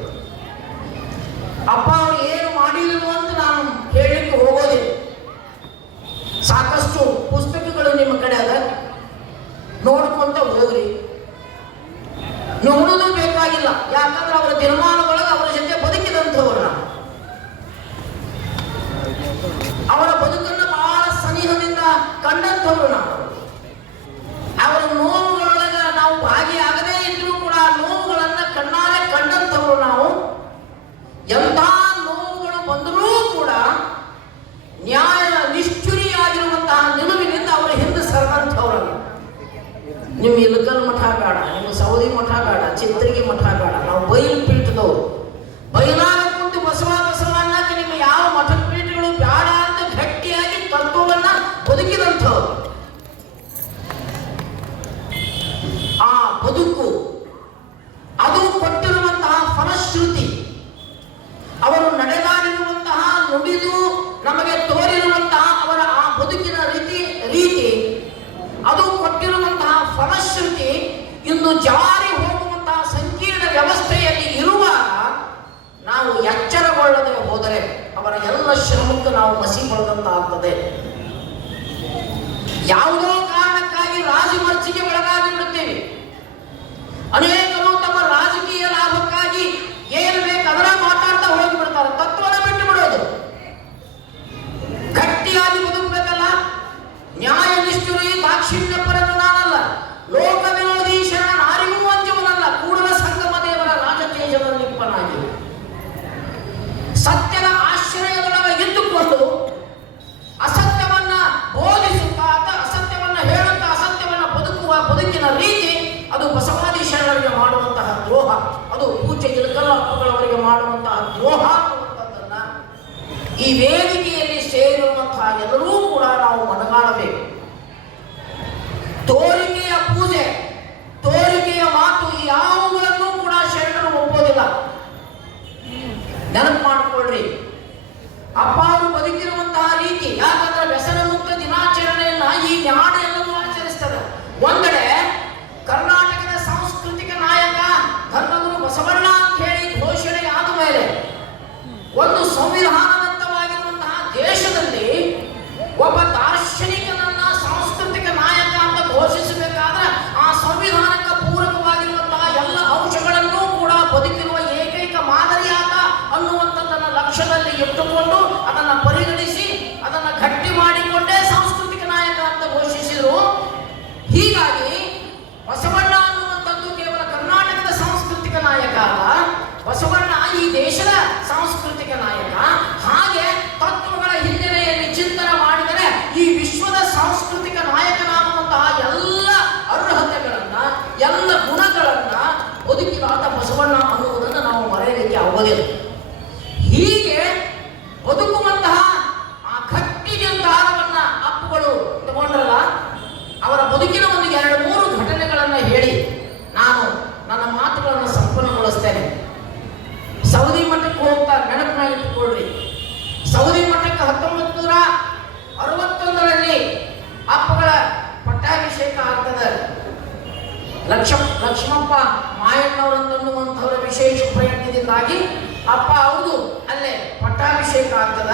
ಅಪ್ಪ ಅವರು ಏನು ಮಾಡಿದ್ರು ಅಂತ ನಾನು ಹೇಳಲಿಕ್ಕೆ ಹೋಗೋದಿಲ್ಲ. ಸಾಕಷ್ಟು ಪುಸ್ತಕಗಳು ನಿಮ್ಮ ಕಡೆ ಅದ, ನೋಡ್ಕೊಂತ ಹೋಗ್ರಿ. ನೋಡೋದು ಬೇಕಾಗಿಲ್ಲ, ಯಾಕಂದ್ರೆ ಅವರ ತೀರ್ಮಾನದೊಳಗೆ ಅವರ ಜೊತೆ ಬದುಕಿದಂಥವ್ರು, ಅವರ ಬದುಕನ್ನು ಬಹಳ ಸನಿಹದಿಂದ ಕಂಡಂಥವ್ರು ನಾವು. ಅವರ ನೋವುಗಳೊಳಗೆ ನಾವು ಭಾಗಿಯಾಗದೇ ಇದ್ರೂ ಕೂಡ ನೋವುಗಳನ್ನ ಕಣ್ಣಾರೆ ಕಂಡಂಥವ್ರು ನಾವು. ಎಂಥ ನೋವುಗಳು ಬಂದರೂ ಕೂಡ ನ್ಯಾಯ ನಿಷ್ಠುರಿಯಾಗಿರುವಂತಹ ನಿಲುವಿನಿಂದ ಅವರ ಹಿಂದೆ ಸರಿದಂಥವ್ರನ್ನು. ನಿಮ್ಮ ಇಲಕಲ್ ಮಠ ಬೇಡ, ನಿಮ್ಮ ಸೌದಿ ಮಠ ಬೇಡ, ಚಿತ್ರಗಿ ಮಠ ಬೇಡ, ನಾವು ಬಯಲು ಪೀಠದವರು. ಬಯಲಾಗ ಕುಂತು ಬಸವ ಅನ್ನಕ್ಕೆ ನಿಮ್ಮ ಯಾವ ಮಠ ಪೀಠಗಳು ಬೇಡ ಅಂತ ಗಟ್ಟಿಯಾಗಿ ತತ್ವವನ್ನ ಬದುಕಿದಂಥವ್ರು. ಆ ಬದುಕು ಅದು ಕೊಟ್ಟಿರುವಂತಹ ಫಲಶ್ರುತಿ, ಅವರು ನಡೆದಾಡಿರುವಂತಹ ನುಡಿದು ನಮಗೆ ತೋರಿರುವಂತಹ ಅವರ ಆ ಬದುಕಿನ ರೀತಿ ಅದು ಕೊಟ್ಟಿರುವಂತಹ ಫಲಶ್ರುತಿ ಇಂದು ಜಾರಿ ಹೋಗುವಂತಹ ಸಂಕೀರ್ಣ ವ್ಯವಸ್ಥೆಯಲ್ಲಿ ಇರುವಾಗ ನಾವು ಎಚ್ಚರಗೊಳ್ಳದೆ ಹೋದರೆ ಅವರ ಎಲ್ಲ ಶ್ರಮಕ್ಕೆ ನಾವು ಮಸಿ ಪಡೆದಂತಾಗ್ತದೆ. ಯಾವುದೋ ಕಾರಣಕ್ಕಾಗಿ ರಾಜಮರ್ಜಿಗೆ ಒಳಗಾಗಿ ಬಿಡುತ್ತೇವೆ. ಅನೇಕರು ತಮ್ಮ ರಾಜಕೀಯ ಲಾಭಕ್ಕಾಗಿ ಏನು ಬೇಕು ಅದರ ಮಾತಾಡ್ತಾ ಹೋಗಿಬಿಡ್ತಾರೆ, ತತ್ವನ ಬಿಟ್ಟು ಬಿಡೋದು. ಗಟ್ಟಿಯಾಗಿ ಬದುಕಬೇಕಲ್ಲ, ನ್ಯಾಯ ನಿಷ್ಠುರಿ ದಾಕ್ಷಿಣ್ಯ ಪರನು ನಾನಲ್ಲ, ಲೋಕ ವಿರೋಧಿ ಶರಣ ನಾರಿಗೂ ಅಂಜುವನಲ್ಲ, ಕೂಡಲ ಸಂಗಮ ದೇವರ ರಾಜತೇಜದಲ್ಲಿ ಈ ವೇದಿಕೆಯಲ್ಲಿ ಸೇರಿರುವಂತಹ ಎಲ್ಲರೂ ಕೂಡ ನಾವು ಮನಗಾಣಬೇಕು. ತೋರಿಕೆಯ ಪೂಜೆ, ತೋರಿಕೆಯ ಮಾತು ಯಾವುಗಳನ್ನು ಕೂಡ ಶರಣರು ಒಪ್ಪೋದಿಲ್ಲ. ನೆನಪು ಮಾಡಿಕೊಳ್ಳ್ರಿ, ಅಪ್ಪ ಅವರು ಬದುಕಿರುವಂತಹ ರೀತಿ. ಯಾಕಂದ್ರೆ ವ್ಯಸನ ಮುಕ್ತ ದಿನಾಚರಣೆಯನ್ನ ಈ ಜ್ಞಾನ ಎಲ್ಲವೂ ಆಚರಿಸ್ತದೆ. ಒಂದೆಡೆ ಕರ್ನಾಟಕದ ಸಾಂಸ್ಕೃತಿಕ ನಾಯಕ ಧರ್ಮಗುರು ಬಸವಣ್ಣ ಅಂತ ಹೇಳಿ ಘೋಷಣೆ ಆದ ಮೇಲೆ ಒಂದು ಸಂವಿಧಾನಬದ್ಧವಾಗಿರುವಂತಹ ದೇಶದಲ್ಲಿ ಒಬ್ಬ ದಾರ್ಶನಿಕನನ್ನ ಸಾಂಸ್ಕೃತಿಕ ನಾಯಕ ಅಂತ ಘೋಷಿಸಬೇಕಾದ್ರೆ ಆ ಸಂವಿಧಾನಕ್ಕೆ ಪೂರಕವಾಗಿರುವಂತಹ ಎಲ್ಲ ಅಂಶಗಳನ್ನು ಕೂಡ ಬದುಕಿರುವ ಏಕೈಕ ಮಾದರಿಯಾದ ಅನ್ನುವಂಥದ್ದನ್ನು ಲಕ್ಷ್ಯದಲ್ಲಿ ಇಟ್ಟುಕೊಂಡು ಅದನ್ನು ಪರಿಗಣಿಸಿ ಅದನ್ನು ಗಟ್ಟಿ ಮಾಡಿಕೊಂಡೇ ಸಾಂಸ್ಕೃತಿಕ ನಾಯಕ ಅಂತ ಘೋಷಿಸಿದರು. ಹೀಗಾಗಿ ಬಸವಣ್ಣ ಅನ್ನುವಂಥದ್ದು ಕೇವಲ ಕರ್ನಾಟಕದ ಸಾಂಸ್ಕೃತಿಕ ನಾಯಕ ಅಲ್ಲ, ಬಸವಣ್ಣ ಈ ದೇಶದ ಸಾಂಸ್ಕೃತಿಕ ನಾಯಕ. ಹಾಗೆ ತತ್ವಗಳ ಹಿನ್ನೆಲೆಯಲ್ಲಿ ಚಿಂತನೆ ಮಾಡಿದರೆ ಈ ವಿಶ್ವದ ಸಾಂಸ್ಕೃತಿಕ ನಾಯಕನಾಗುವಂತಹ ಎಲ್ಲ ಅರ್ಹತೆಗಳನ್ನ, ಎಲ್ಲ ಗುಣಗಳನ್ನ ಬದುಕಿದಾತ ಬಸವಣ್ಣ ಅನ್ನುವುದನ್ನು ನಾವು ಮರೆಯಲಿಕ್ಕೆ ಆಗೋದಿಲ್ಲ. ಹೀಗೆ ಬದುಕುವಂತಹ ಆ ಗಟ್ಟಿ ನಿರ್ಧಾರವನ್ನ ಅಪ್ಪುಗಳು ತಗೊಂಡ್ರಲ್ಲ, ಅವರ ಬದುಕಿನ ಒಂದು 2-3 ಘಟನೆಗಳನ್ನ ಹೇಳಿ ನಾನು ನನ್ನ ಮಾತುಗಳನ್ನು ಸಂಪೂರ್ಣಗೊಳಿಸ್ತೇನೆ. ಸೌದಿ ಮಠಕ್ಕೆ ಹೋಗ್ತಾ ನೆನಪಿನಾಗಿ ಇಟ್ಟುಕೊಳ್ಳ್ರಿ. ಸೌದಿ ಮಠಕ್ಕೆ 1961ರಲ್ಲಿ ಅಪ್ಪಗಳ ಪಟ್ಟಾಭಿಷೇಕ ಆಗ್ತದೆ. ಲಕ್ಷ್ಮಪ್ಪ ಮಾಯಣ್ಣವರನ್ನುವಂಥವರ ವಿಶೇಷ ಪ್ರಯತ್ನದಿಂದಾಗಿ ಅಪ್ಪ ಅವರು ಅಲ್ಲೇ ಪಟ್ಟಾಭಿಷೇಕ ಆಗ್ತದ.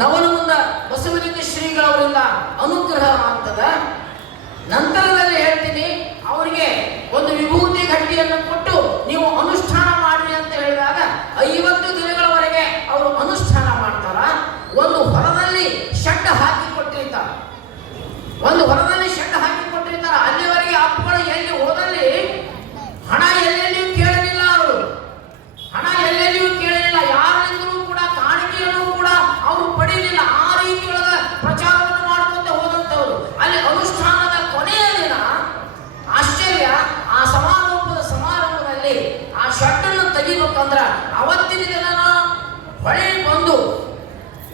ನವಲಗುಂದ ಬಸವಲಿಂಗ ಶ್ರೀಗಳವರಿಂದ ಅನುಗ್ರಹ ಆಗ್ತದ. ನಂತರದಲ್ಲಿ ಹೇಳ್ತೀನಿ, ಅವರಿಗೆ ಒಂದು ವಿಭೂತಿ ಗಟ್ಟಿಯನ್ನು ಕೊಟ್ಟು ನೀವು ಅನುಷ್ಠಾನ ಮಾಡ್ರಿ ಅಂತ ಹೇಳಿದಾಗ 50 ದಿನಗಳವರೆಗೆ ಅವರು ಅನುಷ್ಠಾನ ಮಾಡ್ತಾರ. ಒಂದು ಹೊರದಲ್ಲಿ ಶೆಡ್ ಹಾಕಿ ಕೊಟ್ಟಿರ್ತಾರೆ, ಅಲ್ಲಿವರೆಗೆ ಅಪ್ಪಗಳು ಎಲ್ಲಿ ಹೋದಲ್ಲಿ ಹಣ ಎಲ್ಲೆಲ್ಲಿಯೂ ಕೇಳಲಿಲ್ಲ. ಅವರು ಹಣ ಎಲ್ಲೆಲ್ಲಿಯೂ ಕೇಳಲಿಲ್ಲ, ಯಾರಿಂದಲೂ ಕೂಡ ಕಾಣಿಕೆಯನ್ನು ಕೂಡ ಅವರು ಪಡೀಲಿಲ್ಲ. ಆ ರೀತಿಯೊಳಗ ಪ್ರಚಾರವನ್ನು ಮಾಡ್ಕೊಂತ ಹೋದಂಥವ್ರು. ಅಲ್ಲಿ ಅನುಷ್ಠಾನದ ಕೊನೆಯ ದಿನ ಆಶ್ಚರ್ಯ, ಆ ಸಮಾರಂಭದಲ್ಲಿ ಆ ಶೆಡ್ಡನ್ನು ತೆಗಿಬೇಕಂದ್ರ ಅವತ್ತಿನ ದಿನ ಹೊಳೆ ಬಂದು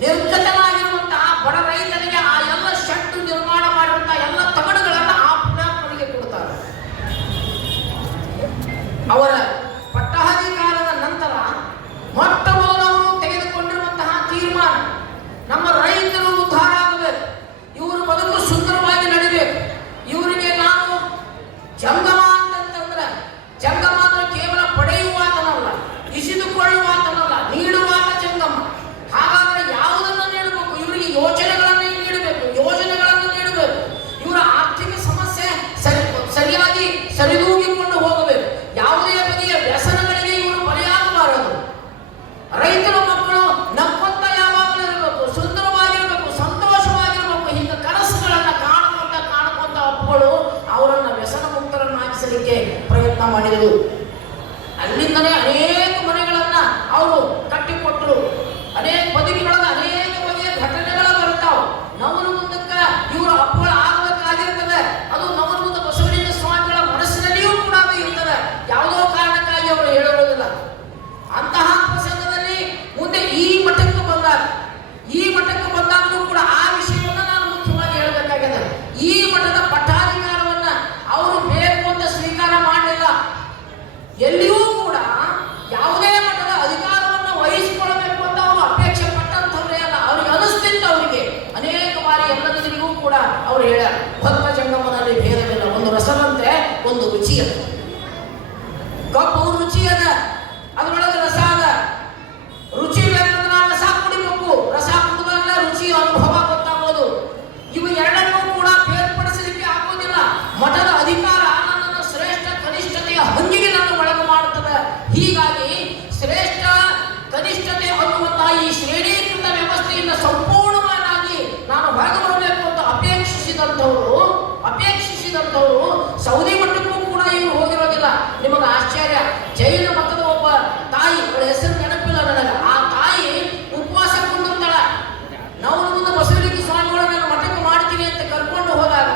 ನಿರ್ಗತನಾಗಿರುವಂತಹ ಬಡ ರೈತನಿಗೆ ಆ ಎಲ್ಲ ಶೆಡ್ ನಿರ್ಮಾಣ ಮಾಡಿರುವಂತಹ ಎಲ್ಲ ತಗಡುಗಳನ್ನು ಆ ಪುಣ್ಯಾತ್ಮನಿಗೆ ಕೊಡ್ತಾರೆ. ಅವರ ಪಟ್ಟಾಧಿಕಾರದ ನಂತರ ಮೊಟ್ಟ ಮೊದಲವರು ತೆಗೆದುಕೊಂಡಿರುವಂತಹ ತೀರ್ಮಾನ, ನಮ್ಮ ರೈತರು ಉದ್ಧಾರ ಆಗಬೇಕು, ಇವರು ಬದುಕು ಸುಂದರವಾಗಿ ನಡಿಬೇಕು. ಇವರಿಗೆ ನಾವು ಜಂಗಮ ಅಂತಂದ್ರೆ, ಜಂಗಮ ಅಂದ್ರೆ ಕೇವಲ ಪಡೆಯುವಾತನಲ್ಲ, ಇಸಿದುಕೊಳ್ಳುವಾತನಲ್ಲ, ನೀಡುವಾತ ಜಂಗಮ. ಹಾಗಾದ್ರೆ ಯಾವುದನ್ನು ನೀಡಬೇಕು? ಇವರಿಗೆ ಯೋಜನೆಗಳನ್ನು ನೀಡಬೇಕು. ಇವರ ಆರ್ಥಿಕ ಸಮಸ್ಯೆ ಸರಿಯಾಗಿ ಸರಿದೂಗಿಕೊಂಡು ಹೋಗಬೇಕು. ಯಾವುದೇ ಬಗೆಯ ವ್ಯಸನಗಳಿಗೆ ಇವರು ಬಲಿಯಾಗಬಾರದು. ರೈತರ ಮಕ್ಕಳು ನಕ್ಕೊಂತ ಯಾವಾಗಲೂ ಇರಬೇಕು, ಸುಂದರವಾಗಿರಬೇಕು, ಸಂತೋಷವಾಗಿರಬೇಕು. ಹೀಗೆ ಕನಸುಗಳನ್ನು ಕಾಣುವಂತ ಅಪ್ಪಗಳು ಅವರನ್ನ ವ್ಯಸನ ಮುಕ್ತರನ್ನಾಗಿಸಲಿಕ್ಕೆ ಪ್ರಯತ್ನ ಮಾಡಿದರು. ಅಲ್ಲಿಂದನೇ ಅನೇಕ ಮನೆಗಳನ್ನ ಅವರು ಕಟ್ಟಿಕೊಟ್ಟರು. ಅನೇಕ ಬದುಕಿನೊಳಗೆ ಅನೇಕ ಬಗೆಯ ಘಟನೆಗಳು ಬರ್ತಾವ. ನವಲಗುಂದಕ್ಕ ಇವರು ಅಪ್ಪಗಳು ಆಗಬೇಕಾಗಿರ್ತದೆ. ಅದು ನವಲಗುಂದ ಬಸವಲಿಂಗ ಸ್ವಾಮಿಗಳ ಮನಸ್ಸಿನಲ್ಲಿಯೂ ಕೂಡ ಅದು ಇರ್ತದೆ. ಯಾವುದೋ ಕಾರಣಕ್ಕಾಗಿ ಅವರು ಹೇಳಿರೋದಿಲ್ಲ. ಅಂತಹ ಪ್ರಸಂಗದಲ್ಲಿ ಮುಂದೆ ಈ ಮಠಕ್ಕೂ ಬಂದಾಗಲೂ ಕೂಡ ಆ ವಿಷಯವನ್ನು ನಾನು ಮುಖ್ಯವಾಗಿ ಹೇಳಬೇಕಾಗಿದೆ. ಈ ಮಠದ ಪಟ್ಟಾಧಿಕಾರವನ್ನ ಅವರು ಬೇಕು ಅಂತ ಸ್ವೀಕಾರ ಮಾಡಲಿಲ್ಲ. ಎಲ್ಲಿಯೂ ಕೂಡ ಯಾವುದೇ ಮಠದ ಅಧಿಕಾರವನ್ನು ವಹಿಸಿಕೊಳ್ಳಬೇಕು ಅಂತ ಅವರು ಅಪೇಕ್ಷೆ ಪಟ್ಟಂಥವ್ರೇ ಅಲ್ಲ. ಅವ್ರಿಗೆ ಅನಿಸ್ತಿತ್ತು. ಅವರಿಗೆ ಅನೇಕ ಬಾರಿ ಎಲ್ಲರಿಗೂ ಕೂಡ ಅವರು ಹೇಳ್ಯಾರ, ಭಕ್ತ ಜಂಗಮದಲ್ಲಿ ಭೇದವಿಲ್ಲ, ಒಂದು ರಸವಂತೆ ಒಂದು ರುಚಿ ಅದ. ಕಬ್ಬು ರುಚಿ ಅದ, ಅದರೊಳಗೆ ರಸ ಅದ. ರುಚಿ ಬೇಕಂದ್ರೆ ರಸ ಕುಡಿಬೇಕು, ರಸ ಕುಡಿದಾಗ ರುಚಿ ಅನುಭವ ಗೊತ್ತಾಗೋದು. ಇವು ಎರಡನ್ನೂ ಕೂಡ ಬೇರ್ಪಡಿಸಲಿಕ್ಕೆ ಆಗೋದಿಲ್ಲ. ಮಠದ ಅಧಿಕಾರ ನನ್ನನ್ನು ಶ್ರೇಷ್ಠ ಕನಿಷ್ಠತೆಯ ಹಂಗಿಗೆ ನಾನು ಒಳಗೆ ಮಾಡುತ್ತದೆ. ಹೀಗಾಗಿ ಶ್ರೇಷ್ಠ ಕನಿಷ್ಠತೆ ಅನ್ನುವಂತಹ ಈ ಶ್ರೇಣೀಕೃತ ವ್ಯವಸ್ಥೆಯಿಂದ ಸಂಪೂರ್ಣವಾಗಿ ನಾನು ಹೊರಗೆ ಬರಬೇಕು ಅಂತ ಅಪೇಕ್ಷಿಸಿದಂಥವರು ಸೌದಿ ಮಠಕ್ಕೂ ಕೂಡ ಇವರು ಹೋಗಿರೋದಿಲ್ಲ. ನಿಮಗೆ ಆಶ್ಚರ್ಯ, ಜೈನ ಮಠದ ಒಬ್ಬ ತಾಯಿ, ಅವಳ ಹೆಸರು ನೆನಪಿಲ್ಲ ನನಗೆ, ಆ ತಾಯಿ ಉಪವಾಸ ಕೊಂಡಿರ್ತಾಳ. ನವಲಗುಂದ ಬಸವಲಿಂಗ ಸ್ವಾಮಿಗಳ ನಾನು ಮಠಕ್ಕೆ ಮಾಡ್ತೀನಿ ಅಂತ ಕರ್ಕೊಂಡು ಹೋದಾಗ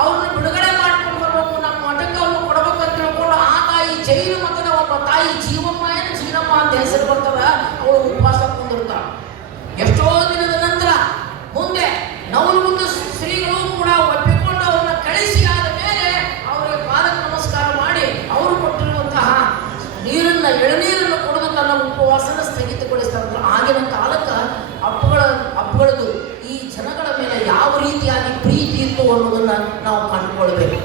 ಅವ್ರನ್ನ ಬಿಡುಗಡೆ ಮಾಡ್ಕೊಂಡು ಬರ್ಬೇಕು, ನಮ್ಮ ಮಠಕ್ಕೆ ಅವ್ರನ್ನ ಕೊಡ್ಬೇಕು ಅಂತ ತಿಳ್ಕೊಂಡು ಆ ತಾಯಿ ಜೈನ ಮಠದ ಒಬ್ಬ ತಾಯಿ, ಜೀವಮ್ಮ ಅಂತ ಹೆಸರು ಬರ್ತದ, ಅವಳು ಉಪವಾಸ ಕೊಂಡಿರ್ತಾಳ. ಅನ್ನೋದನ್ನ ನಾವು ಕಂಡುಕೊಳ್ಬೇಕು.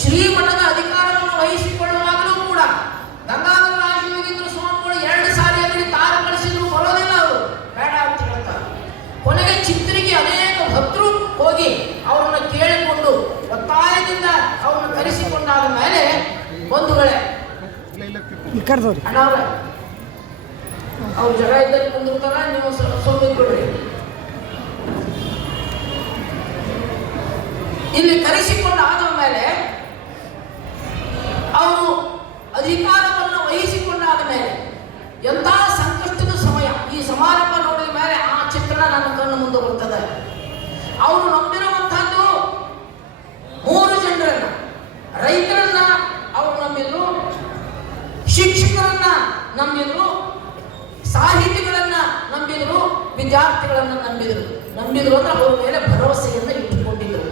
ಶ್ರೀಮಠದ ಅಧಿಕಾರವನ್ನು ವಹಿಸಿಕೊಳ್ಳುವಾಗಲೂ ಕೂಡ ಗಂಗಾಧರ ರಾಜಯೋಗೀಂದ್ರ ಸ್ವಾಮಿಗಳು 2 ಸಾರಿ ಅದರಲ್ಲಿ ತಾರು ಕಳಿಸಿದ್ರು, ಬರೋದಿಲ್ಲ, ಅವರು ಬೇಡ ಅಂತ ಹೇಳ್ತಾರೆ. ಕೊನೆಗೆ ಚಿತ್ರಕ್ಕೆ ಅನೇಕ ಭಕ್ತರು ಹೋಗಿ ಅವರನ್ನು ಕೇಳಿಕೊಂಡು ಒತ್ತಾಯದಿಂದ ಅವರನ್ನು ಕರೆಸಿಕೊಂಡಾದ ಮೇಲೆ ಬಂಧುಗಳೇ ಅಣ್ಣವ್ರೆ ಅವ್ರ ಜಗ ಇದ್ದಲ್ಲಿ ಕುಂದಿರ್ತಾರ, ನೀವು ಸುಮ್ಮನೆ ಬಿಡ್ರಿ. ಇಲ್ಲಿ ಕರೆಸಿಕೊಂಡಾದ ಮೇಲೆ ಅವರು ಅಧಿಕಾರವನ್ನು ವಹಿಸಿಕೊಂಡಾದ ಮೇಲೆ ಎಂಥ ಸಂಕಷ್ಟದ ಸಮಯ. ಈ ಸಮಾರಂಭ ನೋಡಿದ ಮೇಲೆ ಆ ಚಿತ್ರಣ ನನ್ನ ಕಣ್ಣು ಮುಂದೆ ಬರ್ತದೆ. ಅವರು ನಂಬಿರುವಂತಹದ್ದು 3 ಜನರನ್ನ, ರೈತರನ್ನ ಅವರು ನಂಬಿದ್ರು, ಶಿಕ್ಷಕರನ್ನ ನಂಬಿದ್ರು, ಸಾಹಿತಿಗಳನ್ನ ನಂಬಿದ್ರು, ವಿದ್ಯಾರ್ಥಿಗಳನ್ನ ನಂಬಿದ್ರು ಅಂದ್ರೆ ಅವರ ಮೇಲೆ ಭರವಸೆಯನ್ನು ಇಟ್ಟುಕೊಂಡಿದ್ರು.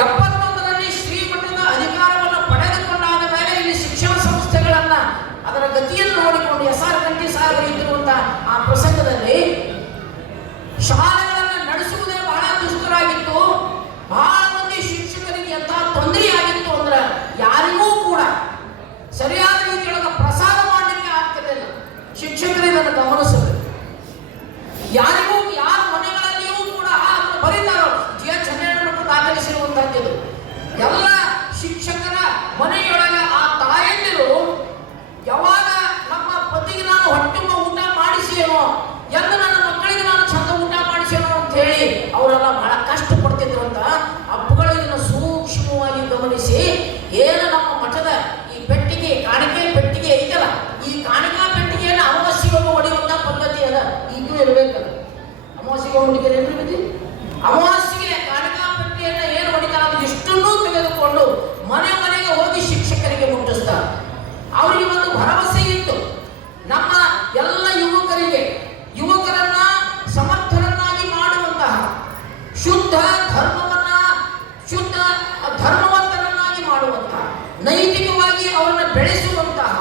71ರಲ್ಲಿ ಶ್ರೀಮಠದ ಅಧಿಕಾರವನ್ನು ಪಡೆದುಕೊಂಡಾದ ಮೇಲೆ ಇಲ್ಲಿ ಶಿಕ್ಷಣ ಸಂಸ್ಥೆಗಳನ್ನ ಅದರ ಗತಿಯನ್ನು ನೋಡಿಕೊಂಡು SR ಗಂಟಿ ಸಾಹೇಬರು ಇದ್ದಿರುವಂತಹ ಆ ಪ್ರಸಂಗದಲ್ಲಿ ಶಾಲೆಗಳನ್ನು ನಡೆಸುವುದೇ ಬಹಳ ದುಸ್ತರಾಗಿತ್ತು. ಬಹಳ ಮಂದಿ ಶಿಕ್ಷಕರಿಗೆ ಎಂತ ತೊಂದರೆಯಾಗಿತ್ತು ಅಂದ್ರೆ ಯಾರಿಗೂ ಕೂಡ ಸರಿಯಾದ ರೀತಿಯೊಳಗೆ ಪ್ರಸಾದ ಮಾಡಲಿಕ್ಕೆ ಆಗ್ತಿರಲಿಲ್ಲ. ಶಿಕ್ಷಕರು ಇದನ್ನು ಗಮನಿಸಬೇಕು. ಯಾರಿಗೂ ಯಾರ ಮನೆಗಳಲ್ಲಿಯೂ ಕೂಡ ಅದನ್ನು ಬರೀತಾರೋ G.H. ದಾಖಲಿಸಿರುವಂತಹದ್ದು ಎಲ್ಲ ಶಿಕ್ಷಕರ ಮನೆಯೊಳಗೆ ಆ ತಾಯಂದಿರು ಯಾವಾಗ ನಮ್ಮ ಪತಿಗೆ ನಾನು ಹೊಟ್ಟೆಂಬ ಊಟ ಮಾಡಿಸೇನೋ, ಎಂದು ನನ್ನ ಮಕ್ಕಳಿಗೆ ನಾನು ಚಂದ ಊಟ ಮಾಡಿಸೇನೋ ಅಂತ ಹೇಳಿ ಅವರೆಲ್ಲ ಬಹಳ ಕಷ್ಟಪಡ್ತಿದ್ರು ಅಂತ ಅಪ್ಪಗಳು ಇದನ್ನು ಸೂಕ್ಷ್ಮವಾಗಿ ಗಮನಿಸಿ, ಏನು ನಮ್ಮ ಮಠದ ಈ ಪೆಟ್ಟಿಗೆ ಕಾಣಿಕೆ ಪೆಟ್ಟಿಗೆ ಐತಲ್ಲ, ಈ ಕಾಣಿಕಾ ಪೆಟ್ಟಿಗೆಯನ್ನು ಅಮಾವಾಸ್ಯೆಗೆ ಹೊಡೆಯುವಂತ ಪದ್ಧತಿ ಅದ, ಇದು ಇರಬೇಕಲ್ಲ. ಅಮಾವಾಸ್ಯೆಗೆ ಹೊಡಿತಾರೆ, ಅಮಾವಾಸ್ಯೆಗೆ ಕಾಣಿಕಾ ಪೆಟ್ಟಿಗೆಯನ್ನು ಏನು ಹೊಡಿತಾರೆ ಅದು ಇಷ್ಟನ್ನೂ ತೆಗೆದುಕೊಂಡು ಮನೆ ಮನೆಗೆ ಹೋಗಿ ಶಿಕ್ಷಕರಿಗೆ ಮುಟ್ಟಿಸ್ತಾರೆ. ಅವರಿಗೆ ಒಂದು ಭರವಸೆ ಇತ್ತು, ನಮ್ಮ ಎಲ್ಲ ಯುವಕರನ್ನ ಸಮರ್ಥರನ್ನಾಗಿ ಮಾಡುವಂತಹ ಶುದ್ಧ ಧರ್ಮವಂತರನ್ನಾಗಿ ಮಾಡುವಂತಹ, ನೈತಿಕವಾಗಿ ಅವರನ್ನು ಬೆಳೆಸುವಂತಹ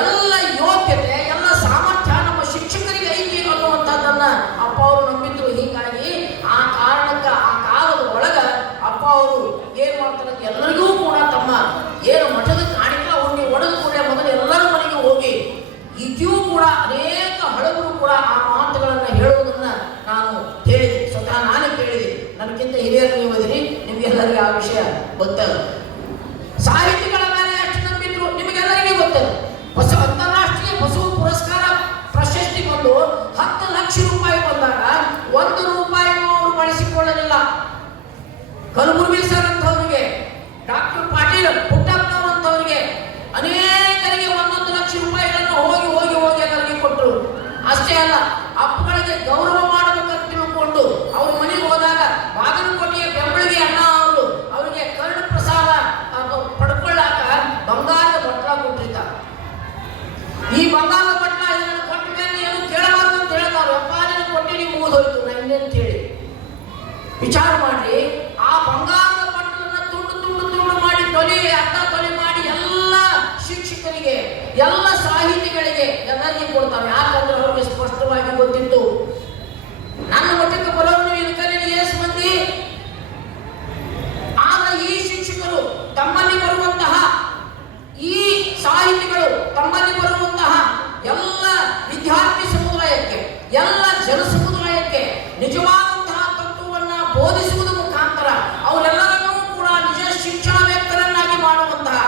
ಎಲ್ಲ ಯೋಗ್ಯತೆ, ಎಲ್ಲ ಸಾಮರ್ಥ್ಯ ನಮ್ಮ ಶಿಕ್ಷಕರಿಗೆ ಐತಿ ಅನ್ನುವಂಥದ್ದನ್ನ ಅಪ್ಪ ಅವರು ನಂಬಿದ್ರು. ಹೀಗಾಗಿ ಆ ಕಾರಣಕ್ಕೆ ಆ ಕಾಲದ ಒಳಗ ಅಪ್ಪ ಅವರು ಏನ್ ಮಾಡ್ತಾರೆ, ಎಲ್ಲರಿಗೂ ಕೂಡ ತಮ್ಮ ಏನು ಮಠದ ಕಾಣಿಕಾ ಉಂಡಿ ಒಡೆದು ಕೂಡ ಮೊದಲು ಎಲ್ಲರ ಮನೆಗೆ ಹೋಗಿ ಈಗ್ಯೂ ಕೂಡ ಅನೇಕ ಹಳಬರು ಕೂಡ ಆ ಮಾತುಗಳನ್ನ ಹೇಳುವುದನ್ನ ನಾನು ಕೇಳಿದೆ, ಸ್ವತಃ ನಾನೇ ಕೇಳಿದೆ. ನನಗಿಂತ ಹಿರಿಯರು ನೀವು ಇದೀರಿ, ನಿಮ್ಗೆಲ್ಲರಿಗೆ ಆ ವಿಷಯ ಗೊತ್ತಲ್ಲ. ಸಾಹಿತಿಗಳ ಮೇಲೆ ಎಷ್ಟು ನಂಬಿದ್ರು ನಿಮಗೆಲ್ಲರಿಗೆ ಗೊತ್ತಲ್ಲ. ಅಂತಾರಾಷ್ಟ್ರೀಯ ಬಸವ ಪುರಸ್ಕಾರ ಪ್ರಶಸ್ತಿ ಬಂದು 10 ಲಕ್ಷ ರೂಪಾಯಿ ಬಂದಾಗ 1 ರೂಪಾಯಿನೂ ಅವರು ಬಳಸಿಕೊಳ್ಳಲಿಲ್ಲ. ಕಲಬುರ್ಗಿ ಸರ್ ಅಂತವರಿಗೆ, ಡಾಕ್ಟರ್ ಪಾಟೀಲ್ ಪುಟ್ಟಪ್ಪನವರು ಅಂತವರಿಗೆ ಅನೇಕರಿಗೆ 1 ಲಕ್ಷ ರೂಪಾಯಿಗಳನ್ನು ಹೋಗಿ ಹೋಗಿ ಹೋಗಿ ಅದರಿಗೆ ಕೊಟ್ಟರು. ಅಷ್ಟೇ ಅಲ್ಲ, ಅಪ್ಪಗಳಿಗೆ ಗೌರವ ಮಾಡಬೇಕಂತ ತಿಳ್ಕೊಂಡು ಅವ್ರ ಮನೆಗೆ ಹೋದಾಗ ಬಾಗಲಕೋಟೆಯ ಬೆಂಬಳಿಗೆ ಅಣ್ಣ ಅವರು ಅವರಿಗೆ ಕರ್ಣ ಪ್ರಸಾದ ಪಡ್ಕೊಳ್ಳಾಕ ಬಂಗಾರದ ಬಟ್ಲ ಕೊಟ್ಟಿರ್ತಾರೆ. ಈ ಬಂಗಾರದ ಬಟ್ಲ ಇದನ್ನು ಕೊಟ್ಟ ಮೇಲೆ ಏನು ಕೇಳಬಾರ್ದು ಅಂತ ಹೇಳ್ತಾರೆ. ಅಪ್ಪಾಜಿನ ಕೊಟ್ಟಿ ನೀವು ಮುಗಿದೋಯ್ತು ನಾ ಇನ್ನೇನು ಕೇಳಿ ವಿಚಾರ ಮಾಡಿ ಆ ಬಂಗಾರದ ಬಟ್ಟಲನ್ನ ತುಂಡು ಮಾಡಿ ತೊಲೆ ಮಾಡಿ ಎಲ್ಲ ಶಿಕ್ಷಕರಿಗೆ, ಎಲ್ಲ ಸಾಹಿತಿಗಳಿಗೆ ಎಲ್ಲರಿಗೆ ಕೊಡ್ತಾರೆ. ಯಾಕಂದ್ರೆ ಅವ್ರಿಗೆ ಸ್ಪಷ್ಟವಾಗಿ ಗೊತ್ತಿತ್ತು, ನನ್ನ ಮಠಕ್ಕೆ ಬರೋರು ಇದಕ್ಕಲ್ಲಿ ಏಸು ಮಂದಿ. ಆಗ ಈ ಶಿಕ್ಷಕರು ತಮ್ಮಲ್ಲಿ ಬರುವಂತಹ, ಈ ಸಾಹಿತಿಗಳು ತಮ್ಮಲ್ಲಿ ಬರುವಂತಹ ಎಲ್ಲ ವಿದ್ಯಾರ್ಥಿ ಸಮುದಾಯಕ್ಕೆ, ಎಲ್ಲ ಜನ ಸಮುದಾಯಕ್ಕೆ ನಿಜವಾದಂತಹ ತತ್ವವನ್ನ ಬೋಧಿಸುವುದರ ಮುಖಾಂತರ ಅವರೆಲ್ಲರನ್ನೂ ಕೂಡ ನಿಜ ಶಿಕ್ಷಣವೇತ್ತರನ್ನಾಗಿ ಮಾಡುವಂತಹ,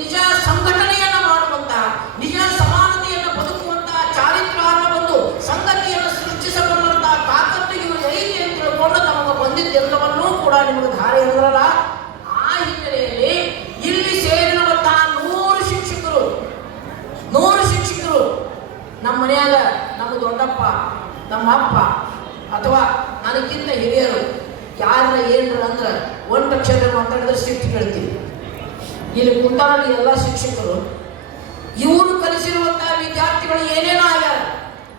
ನಿಜ ಸಂಘಟನೆಯನ್ನ ಮಾಡುವಂತಹ, ನಿಜ ಸಮಾನತೆಯನ್ನು ಬದುಕುವಂತಹ, ಚಾರಿತ್ರ್ಯವನ್ನು ಒಂದು ಸಂಗತಿಯನ್ನು ಸೃಷ್ಟಿಸಬಲ್ಲಂತಹ ತಾಕತ್ತು ಇವರು ಐತಿ ಅಂತ ತಿಳ್ಕೊಂಡು ನಮಗೆ ಬಂದಿದ್ದೆಲ್ಲವನ್ನೂ ಕೂಡ ನಿಮಗೆ ಧಾರೆ ಇರಲ್ಲ. ಆ ಹಿನ್ನೆಲೆಯಲ್ಲಿ ಇಲ್ಲಿ ಸೇರಿರುವಂತಹ 100 ಶಿಕ್ಷಕರು ನಮ್ಮ ಮನೆಯಾಗ ನಮ್ಮ ದೊಡ್ಡಪ್ಪ, ನಮ್ಮ ಅಪ್ಪ ಅಥವಾ ನನಗಿಂತ ಹಿರಿಯರು ಯಾರ ಏನ್ರ ಅಂದ್ರೆ ಒಂದು ಅಕ್ಷರ ಮಾತಾಡಿದ್ರೆ ಸಿಟ್ಟು ಕೇಳ್ತೀವಿ. ಇಲ್ಲಿ ಕುಂತಾರಲ್ಲಿ ಎಲ್ಲ ಶಿಕ್ಷಕರು ಇವರು ಕಲಿಸಿರುವಂತಹ ವಿದ್ಯಾರ್ಥಿಗಳು ಏನೇನೋ ಆಗ್ಯಾರ,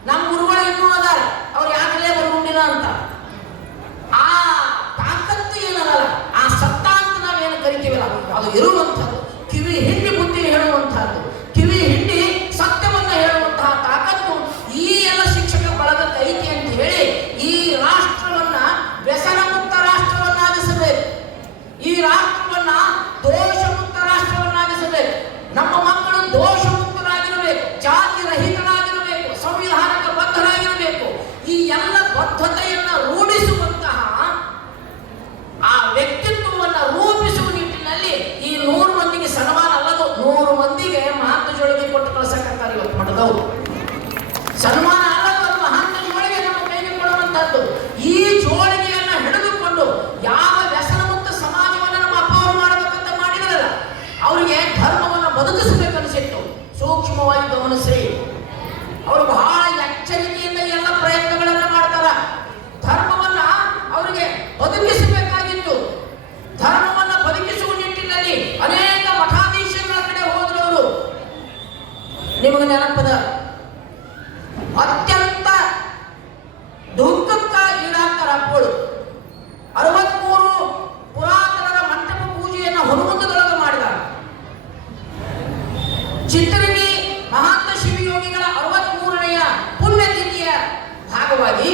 ನಮ್ಮ ಗುರುಗಳು ಇನ್ನೂ ಅದಾರ, ಅವ್ರು ಯಾಕಲೇ ಬರ್ಕೊಂಡಿಲ್ಲ ಅಂತ ಆ ತಾಕತ್ತು ಏನಲ್ಲ, ಆ ಸತ್ತ ಅಂತ ನಾವೇನು ಕರಿತೀವಲ್ಲ ಅದು ಇರುವಂಥದ್ದು, ಕಿವಿ ಹಿಂಡಿ ಬುದ್ಧಿ ಹೇಳುವಂತಹದ್ದು, ಕಿವಿ ಹಿಂಡಿ ಸತ್ಯವನ್ನ ಹೇಳುವಂತಹ ತಾಕತ್ತು ಈ ಎಲ್ಲ ಶಿಕ್ಷಕ ಬಳಗಕ್ಕೆ ಐತಿ ಅಂತ ಹೇಳಿ ಈ ರಾಷ್ಟ್ರವನ್ನ ವ್ಯಸನ ಮುಕ್ತ ರಾಷ್ಟ್ರವನ್ನಾಗಿಸಬೇಕು. ಗಮನಿಸಿ. ಅವರು ಬಹಳ ಎಚ್ಚರಿಕೆಯಿಂದ ಎಲ್ಲ ಪ್ರಯತ್ನಗಳನ್ನ ಮಾಡ್ತಾರ. ಧರ್ಮವನ್ನ ಅವರಿಗೆ ಬದುಕಿಸಬೇಕಾಗಿತ್ತು. ಧರ್ಮವನ್ನ ಬದುಕಿಸುವ ನಿಟ್ಟಿನಲ್ಲಿ ಅನೇಕ ಮಠಾಧೀಶಗಳ ಕಡೆ ಹೋದ್ರು ಅವರು. ನಿಮಗೆ ನೆನಪದ ಅತ್ಯಂತ ದುಃಖಕ್ಕ ಈಡಾಗ್ತಾರ ಅಪ್ಪಳು. 63 ಪುರಾತನರ ಮಂಟಪ ಪೂಜೆಯನ್ನು ಹನುಮಂತದೊಳಗೆ ಮಾಡಿದ. ಚಿತ್ರಗಿ ಮಹಾಂತ ಶಿವಯೋಗಿಗಳ 63ನೆಯ ಪುಣ್ಯತಿಥಿಯ ಭಾಗವಾಗಿ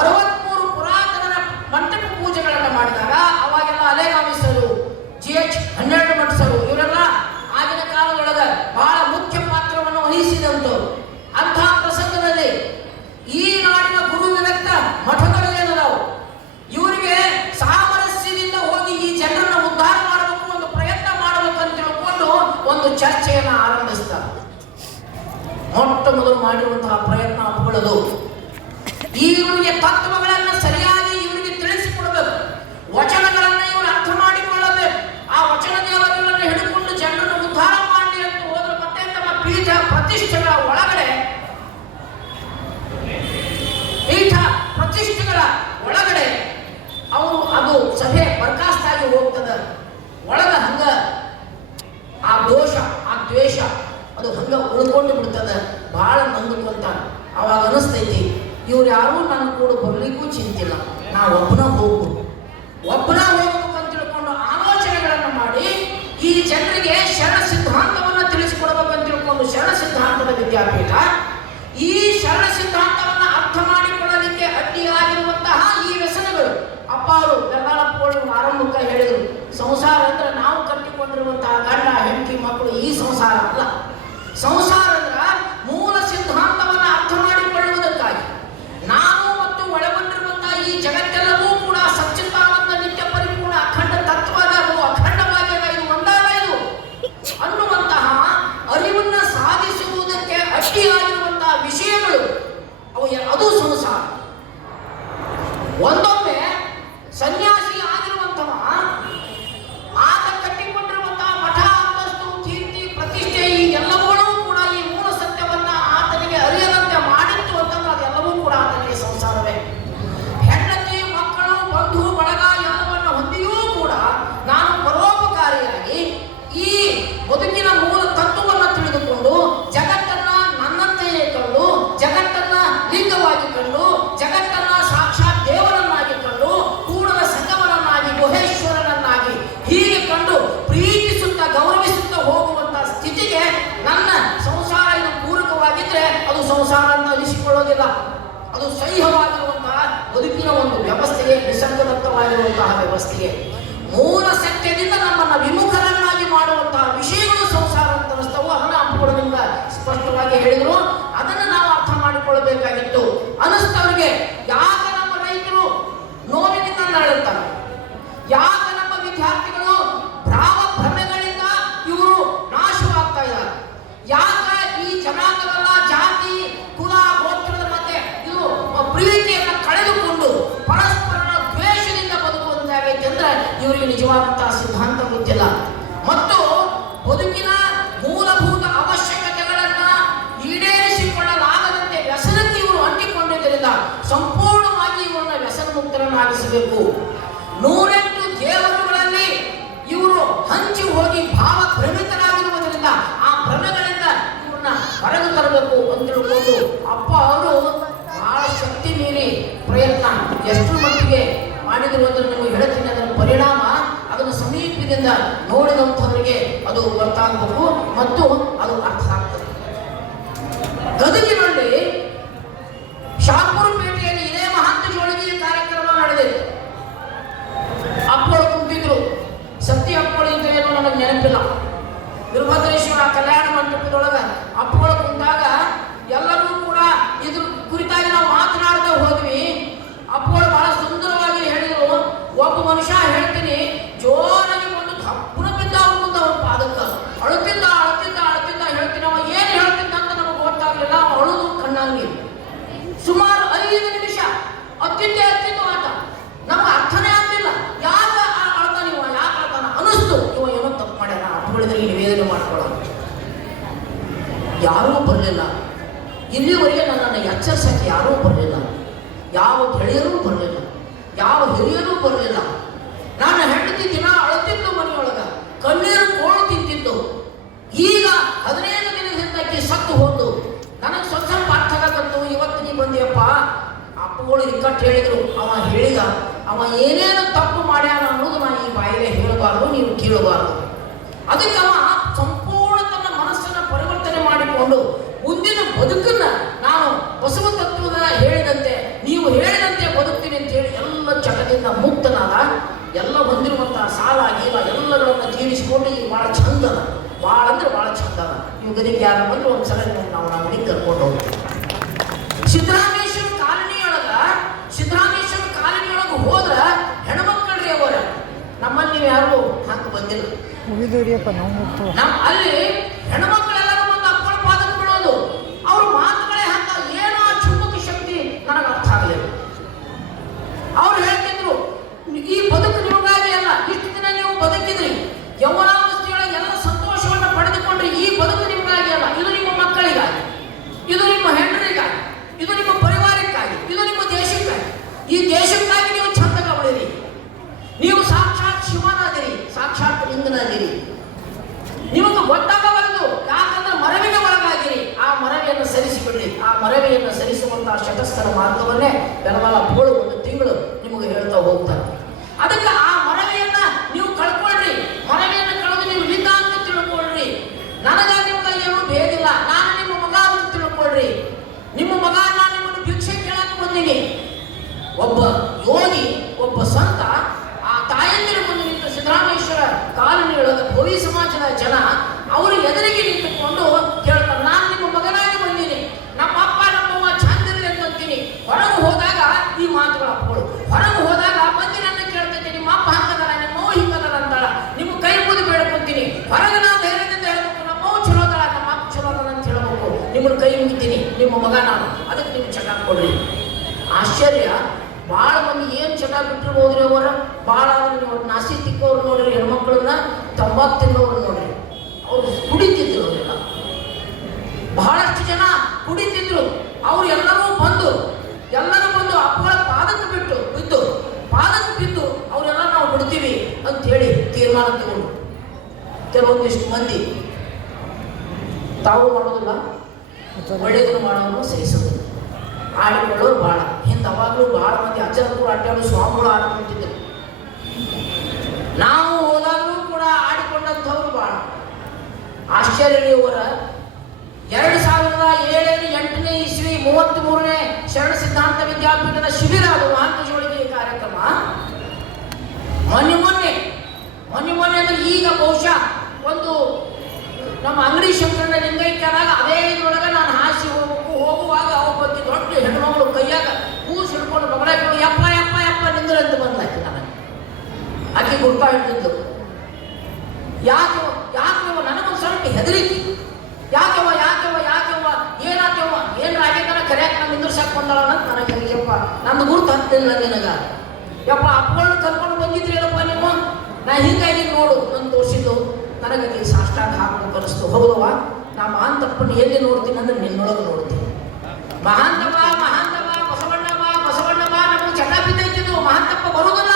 63 ಪುರಾತನರ ಮಂಟಪ ಪೂಜೆಗಳನ್ನು ಮಾಡಿದಾಗ ಅವಾಗೆಲ್ಲ ಅಲೆಗಾಮಿಸರು, GH 12 ಮಠಸರು ಇವರೆಲ್ಲ ಆಗಿನ ಕಾಲದೊಳಗೆ ಬಹಳ ಮುಖ್ಯ ಪಾತ್ರವನ್ನು ವಹಿಸಿದಂತು. ಅಂತಹ ಪ್ರಸಂಗದಲ್ಲಿ ಈ ನಾಡಿನ ಗುರು ವಿರಕ್ತ ಮಠಗಳೇನದಾವು ಇವರಿಗೆ ಸಾಮರಸ್ಯದಿಂದ ಹೋಗಿ ಈ ಜನರನ್ನು ಉದ್ಧಾರ ಮಾಡಬೇಕು, ಒಂದು ಪ್ರಯತ್ನ ಮಾಡಬೇಕು ಅಂತ ತಿಳ್ಕೊಂಡು ಒಂದು ಚರ್ಚೆಯನ್ನು ಆರಂಭಿಸ್ತಾರೆ. ಮೊಟ್ಟ ಮೊದಲು ಮಾಡಿರುವಂತಹ ಪ್ರಯತ್ನ ಅವುಗಳದು. ಇವರಿಗೆ ತತ್ವಗಳನ್ನು ಸರಿಯಾಗಿ ಇವರಿಗೆ ತಿಳಿಸಿಕೊಡಬೇಕು. ವಚನಗಳನ್ನು ಇವರು ಅರ್ಥ ಮಾಡಿಕೊಳ್ಳಬೇಕು. ಆ ವಚನ ದೇವರುಗಳನ್ನು ಹಿಡಿದುಕೊಂಡು ಜನರನ್ನು ಉದ್ಧಾರ ಮಾಡಿ ಅಂತ ಹೋದ್ರೆ ಮತ್ತೆ ತಮ್ಮ ಪೀಠ ಪ್ರತಿಷ್ಠೆಗಳ ಒಳಗಡೆ ಅವರು ಅದು ಸಭೆ ಬರ್ಖಾಸ್ತಾಗಿ ಹೋಗ್ತದ. ಒಳಗ ಹಂಗ ಆ ದೋಷ ಆ ದ್ವೇಷ ಅದು ಹಂಗ ಉಳ್ಕೊಂಡು ಬಿಡ್ತದ. ಬಹಳ ನಂದುಕೊಂತ ಅವಾಗ ಅನಿಸ್ತೈತಿ ಇವ್ರು ಯಾರು ನನ್ನ ಕೂಡ ಬರ್ಲಿಕ್ಕೂ ಚಿಂತಿಲ್ಲ, ನಾ ಒಬ್ಬನ ಹೋಗ್ಬೇಕು ಅಂತ ತಿಳ್ಕೊಂಡು ಆಲೋಚನೆಗಳನ್ನು ಮಾಡಿ ಈ ಜನರಿಗೆ ಶರಣ ಸಿದ್ಧಾಂತವನ್ನ ತಿಳಿಸಿಕೊಡಬೇಕಂತ ತಿಳ್ಕೊಂಡು ಶರಣ ಸಿದ್ಧಾಂತದ ವಿದ್ಯಾಪೀಠ ಈ ಶರಣ ಸಿದ್ಧಾಂತವನ್ನ ಅರ್ಥ ಮಾಡಿಕೊಳ್ಳಲಿಕ್ಕೆ ಅಡ್ಡಿಯಾಗಿರುವಂತಹ ಈ ವ್ಯಸನಗಳು. ಅಪ್ಪ ಅವರು ಬೆಲ್ಲಾಳಪ್ಪಗಳು ಆರಂಭಕ್ಕೆ ಹೇಳಿದರು, ಸಂಸಾರ ಅಂದ್ರೆ ನಾವು ಕಟ್ಟಿಕೊಂಡಿರುವಂತಹ ಗಂಡ ಹೆಂಡತಿ ಮಕ್ಕಳು ಈ ಸಂಸಾರ ಅಲ್ಲ. ಸಂಸಾರ ಅಂದ್ರೆ ಮೂಲ ಸಿದ್ಧಾಂತವನ್ನ ಅರ್ಥ ಮಾಡಿಕೊಳ್ಳುವುದಕ್ಕಾಗಿ ನಾನು ಮತ್ತು ಒಳಗೊಂಡಿರುವಂತಹ ಈ ಜಗತ್ತೆಲ್ಲವೂ ಕೂಡ ಸಚ್ಚಿದಾನಂದ ನಿತ್ಯ ಪರಿಪೂರ್ಣ ಅಖಂಡ ತತ್ವದ ಅಖಂಡವಾಗಿ ಇದು ಒಂದಾದ ಇದು ಅನ್ನುವಂತಹ ಅರಿವನ್ನ ಸಾಧಿಸುವುದಕ್ಕೆ ಅಡ್ಡಿಯಾಗಿರುವಂತಹ ವಿಷಯಗಳು ಅದು ಸಂಸಾರ. ಒಂದೊಮ್ಮೆ ಸನ್ಯಾಸಿ ಆಗಿರುವಂತಹ ಆತ ಕಟ್ಟಿಕೊಂಡಿರುವಂತಹ ಮಠ ಅಂತಸ್ತು ಕೀರ್ತಿ ಪ್ರತಿಷ್ಠೆ ಈ ಎಲ್ಲವೂ ಕೂಡ ಈ ಮೂಲ ಸತ್ಯವನ್ನ ಆತನಿಗೆ ಅರಿಯದಂತೆ ಮಾಡಿತ್ತು ಅಂತಂದ್ರೆ ಅದೆಲ್ಲವೂ ಕೂಡ ಆತನಿಗೆ ಸಂಸಾರವೇ. ಹೆಂಡತಿ ಮಕ್ಕಳು ಬಂಧು ಬಳಗ ಎಲ್ಲವನ್ನ ಹೊಂದಿಯೂ ಕೂಡ ನಾನು ಪರೋಪಕಾರಿಯಾಗಿ ಈ ಬದುಕಿನ ಮೂಲ ತತ್ವವನ್ನು ತಿಳಿದುಕೊಂಡು ಜಗತ್ತನ್ನ ನನ್ನಂತೆಯೇ ಕಂಡು ಜಗತ್ತನ್ನ ಲಿಂಗವಾಗಿ ಕಂಡು ಜಗತ್ತನ್ನ ಸಾಕ್ಷಾತ್ ದೇವರನ್ನಾಗಿ ಕಂಡು ಕೂಡಲ ಸಂಗಮನನ್ನಾಗಿ ಗುಹೇಶ್ವರನನ್ನಾಗಿ ಹೀಗೆ ಕಂಡು ಪ್ರೀತಿಸುತ್ತಾ ಗೌರವಿಸುತ್ತಾ ಹೋಗುವಂತಹ ಸ್ಥಿತಿಗೆ ನನ್ನ ಸಂಸಾರ ಇದು ಪೂರಕವಾಗಿದ್ರೆ ಅದು ಸಂಸಾರ ಅಂತ ಅನಿಸಿಕೊಳ್ಳೋದಿಲ್ಲ. ಅದು ಸಹ್ಯವಾಗಿರುವಂತಹ ಬದುಕಿನ ಒಂದು ವ್ಯವಸ್ಥೆಗೆ ನಿಸರ್ಗದತ್ತವಾಗಿರುವಂತಹ ವ್ಯವಸ್ಥೆಗೆ ಮೂಲ ಸತ್ಯದಿಂದ ನಮ್ಮನ್ನ ವಿಮುಖರನ್ನಾಗಿ ಮಾಡುವಂತಹ ವಿಷಯಗಳು ಸಂಸಾರ ಅಂತ ಅನಿಸ್ತವು. ಅದನ್ನ ಅಪ್ಪಗಳು ನಿಮ್ಗ ಸ್ಪಷ್ಟವಾಗಿ ಹೇಳಿದ್ರು. ಅದನ್ನು ನಾವು ಅರ್ಥ ಮಾಡಿಕೊಳ್ಳಬೇಕಾಗಿತ್ತು. ಅನಿಸ್ತವ್ರಿಗೆ ಯಾಕೆ ನಮ್ಮ ರೈತರು ನೋವಿನಿಂದ ನರಳುತ್ತಾರೆ, ಯಾಕೆ ನಮ್ಮ ವಿದ್ಯಾರ್ಥಿಗಳು ಭಾವ ಭ್ರಮೆಗಳಿಂದ ಇವರು ನಾಶವಾಗ್ತಾ ಇದ್ದಾರೆ, ಯಾಕೆ ಈ ಜನಾಂಗವೆಲ್ಲ ಜಾತಿ ಕುಲ ಗೋತ್ರದ ಮಧ್ಯೆ ಇದು ಪ್ರೀತಿಯನ್ನು ಕಳೆದುಕೊಂಡು ಪರಸ್ಪರರ ದ್ವೇಷದಿಂದ ಬದುಕುವಂತಾಗೈತೆ ಅಂದ್ರೆ ಇವರಿಗೆ ನಿಜವಾದಂತಹ ಸಿದ್ಧಾಂತ ಗೊತ್ತಿಲ್ಲ. ಮತ್ತು ಬದುಕಿನ ಮೂಲಭೂತ ಅವಶ್ಯಕತೆಗಳನ್ನ ಈಡೇರಿಸಿಕೊಳ್ಳಲಾಗದಂತೆ ವ್ಯಸನಕ್ಕೆ ಇವರು ಅಂಟಿಕೊಂಡಿದ್ದರಿಂದ ಸಂಪೂರ್ಣವಾಗಿ ಇವರನ್ನ ವ್ಯಸನ ಮುಕ್ತರನ್ನಾಗಿಸಬೇಕು. 108 ದೇವರುಗಳಲ್ಲಿ ಇವರು ಹಂಚಿ ಹೋಗಿ ಭಾವ ಭ್ರಮಿತರಾಗಿರುವುದರಿಂದ ಆ ಭ್ರಮೆಗಳಿಂದ ಇವ್ರನ್ನ ಹೊರಗೆ ತರಬೇಕು ಅಂತ ತಿಳ್ಕೊಂಡು ಅಪ್ಪ ಅವರು ಬಹಳ ಶಕ್ತಿ ಮೀರಿ ಪ್ರಯತ್ನ ಎಷ್ಟು ಮಟ್ಟಿಗೆ ಮಾಡಿದ್ರು ಅಂತ ನಿಮಗೆ ಹೇಳ್ತೀನಿ. ಅದರ ಪರಿಣಾಮ ಅದನ್ನು ಸಮೀಪದಿಂದ ನೋಡಿದಂಥವರಿಗೆ ಅದು ಗೊತ್ತಾಗಬೇಕು ಮತ್ತು ಅದು ಅರ್ಥ ಆಗ್ತದೆ. ಗದಗಿನಲ್ಲಿ ಶಾಪುರ ಪೇಟೆಯಲ್ಲಿ ಇದೇ ಮಹಾಂತ ಜೋಳಿಗೆ ಕಾರ್ಯಕ್ರಮ ನಡೆದಿತ್ತು. ಅಪ್ಪಳು ಕುಂತಿದ್ರು. ಸತ್ಯ ಅಪ್ಪಳು ಅಂತ ಏನು ನನಗೆ ನೆನಪಿಲ್ಲ. ವೀರಭದ್ರೇಶ್ವರ ಕಲ್ಯಾಣ ಮಂಟಪದೊಳಗ ಅಪ್ಪಗಳು ಕುಂತಾಗ ಎಲ್ಲರೂ ಕೂಡ ಇದ್ರ ಕುರಿತಾಗಿ ನಾವು ಮಾತನಾಡ್ತಾ ಹೋದ್ವಿ. ಅಪ್ಪಗಳು ಬಹಳ ಸುಂದರವಾಗಿ ಹೇಳಿದ್ರು. ಒಬ್ಬ ಮನುಷ್ಯ ಹೇಳ್ತೀನಿ ಜೋರಾಗಿ ಒಂದು ತಪ್ಪನ ಬಿದ್ದ ಅವ್ರ ಮುಂದೆ ಅವ್ರ ಪಾದಕ್ಕ ಅಳುತ್ತಿದ್ದ ಹೇಳ್ತೀನಿ. ಅವ ಏನು ಹೇಳ್ತಿದ್ದ ಅಂತ ನಮಗೆ ಗೊತ್ತಾಗಲಿಲ್ಲ. ಅವ ಅಳುದು ಕಣ್ಣಂಗಿ ಸುಮಾರು 5 ನಿಮಿಷ ಅತ್ತಿದ್ದೆ ಆತ ನಮ್ಗೆ ಅರ್ಥನೇ ಆಗ್ಲಿಲ್ಲ. ಯಾಕೆ ಅಳ್ತಾನ ಇವ, ಯಾಕೆ ಅಳ್ತಾನ ಅನಿಸ್ತು. ಇವ ಏನೋ ತಪ್ಪು ಮಾಡ್ಯಾನ, ಅಪ್ಪಗಳಿದ್ರೆ ನಿವೇದನೆ ಮಾಡ್ಕೊಳ್ಳೋದು. ಯಾರೂ ಬರಲಿಲ್ಲ. ಇಲ್ಲಿವರೆಗೆ ನನ್ನನ್ನು ಎಚ್ಚರಿಸಕ್ಕೆ ಯಾರೂ ಬರಲಿಲ್ಲ. ಯಾವ ಗೆಳೆಯರೂ ಬರಲಿಲ್ಲ, ಯಾವ ಹಿರಿಯರೂ ಬರಲಿಲ್ಲ. ನನ್ನ ಹೆಂಡತಿ ದಿನ ಅಳುತ್ತಿದ್ದು ಮನೆಯೊಳಗ, ಕಣ್ಣೀರು ಕೋಳು ತಿಂತಿದ್ದು. ಈಗ 15 ದಿನದಿಂದ ಸತ್ತು ಹೋದ್ದು. ನನಗೆ ಸ್ವಲ್ಪ ಅರ್ಥ ಆಗತ್ತು. ಇವತ್ತು ನೀ ಬಂದಿಯಪ್ಪ, ಅಪ್ಪಗಳು ಇಕ್ಕಟ್ಟು ಹೇಳಿದ್ರು. ಅವ ಹೇಳಿದ, ಅವ ಏನೇನು ತಪ್ಪು ಮಾಡ್ಯಾನ ಅನ್ನೋದು ನಾನು ಈ ಬಾಯಿಗೆ ಹೇಳಬಾರ್ದು, ನೀವು ಕೇಳಬಾರ್ದು. ಅದಕ್ಕೆ ಅವ ಸಂಪೂರ್ಣ ತನ್ನ ಮನಸ್ಸನ್ನು ಪರಿವರ್ತನೆ ಮಾಡಿಕೊಂಡು ಮುಂದಿನ ಬದುಕನ್ನ ನಾನು ಬಸವ ತತ್ವದ ಹೇಳಿದಂತೆ, ನೀವು ಹೇಳಿದಂತೆ ಬದುಕ್ತೀನಿ ಅಂತ ಹೇಳಿ ಎಲ್ಲ ಚಟದಿಂದ ಮುಕ್ತನಾದ. ಎಲ್ಲ ಹೊಂದಿರುವಂತಹ ಸಾಲ ಗೀಲ ಎಲ್ಲಗಳನ್ನು ತೀರಿಸಿಕೊಂಡು ಈಗ ಭಾಳ ಚಂದ ಅದ, ಭಾಳ ಅಂದ್ರೆ ಭಾಳ ಚಂದ ಅದ. ನೀವು ಗದಿಗೆ ಯಾರು ಬಂದ್ರೆ ಒಂದ್ಸಲ ನಾವು ಮನೆಗೆ ಕರ್ಕೊಂಡು ಹೋಗ್ತೀವಿ. ಸಿದ್ದರಾಮೇಶ್ವರ ಕಾಲನಿಯೊಳಗೆ ಹೋದ್ರ ಹೆಣ್ಮಕ್ಕಳ್ರಿ ಅವರ. ನಮ್ಮಲ್ಲಿ ನೀವು ಯಾರು ಹಂಗೆ ಬಂದಿಲ್ಲ. ಅಲ್ಲಿ ಹೆಣ್ಮಕ್ಳೆಲ್ಲರೂ ಒಂದು ಅಪ್ಪಳ ಪಾದಕ್ಕೆ ಬಿಡೋದು. ಅವ್ರ ಮಾತುಗಳೇ ಹಂಗ, ಏನೋ ಚುಂಬಕ ಶಕ್ತಿ ನನಗೆ ಅರ್ಥ ಆಗಲಿಲ್ಲ. ಅವ್ರು ಹೇಳ್ತಿದ್ರು, ಈ ಬದುಕು ನಿಮಗಾಗಿ ಅಲ್ಲ, ಇಷ್ಟು ದಿನ ನೀವು ಬದುಕಿದ್ರಿ, ಯೌವನಾವಸ್ಥೆಯೊಳಗೆ ಎಲ್ಲ ಸಂತೋಷವನ್ನು ಪಡೆದುಕೊಂಡ್ರಿ. ಈ ಬದುಕು ನಿಮಗಾಗಿ ಅಲ್ಲ, ಇದು ನಿಮ್ಮ ಮಕ್ಕಳಿಗಾಗಿ, ಇದು ನಿಮ್ಮ ಹೆಣ್ಣರಿಗಾಗಿ, ಇದು ನಿಮ್ಮ ಪರಿವಾರಕ್ಕಾಗಿ, ಇದು ನಿಮ್ಮ ದೇಶಕ್ಕಾಗಿ. ಈ ದೇಶಕ್ಕಾಗಿ ನೀವು ಚಂದಗ ಉಳಿರಿ. ನೀವು ಸಾಕ್ಷಾತ್ ಶಿವನಾದಿರಿ, ಸಾಕ್ಷಾತ್ ಲಿಂಗನಾದಿರಿ. ನಿಮಗೆ ಗೊತ್ತಾಗಬಾರದು, ಯಾಕಂದ್ರೆ ಮರವಿಗೆ ಒಳಗಾಗಿರಿ. ಆ ಮರವಿಯನ್ನು ಸರಿಸಿಬಿಡ್ರಿ. ಆ ಮರವಿಯನ್ನು ಸರಿಸುವಂತಹ ಶತಸ್ಥರ ಮಾರ್ಗವನ್ನೇ ಬೆಳಗಾಲ ಪೋಳು ಒಂದು ತಿಂಗಳು ನಿಮಗೆ ಹೇಳ್ತಾ ಹೋಗ್ತಾರೆ. ಅದಕ್ಕೆ ಆ ಮರವಿಯನ್ನ ನೀವು ಕಳ್ಕೊಳ್ರಿ. ಮರವಿಯನ್ನು ಕಳೆದು ನೀವು ಲಿಂಗ ಅಂತ ತಿಳ್ಕೊಳ್ರಿ. ನನಗೆ ನಿಮ್ಗೆ ಏನು ಭೇದಿಲ್ಲ, ನಾನು ನಿಮ್ಮ ಮಗ ಅಂತ ತಿಳ್ಕೊಳ್ರಿ. ನಿಮ್ಮ ಮಗ, ನಾನು ನಿಮ್ಮನ್ನು ಭಿಕ್ಷೆ ಕೇಳಕ್ಕೆ ಬಂದೀನಿ. ಒಬ್ಬ ಯೋಗಿ, ಒಬ್ಬ ಸಂತ ಆ ತಾಯಂದಿರ ಮುಂದೆ ನಿಂತು ಸಿದ್ದರಾಮೇಶ್ವರ ಕಾಲನಿಯೊಳಗ ಭೋವಿ ಸಮಾಜದ ಜನ ಅವರು ಎದುರಿಗೆ ನಿಂತುಕೊಂಡು ಕೇಳ್ತಾರೆ, ನಾನು ನಿಮ್ಮ ಮಗನಾಗಿ ಬಂದೀನಿ, ನಮ್ಮ ಅಪ್ಪ ನಮ್ಮವ್ವ ಚಂದಿರಲಿ ಅಂತೀನಿ. ಹೊರಗೆ ಹೋದಾಗ ಈ ಮಾತುಗಳ ಅಪ್ಪಗಳು, ಹೊರಗೆ ಹೋದಾಗ ಮಂದಿ ನನ್ನ ಕೇಳ್ತೈತೆ, ನಿಮ್ಮ ಅಪ್ಪ ಹಂಗದಲ್ಲ, ನಿಮ್ಮವ್ವ ಹಿಂಗದಲ್ಲ ಅಂತಾಳ, ನಿಮ್ಮ ಕೈ ಮುಗಿ ಬೇಡ್ಕೊಂತೀನಿ. ಹೊರಗೆ ನಾನು ಧೈರ್ಯದಿಂದ ಹೇಳ್ಬೇಕು, ನಮ್ಮವ್ವ ಚಲೋ ಅದಲ್ಲ, ನಮ್ಮ ಅಪ್ಪ ಚಲೋ ಅದಲ್ಲ ಅಂತ ಹೇಳ್ಬೇಕು. ನಿಮ್ಮನ್ನು ಕೈ ಮುಗಿತೀನಿ, ನಿಮ್ಮ ಮಗ ನಾನು, ಅದಕ್ಕೆ ನೀವು ಚಟ ಕೊಡ್ರಿ. ಆಶ್ಚರ್ಯ, ಭಾಳ ಮಂದಿ ಏನು ಚಟ ಬಿಟ್ಟಿರ್ಬೋದ್ರಿ ಅವರ. ಭಾಳ ನೀವು ನಾಸಿ ತಿಕ್ಕವ್ರು ನೋಡ್ರಿ, ಹೆಣ್ಮಕ್ಳನ್ನ ತಂಬಾಕು ತಿನ್ನೋರು ನೋಡ್ರಿ, ಅವ್ರು ಕುಡಿತಿದ್ರು. ಅವರೆಲ್ಲ ಬಹಳಷ್ಟು ಜನ ಕುಡಿತಿದ್ರು. ಅವ್ರು ಎಲ್ಲರೂ ಬಂದು ಅಪ್ಪಗಳ ಪಾದಕ್ಕೆ ಬಿದ್ದು ಅವರೆಲ್ಲ ನಾವು ಬಿಡ್ತೀವಿ ಅಂತ ಹೇಳಿ ತೀರ್ಮಾನ ತಗೊಂಡು ಕೆಲವೊಂದಿಷ್ಟು ಮಂದಿ ತಾವು ಮಾಡೋದಿಲ್ಲ, ಒಳ್ಳೆಯದನ್ನು ಮಾಡೋನು ಸಹಿಸೋದಿಲ್ಲ. ಆಡಿಕೊಳ್ಳೋರು ಭಾಳ. ಹಿಂದೆ ಅವಾಗಲೂ ಭಾಳ ಮಂದಿ ಅಜ್ಜರು ಅಡ್ಡಾಡು ಸ್ವಾಮಿಗಳು ಆಡ್ಕೊಂತಿದ್ರು. ನಾವು ಹೋದಾಗಲೂ ಕೂಡ ಆಡಿಕೊಂಡಂಥವ್ರು ಭಾಳ. ಆಶ್ಚರ್ಯವರ 2007-8ನೇ ಇಸ್ವಿ 33ನೇ ಶರಣ ಸಿದ್ಧಾಂತ ವಿದ್ಯಾಪೀಠದ ಶಿಬಿರ, ಅದು ಮಹಾಂತ ಜೋಳಿಗೆ ಕಾರ್ಯಕ್ರಮ. ಮೊನ್ನೆ ಅಂದ್ರೆ ಈಗ ಬಹುಶಃ ಒಂದು ನಮ್ಮ ಅಂಗಡಿ ಶಂಕರನ ಲಿಂಗೈಕ್ಯದಾಗ ಅದೇ ಇದ್ರೊಳಗೆ ನಾನು ಹಾಸಿ ಹೋಗುವಾಗ ಒಬ್ಬಕ್ಕೆ ದೊಡ್ಡ ಹೆಣ್ಣುಮಗಳು ಕೈಯಾಗ ಕೂಸು ಹಿಡ್ಕೊಂಡು ಮಗಳಾಕೊಂಡು ಯಪ್ಪ ಯಪ್ಪ ಯಪ್ಪ ನಿಂದ್ರಂತ ಬಂದಾಕಿ. ನನಗೆ ಆಕೆ ಗುರ್ತಾ ಹಿಡ್ತಿದ್ದು. ಯಾಕೆ ನನಗೊಂದು ಸ್ವಲ್ಪ ಹೆದರಿಕೆ. ಯಾಕೆವ ಏನಾಗ್ಯವ ಏನು ರಾಜಕೀಯ ಕರೆಯಾಕ ನಾನು ನಿಂದ್ರಸಾಕ್ ಬಂದಾಳ ಅಂತ ನನಗೆ ಹೆದರಿಕೆಪ್ಪ. ನಂದು ಗುರ್ತು ಹತ್ತಿಲ್ಲ ನಿನಗ. ಯಪ್ಪ ಅಪ್ಪಗಳನ್ನ ಕರ್ಕೊಂಡು ಬಂದಿದ್ರಿ ಏನಪ್ಪ ನೀವು, ನಾ ಹಿಂಗಾಗಿ ನೋಡು ನನ್ನ ತೋರಿಸಿದ್ದು. ನನಗೆ ನೀನು ಸಾಷ್ಟಾಂಗ ಹಾಕಬೇಕು ಅನಿಸ್ತು. ಹೌದವ್ವ, ನಾ ಮಹಾಂತಪ್ಪನ ಎಲ್ಲಿ ನೋಡ್ತೀನಿ ಅಂದ್ರೆ ನಿನ್ನೊಳಗೆ ನೋಡ್ತೀನಿ. ಮಹಾಂತಪ್ಪ ಬಸವಣ್ಣ ನಮಗೆ ಚಟ ಬಿದ್ದೈತಿದ್ದು. ಮಹಾಂತಪ್ಪ ಬರುವುದಿಲ್ಲ,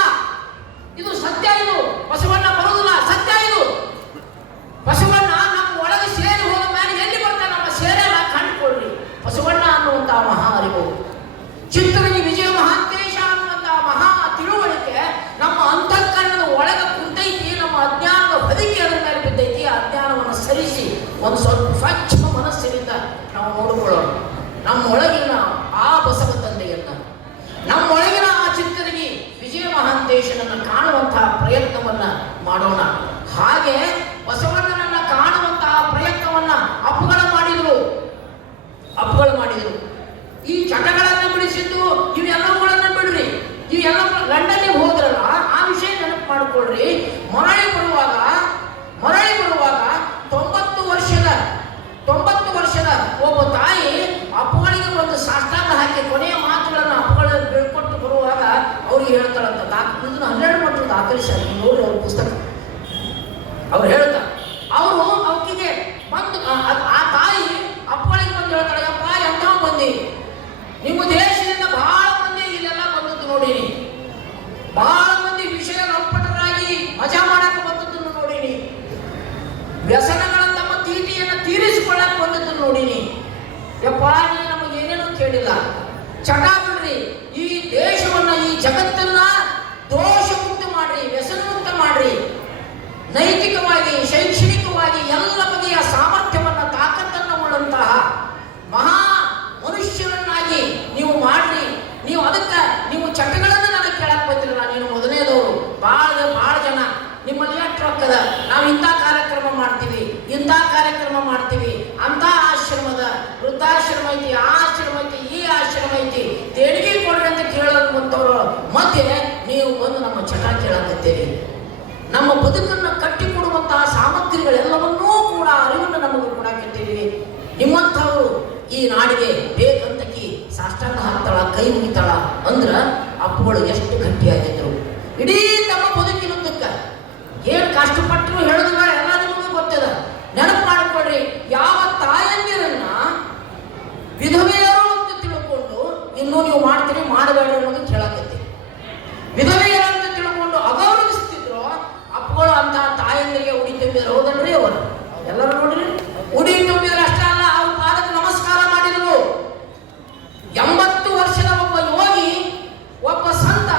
ಇದು ಸತ್ಯ. ಇದು ಬಸವಣ್ಣ ಬರುವುದಿಲ್ಲ, ಸತ್ಯ. ಇದು ಬಸವಣ್ಣ ನಮ್ಮ ಒಳಗೆ ಸೇರಿ ಹೋದ ಮೇಲೆ ಎಲ್ಲಿ ಬರ್ತಾನೆ, ನಮ್ಮ ಸೇರೆಲ್ಲ ಕಂಡುಕೊಳ್ಳಿ. ಬಸವಣ್ಣ ಅನ್ನುವಂತಹ ಮಹಾ ಅರಿವು, ಚಿತ್ರಗಿ ವಿಜಯ ಮಹಾಂತೇಶ ಅನ್ನುವಂತಹ ಮಹಾ ತಿಳುವಳಿಕೆ ನಮ್ಮ ಅಂತಃಕರಣದ ಒಳಗೆ ಕುಂತೈತಿ. ನಮ್ಮ ಅಜ್ಞಾನದ ಬದುಕಿ ಅದರ ಮೇಲೆ ಬಿದ್ದೈತಿ. ಆ ಅಜ್ಞಾನವನ್ನು ಸರಿಸಿ ಒಂದು ಸ್ವಲ್ಪ ಸ್ವಚ್ಛ ಮನಸ್ಸಿನಿಂದ ನಾವು ನೋಡಿಕೊಳ್ಳೋಣ. ನಮ್ಮೊಳಗಿನ ಆ ಬಸವ ತಂದೆಯನ್ನ, ನಮ್ಮೊಳಗಿನ ಆ ಚಿತ್ರಗಿ ವಿಜಯ ಮಹಾಂತೇಶನನ್ನು ಕಾಣುವಂತಹ ಪ್ರಯತ್ನವನ್ನ ಮಾಡೋಣ. ಹಾಗೆ ಬಸವಣ್ಣನನ್ನ ಕಾಣುವಂತಹ ಪ್ರಯತ್ನವನ್ನ ಅಪ್ಪುಗಳು ಮಾಡಿದ್ರು. ಈ ಚಟಗಳನ್ನು ಬಿಡಿಸಿದ್ದು ಇವೆಲ್ಲವುಗಳನ್ನು ಬಿಡ್ರಿ. ಇವೆಲ್ಲ ಲಂಡನ್ಗೆ ಹೋದ್ರಲ್ಲ, ಆ ವಿಷಯ ನೆನಪು ಮಾಡಿಕೊಳ್ರಿ. ಮರಳಿ ಬರುವಾಗ 90 ವರ್ಷದ ಒಬ್ಬ ತಾಯಿ ಅಪ್ಪಗಳಿಗೆ ಒಂದು ಸಾಷ್ಟಾಂಗ ಹಾಕಿ ಕೊನೆಯ ಮಾತುಗಳನ್ನು ಅಪ್ಪಗಳಲ್ಲಿ ಬೀಳ್ಕೊಟ್ಟು ಬರುವಾಗ ಅವ್ರಿಗೆ ಹೇಳ್ತಾಳಂತ. 12 ಮಟ್ಟರು ದಾಖಲಿಸಿ ನೋಡಿ ಅವ್ರ ಪುಸ್ತಕ. ಅವ್ರು ಹೇಳ್ತಾರೆ, ಅವರು ಅವಕಿಗೆ ಬಂದು ಆ ತಾಯಿ ಚಟಾಗಿ ನಮಗೆ ಏನೇನೂ ಕೇಳಿಲ್ಲ. ಚಟ ಬಿಡ್ರಿ, ಈ ದೇಶವನ್ನ, ಈ ಜಗತ್ತನ್ನ ದೋಷ ಮುಕ್ತ ಮಾಡ್ರಿ, ವ್ಯಸನ ಮುಕ್ತ ಮಾಡ್ರಿ. ನೈತಿಕವಾಗಿ, ಶೈಕ್ಷಣಿಕವಾಗಿ ಎಲ್ಲ ಬಗೆಯ ಸಾಮರ್ಥ್ಯವನ್ನ, ತಾಕತ್ತನ್ನ ಉಳ್ಳಂತಹ ಮಹಾ ಮನುಷ್ಯರನ್ನಾಗಿ ನೀವು ಮಾಡ್ರಿ. ನೀವು ಅದಕ್ಕೆ ನೀವು ಚಟಗಳನ್ನು ನನಗೆ ಕೇಳಕ್ ಬರ್ತಿರಲ್ಲ. ನೀನು ಮೊದಲನೇದವರು ಭಾಳ ಜನ ನಿಮ್ಮಲ್ಲಿ ಎಷ್ಟು ರೊಕ್ಕದ, ನಾವು ಇಂಥ ಕಾರ್ಯಕ್ರಮ ಮಾಡ್ತೀವಿ, ಇಂಥ ಕಾರ್ಯಕ್ರಮ ಮಾಡ್ತೀವಿ, ಅಂತ ಆಶ್ರಮದ ವೃದ್ಧಾಶ್ರಮ ಐತಿ, ಆ ಆಶ್ರಮ ಐತಿ, ಈ ಆಶ್ರಮ ಐತಿ, ದೇಣಿಗೆ ಕೊಡ್ರಿ ಅಂತ ಕೇಳೋದಂತವ್ರು ಮಧ್ಯೆ ನೀವು ಬಂದು ನಮ್ಮ ಚಟ ಕೇಳಕತ್ತೀರಿ. ನಮ್ಮ ಬದುಕನ್ನು ಕಟ್ಟಿಕೊಡುವಂತಹ ಸಾಮಗ್ರಿಗಳೆಲ್ಲವನ್ನೂ ಕೂಡ ಅರಿವನ್ನು ನಮಗೆ ಕೊಡಾಕತ್ತೀವಿ. ನಿಮ್ಮಂಥವರು ಈ ನಾಡಿಗೆ ಬೇಕಂತಕಿ ಸಾಷ್ಟಾಂಗ ಹಾಕ್ತಾಳ, ಕೈ ಮುಗಿತಾಳ ಅಂದ್ರ ಅಪ್ಪಗಳು ಎಷ್ಟು ಗಟ್ಟಿಯಾಗಿದ್ರು. ಇಡೀ ತಮ್ಮ ಬದುಕಿನುದ್ದಕ್ಕ ಏನ್ ಕಷ್ಟಪಟ್ಟರು ಹೇಳುದು ಬೇಡ, ಎಲ್ಲ ನಿಮಗೆ ಗೊತ್ತದ. ನೆನಪು ಮಾಡಿಕೊಡ್ರಿ, ಯಾವ ತಾಯಂದಿರನ್ನ ವಿಧವೆಯರು ಅಂತ ತಿಳ್ಕೊಂಡು ಇನ್ನೂ ನೀವು ಮಾಡ್ತೀರಿ, ಮಾಡಬೇಡ ಅನ್ನೋದು ಕೇಳಕತ್ತೀರಿ. ವಿಧವೆಯರು ಅಂತ ತಿಳ್ಕೊಂಡು ಅಗೌರವಿಸ್ತಿದ್ರು ಅಪ್ಪಗಳು ಅಂತ ತಾಯಂದಿರಿಗೆ ಉಡಿ ತುಂಬಿದ್ರು. ಹೌದನ್ರಿ? ಅವರು ಎಲ್ಲರೂ ನೋಡ್ರಿ, ಉಡಿ ತುಂಬಿದ್ರೆ ಅಷ್ಟೇ ಅಲ್ಲ, ಅವ್ರ ಪಾದಕ್ಕೆ ನಮಸ್ಕಾರ ಮಾಡಿದ್ರು. 80 ವರ್ಷದ ಒಬ್ಬ ಯೋಗಿ, ಒಬ್ಬ ಸಂತ,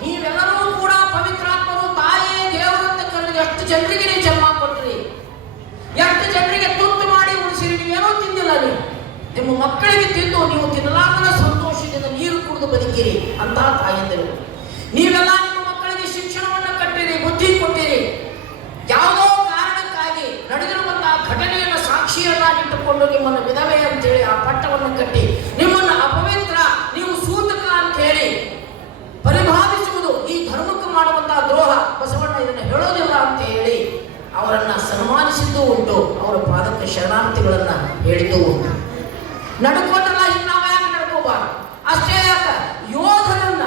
ನೀವೆಲ್ಲರೂ ಕೂಡ ಪವಿತ್ರಾತ್ಮರು, ತಾಯಿ ದೇವರಂತ ಕರೆದು ಎಷ್ಟು ಜನರಿಗೆ ನೀವು ಜನ್ಮ ಕೊಟ್ರಿ, ಎಷ್ಟು ಜನರಿಗೆ ತುತ್ತು ಮಾಡಿ ಉಳಿಸಿರಿ. ನೀವೇನೋ ತಿಂದಿಲ್ಲ, ನೀವು ನಿಮ್ಮ ಮಕ್ಕಳಿಗೆ ತಿಂದು ನೀವು ತಿನ್ನಲಾಗದ ಸಂತೋಷದಿಂದ ನೀರು ಕುಡಿದು ಬದುಕಿರಿ ಅಂತ ತಾಯಂದಿರು. ನೀವೆಲ್ಲ ನಿಮ್ಮ ಮಕ್ಕಳಿಗೆ ಶಿಕ್ಷಣವನ್ನು ಕಟ್ಟಿರಿ, ಬುದ್ಧಿ ಕೊಟ್ಟಿರಿ. ಯಾವುದೋ ಕಾರಣಕ್ಕಾಗಿ ನಡೆದಿರುವಂತಹ ಘಟನೆಯನ್ನು ಸಾಕ್ಷಿಯನ್ನಾಗಿಟ್ಟುಕೊಂಡು ನಿಮ್ಮನ್ನು ವಿಧವೆ ಅಂತೇಳಿ ಆ ಪಟ್ಟವನ್ನು ಕಟ್ಟಿ ನಿಮ್ಮನ್ನು ಅಪವಿತ್ರ, ನೀವು ಸೂತಕ ಅಂತ ಹೇಳಿ ಪರಿಭಾವಿಸುವುದು ಈ ಧರ್ಮಕ್ಕೆ ಮಾಡುವಂತಹ ದ್ರೋಹ. ಬಸವಣ್ಣ ಇದನ್ನು ಹೇಳೋದಿಲ್ಲ ಅಂತ ಹೇಳಿ ಅವರನ್ನ ಸನ್ಮಾನಿಸಿದ್ದು ಉಂಟು, ಅವರ ಪಾದಕ್ಕೆ ಶರಣಾರ್ಥಿಗಳನ್ನ ಹೇಳಿದ್ದು ಉಂಟು. ನಡ್ಕೊಂಡ್ರಲ್ಲ, ಇನ್ನು ನಾವು ಯಾಕೆ ನಡ್ಕೋಬಾರ್ದು? ಅಷ್ಟೇ ಯಾಕ, ಯೋಧರನ್ನ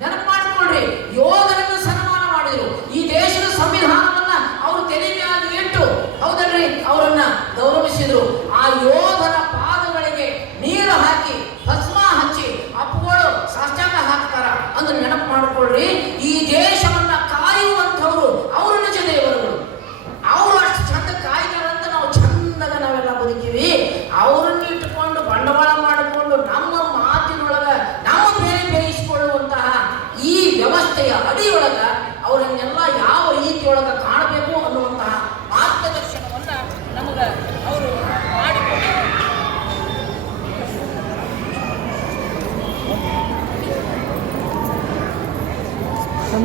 ನೆನಪು ಮಾಡಿಕೊಳ್ರಿ. ಯೋಧರನ್ನ ಸನ್ಮಾನ ಮಾಡಿದ್ರು. ಈ ದೇಶದ ಸಂವಿಧಾನವನ್ನ ಅವರು ತೆರೆ ಮೇಲೆ ಇಟ್ಟು, ಹೌದಲ್ರಿ, ಅವರನ್ನ ಗೌರವಿಸಿದ್ರು. ಆ ಯೋಧರ ಪಾದಗಳಿಗೆ ನೀರು ಹಾಕಿ ಭಸ್ಮ ಹಚ್ಚಿ ಅಪ್ಪುಗಳು ಸಾಷ್ಟಾಂಗ ಹಾಕ್ತಾರ ಅಂದ್ರೆ ನೆನಪು ಮಾಡಿಕೊಳ್ರಿ. ಈ ದೇಶವನ್ನ ಕಾಯುವಂಥವ್ರು ಅವರು ನಿಜ ದೇವರುಗಳು. ಅವರು ಅಷ್ಟು ಚಂದ ಕಾಯ್ತಾರಂತ ನಾವು ಚಂದಾಗ ನಾವೆಲ್ಲ ಬದುಕಿವಿ. ಅವರನ್ನು ಇಟ್ಟುಕೊಂಡು ಬಂಡವಾಳ ಮಾಡಿಕೊಂಡು ನಮ್ಮ ಮಾತಿನೊಳಗ ನಾವು ಬೇಯಿಸಿಕೊಳ್ಳುವಂತಹ ಈ ವ್ಯವಸ್ಥೆಯ ಅಡಿಯೊಳಗ ಅವರನ್ನೆಲ್ಲ ಯಾವ ರೀತಿಯೊಳಗ ಕಾಣಬೇಕು ಅನ್ನುವಂತಹ ಮಾರ್ಗದರ್ಶನವನ್ನ ನಮಗ ಅವರು ಮಾಡಿಕೊಂಡು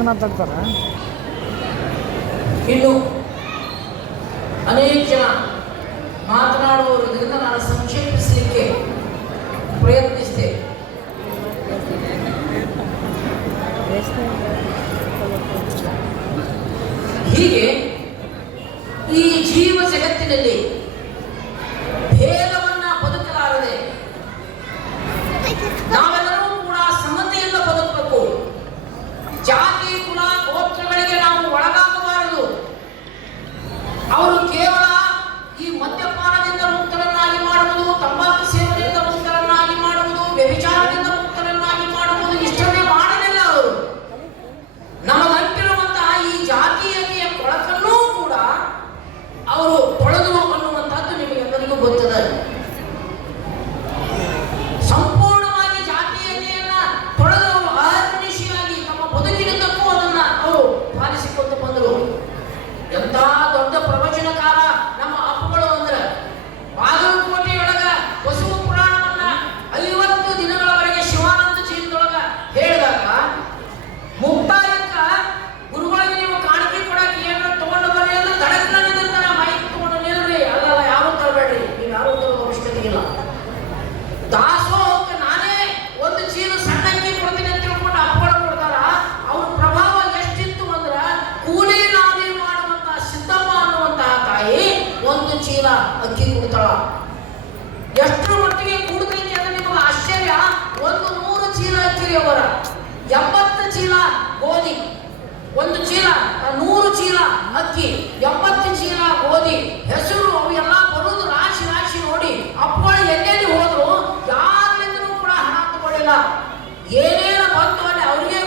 ಮಾತಾಡ್ತಾರ. ಇನ್ನು ಅನೇಕ ಜನ ಮಾತನಾಡುವವರು, ಇದರಿಂದ ನಾನು ಸಂಕ್ಷೇಪಿಸಲಿಕ್ಕೆ ಪ್ರಯತ್ನಿಸಿದೆ. ಹೀಗೆ ಈ ಜೀವ ಜಗತ್ತಿನಲ್ಲಿ ಭೇದವನ್ನ ಬದುಕಲಾರದೆ ನಾವೆಲ್ಲರೂ ಕೂಡ ಸಮತೆಯಿಂದ ಬದುಕಬೇಕು. ಜಾತಿ, ಕುಲ, ಗೋತ್ರಗಳಿಗೆ ನಾವು ಒಳಗಾಗಬಾರದು. ಅವರು ಕೇವಲ ಈ ಮದ್ಯಪಾನದಿಂದ ಮುಕ್ತರನ್ನಾಗಿ ಮಾಡುವುದು, ತಂಬಾಕು ಸೇವನೆಯಿಂದ ಮುಕ್ತರನ್ನಾಗಿ ಮಾಡುವುದು, ವ್ಯಭಿಚಾರದಿಂದ ಮುಕ್ತರನ್ನಾಗಿ ಮಾಡುವುದು ಇಷ್ಟನ್ನೇ ಮಾಡಲಿಲ್ಲ. ಅವರು ನಮಗಂಟಿರುವಂತಹ ಈ ಜಾತೀಯತೆಯ ಕೊಳಕನ್ನೂ ಕೂಡ ಅವರು ತೊಳೆದರು ಅನ್ನುವಂಥದ್ದು ನಿಮಗೆಲ್ಲರಿಗೂ ಗೊತ್ತದೆ. ಸಂಪೂರ್ಣವಾಗಿ ಜಾತೀಯತೆಯನ್ನ ತೊಳೆದವರು ಅಹರ್ನಿಶಿಯಾಗಿ ತಮ್ಮ ಬದುಕಿನುದ್ದಕ್ಕೂ ಅದನ್ನ ಅವರು ಪಾಲಿಸಿಕೊಂಡು ಬಂದರು. ಎಂತ ದೊಡ್ಡ ಪ್ರವಚನಕಾರ ನಮ್ಮ ಅಪ್ಪಗಳು ಅಂದ್ರೆ, ಬಾಗಲಕೋಟೆಯೊಳಗ ಬಸವ ಪುರಾಣವನ್ನ 50 ದಿನಗಳವರೆಗೆ ಶಿವಾನಂದ ಜೀವನದೊಳಗ ಹೇಳಿದಾಗ ಮುಕ್ತಾಯಕ್ಕ ಗುರುಗಳಿಗೆ ನೀವು ಕಾಣಿಕೆ ಕೊಡಕ್ಕೆ ಏನಾರ ತಗೊಂಡು ಬರ್ರಿ ಅಂದ್ರೆ ದಡಕ್ನ ನಿಂದಿರ್ತಾರ, ಮೈಕ್ ತಗೊಂಡು ನಿಲ್ರಿ, ಅಲ್ಲ ಯಾರು ತರಬೇಡ್ರಿ, ನೀವು ಯಾರು ತರೋ ಅವಶ್ಯಕತೆ ಇಲ್ಲ. ದಾಸೋಹಕ್ಕೆ ನಾನೇ ಒಂದು ಚೀಲ ಸಣ್ಣ ಅಕ್ಕಿ ಕೊಡ್ತೀನಿ ಅಂತ ತಿಳ್ಕೊಂಡು ಅಪ್ಪಗಳು ಕೊಡ್ತಾರ. ಅವ್ರ ಪ್ರಭಾವ ಎಷ್ಟಿತ್ತು ಅಂದ್ರ, ಕೂಲಿ ನಾಲಿ ಮಾಡುವಂತಹ ಸಿದ್ದಮ್ಮ ಅನ್ನುವಂತಹ ತಾಯಿ ಒಂದು ಚೀಲ ಅಕ್ಕಿ ಕೊಡ್ತಾಳ. ಎಷ್ಟರ ಮಟ್ಟಿಗೆ ಕೂಡ್ತೈತಿ ಅಂದ್ರೆ ನಿಮಗೆ ಆಶ್ಚರ್ಯ. 100 ಚೀಲ ಅಕ್ಕಿ ಅವರ 70 ಚೀಲ ಗೋಧಿ, ಒಂದು ಚೀಲ 100 ಚೀಲ ಅಕ್ಕಿ, 70 ಚೀಲ ಗೋಧಿ, ಹೆಸರು ಅವು ಎಲ್ಲ ಬರುವುದು ರಾಶಿ ರಾಶಿ ನೋಡಿ ಅಪ್ಪಗಳು ಎಲ್ಲೆಲ್ಲಿ ಹೋದ್ರು ಯಾರಿಂದಲೂ ಕೂಡ ಹಣ ತಗೊಳ್ಳಿಲ್ಲ. ಏನೇನು ಬಂತು ಅಲ್ಲಿ ಅವ್ರಿಗೆ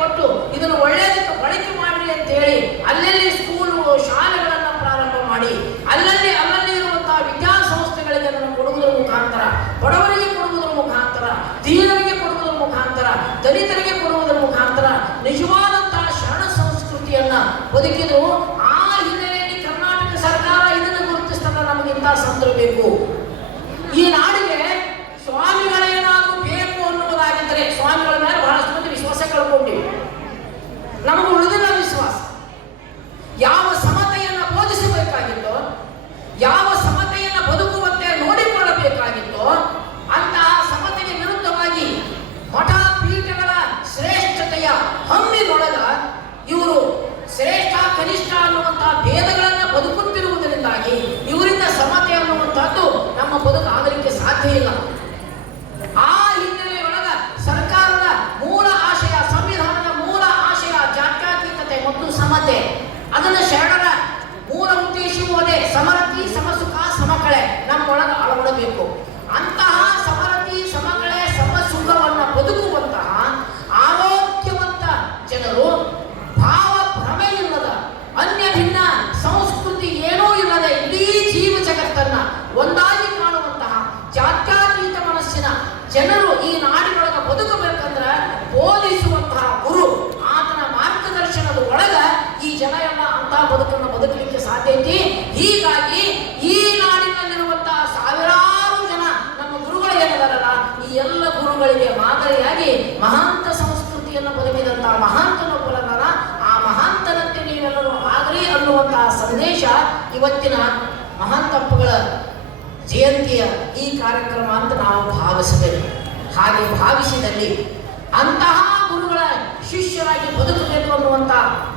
ಕೊಟ್ಟು ಇದನ್ನು ಒಳ್ಳೆಯದಕ್ಕೆ ಬಳಕೆ ಮಾಡ್ರಿ ಅಂತ ಹೇಳಿ ಅಲ್ಲೆಲ್ಲಿ ಸ್ಕೂಲು ಶಾಲೆಗಳನ್ನ ಪ್ರಾರಂಭ ಮಾಡಿ ಅಲ್ಲಲ್ಲಿ ಇರುವಂತಹ ವಿದ್ಯಾಸಂಸ್ಥೆಗಳಿಗೆ ಅದನ್ನು ಬದುಕಿದ್ರು. ಆ ಹಿನ್ನೆಲೆಯಲ್ಲಿ ಕರ್ನಾಟಕ ಸರ್ಕಾರ ಇದನ್ನು ಗುರುತಿಸ್ತದ, ನಮಗಿಂತ ಸಂತರು ಬೇಕು. ಈ ನಾಡಿಗೆ ಸ್ವಾಮಿಗಳೇನಾದರೂ ಬೇಕು ಅನ್ನುವುದಾಗಿದ್ದರೆ, ಸ್ವಾಮಿಗಳ ಮೇಲೆ ಬಹಳಷ್ಟು ಮಂದಿ ವಿಶ್ವಾಸ ಕಳ್ಕೊಂಡಿವಿ. ನಮಗೆ ಉಳಿದಿಲ್ಲ ವಿಶ್ವಾಸ. ಯಾವ ಸಮತೆಯನ್ನು ಬೋಧಿಸಬೇಕಾಗಿತ್ತೋ, ಯಾವ ಸಮತೆಯನ್ನು ಬದುಕುವಂತೆ ನೋಡಿಕೊಳ್ಳಬೇಕಾಗಿತ್ತೋ ಅಂತಹ ಸಮತೆಗೆ ವಿರುದ್ಧವಾಗಿ ಮಠ ಪೀಠಗಳ ಶ್ರೇಷ್ಠತೆಯ ಹಮ್ಮಿನೊಳಗ ಇವರು ಶ್ರೇಷ್ಠ ಕನಿಷ್ಠ ಅನ್ನುವಂತಹ ಭೇದಗಳನ್ನು ಬದುಕುತ್ತಿರುವುದರಿಂದಾಗಿ ಇವರಿಂದ ಸಮತೆ ಅನ್ನುವಂತಹದ್ದು ನಮ್ಮ ಬದುಕು ಆಗಲಿಕ್ಕೆ ಸಾಧ್ಯ ಇಲ್ಲ. ಆ ಹಿನ್ನೆಲೆಯೊಳಗ ಸರ್ಕಾರದ ಮೂಲ ಆಶಯ, ಸಂವಿಧಾನದ ಮೂಲ ಆಶಯ ಜಾತ್ಯತೀತತೆ ಮತ್ತು ಸಮತೆ, ಅದನ್ನು ಶರಣರ ಮೂಲ ಉದ್ದೇಶವೂ ಅದೇ. ಸಮರತಿ, ಸಮಸುಖ, ಸಮಕಳೆ ನಮ್ಮೊಳಗ ಅಳವಡಬೇಕು. ಅಂತಹ ಸಮರತಿ, ಸಮಕಳೆ, ಸಮಸುಖವನ್ನು ಬದುಕುವಂತಹ ಆರೋಗ್ಯವಂತ ಜನರು, ಭಾವ ಭ್ರಮೆ ಇಲ್ಲದ, ಅನ್ಯ ಭಿನ್ನ ಸಂಸ್ಕೃತಿ ಏನೂ ಇಲ್ಲದೆ ಇಡೀ ಜೀವ ಜಗತ್ತನ್ನ ಒಂದಾಗಿ ಕಾಣುವಂತಹ ಜಾತ್ಯತೀತ ಮನಸ್ಸಿನ ಜನರು ಈ ನಾಡಿನೊಳಗೆ ಬದುಕಬೇಕಂದ್ರೆ ಬೋಧಿಸುವಂತಹ ಗುರು, ಆತನ ಮಾರ್ಗದರ್ಶನದ ಒಳಗ ಈ ಜನ ಎಲ್ಲ ಅಂತಹ ಬದುಕನ್ನು ಬದುಕಲಿಕ್ಕೆ ಸಾಧ್ಯ ಐತಿ. ಹೀಗಾಗಿ ಈ ನಾಡಿನಲ್ಲಿರುವಂತಹ ಸಾವಿರಾರು ಜನ ನಮ್ಮ ಗುರುಗಳು ಏನಿದಾರಲ್ಲ, ಈ ಎಲ್ಲ ಗುರುಗಳಿಗೆ ಮಾದರಿಯಾಗಿ ಮಹಾಂತ ಸಂಸ್ಕೃತಿಯನ್ನು ಬದುಕಿದಂತಹ ಮಹಾಂತನೊಬ್ಬರನ್ನ, ಆ ಮಹಾಂತನಂತೆ ನೀವೆಲ್ಲರೂ ಆಗಲಿ ಅನ್ನುವಂತಹ ಸಂದೇಶ ಇವತ್ತಿನ ಮಹಾಂತಪ್ಪಗಳ ಜಯಂತಿಯ ಈ ಕಾರ್ಯಕ್ರಮ ಅಂತ ನಾವು ಭಾವಿಸಬೇಕು. ಹಾಗೆ ಭಾವಿಸಿದಲ್ಲಿ ಅಂತಹ ಗುರುಗಳ ಶಿಷ್ಯರಾಗಿ ಬದುಕಬೇಕು ಅನ್ನುವಂಥ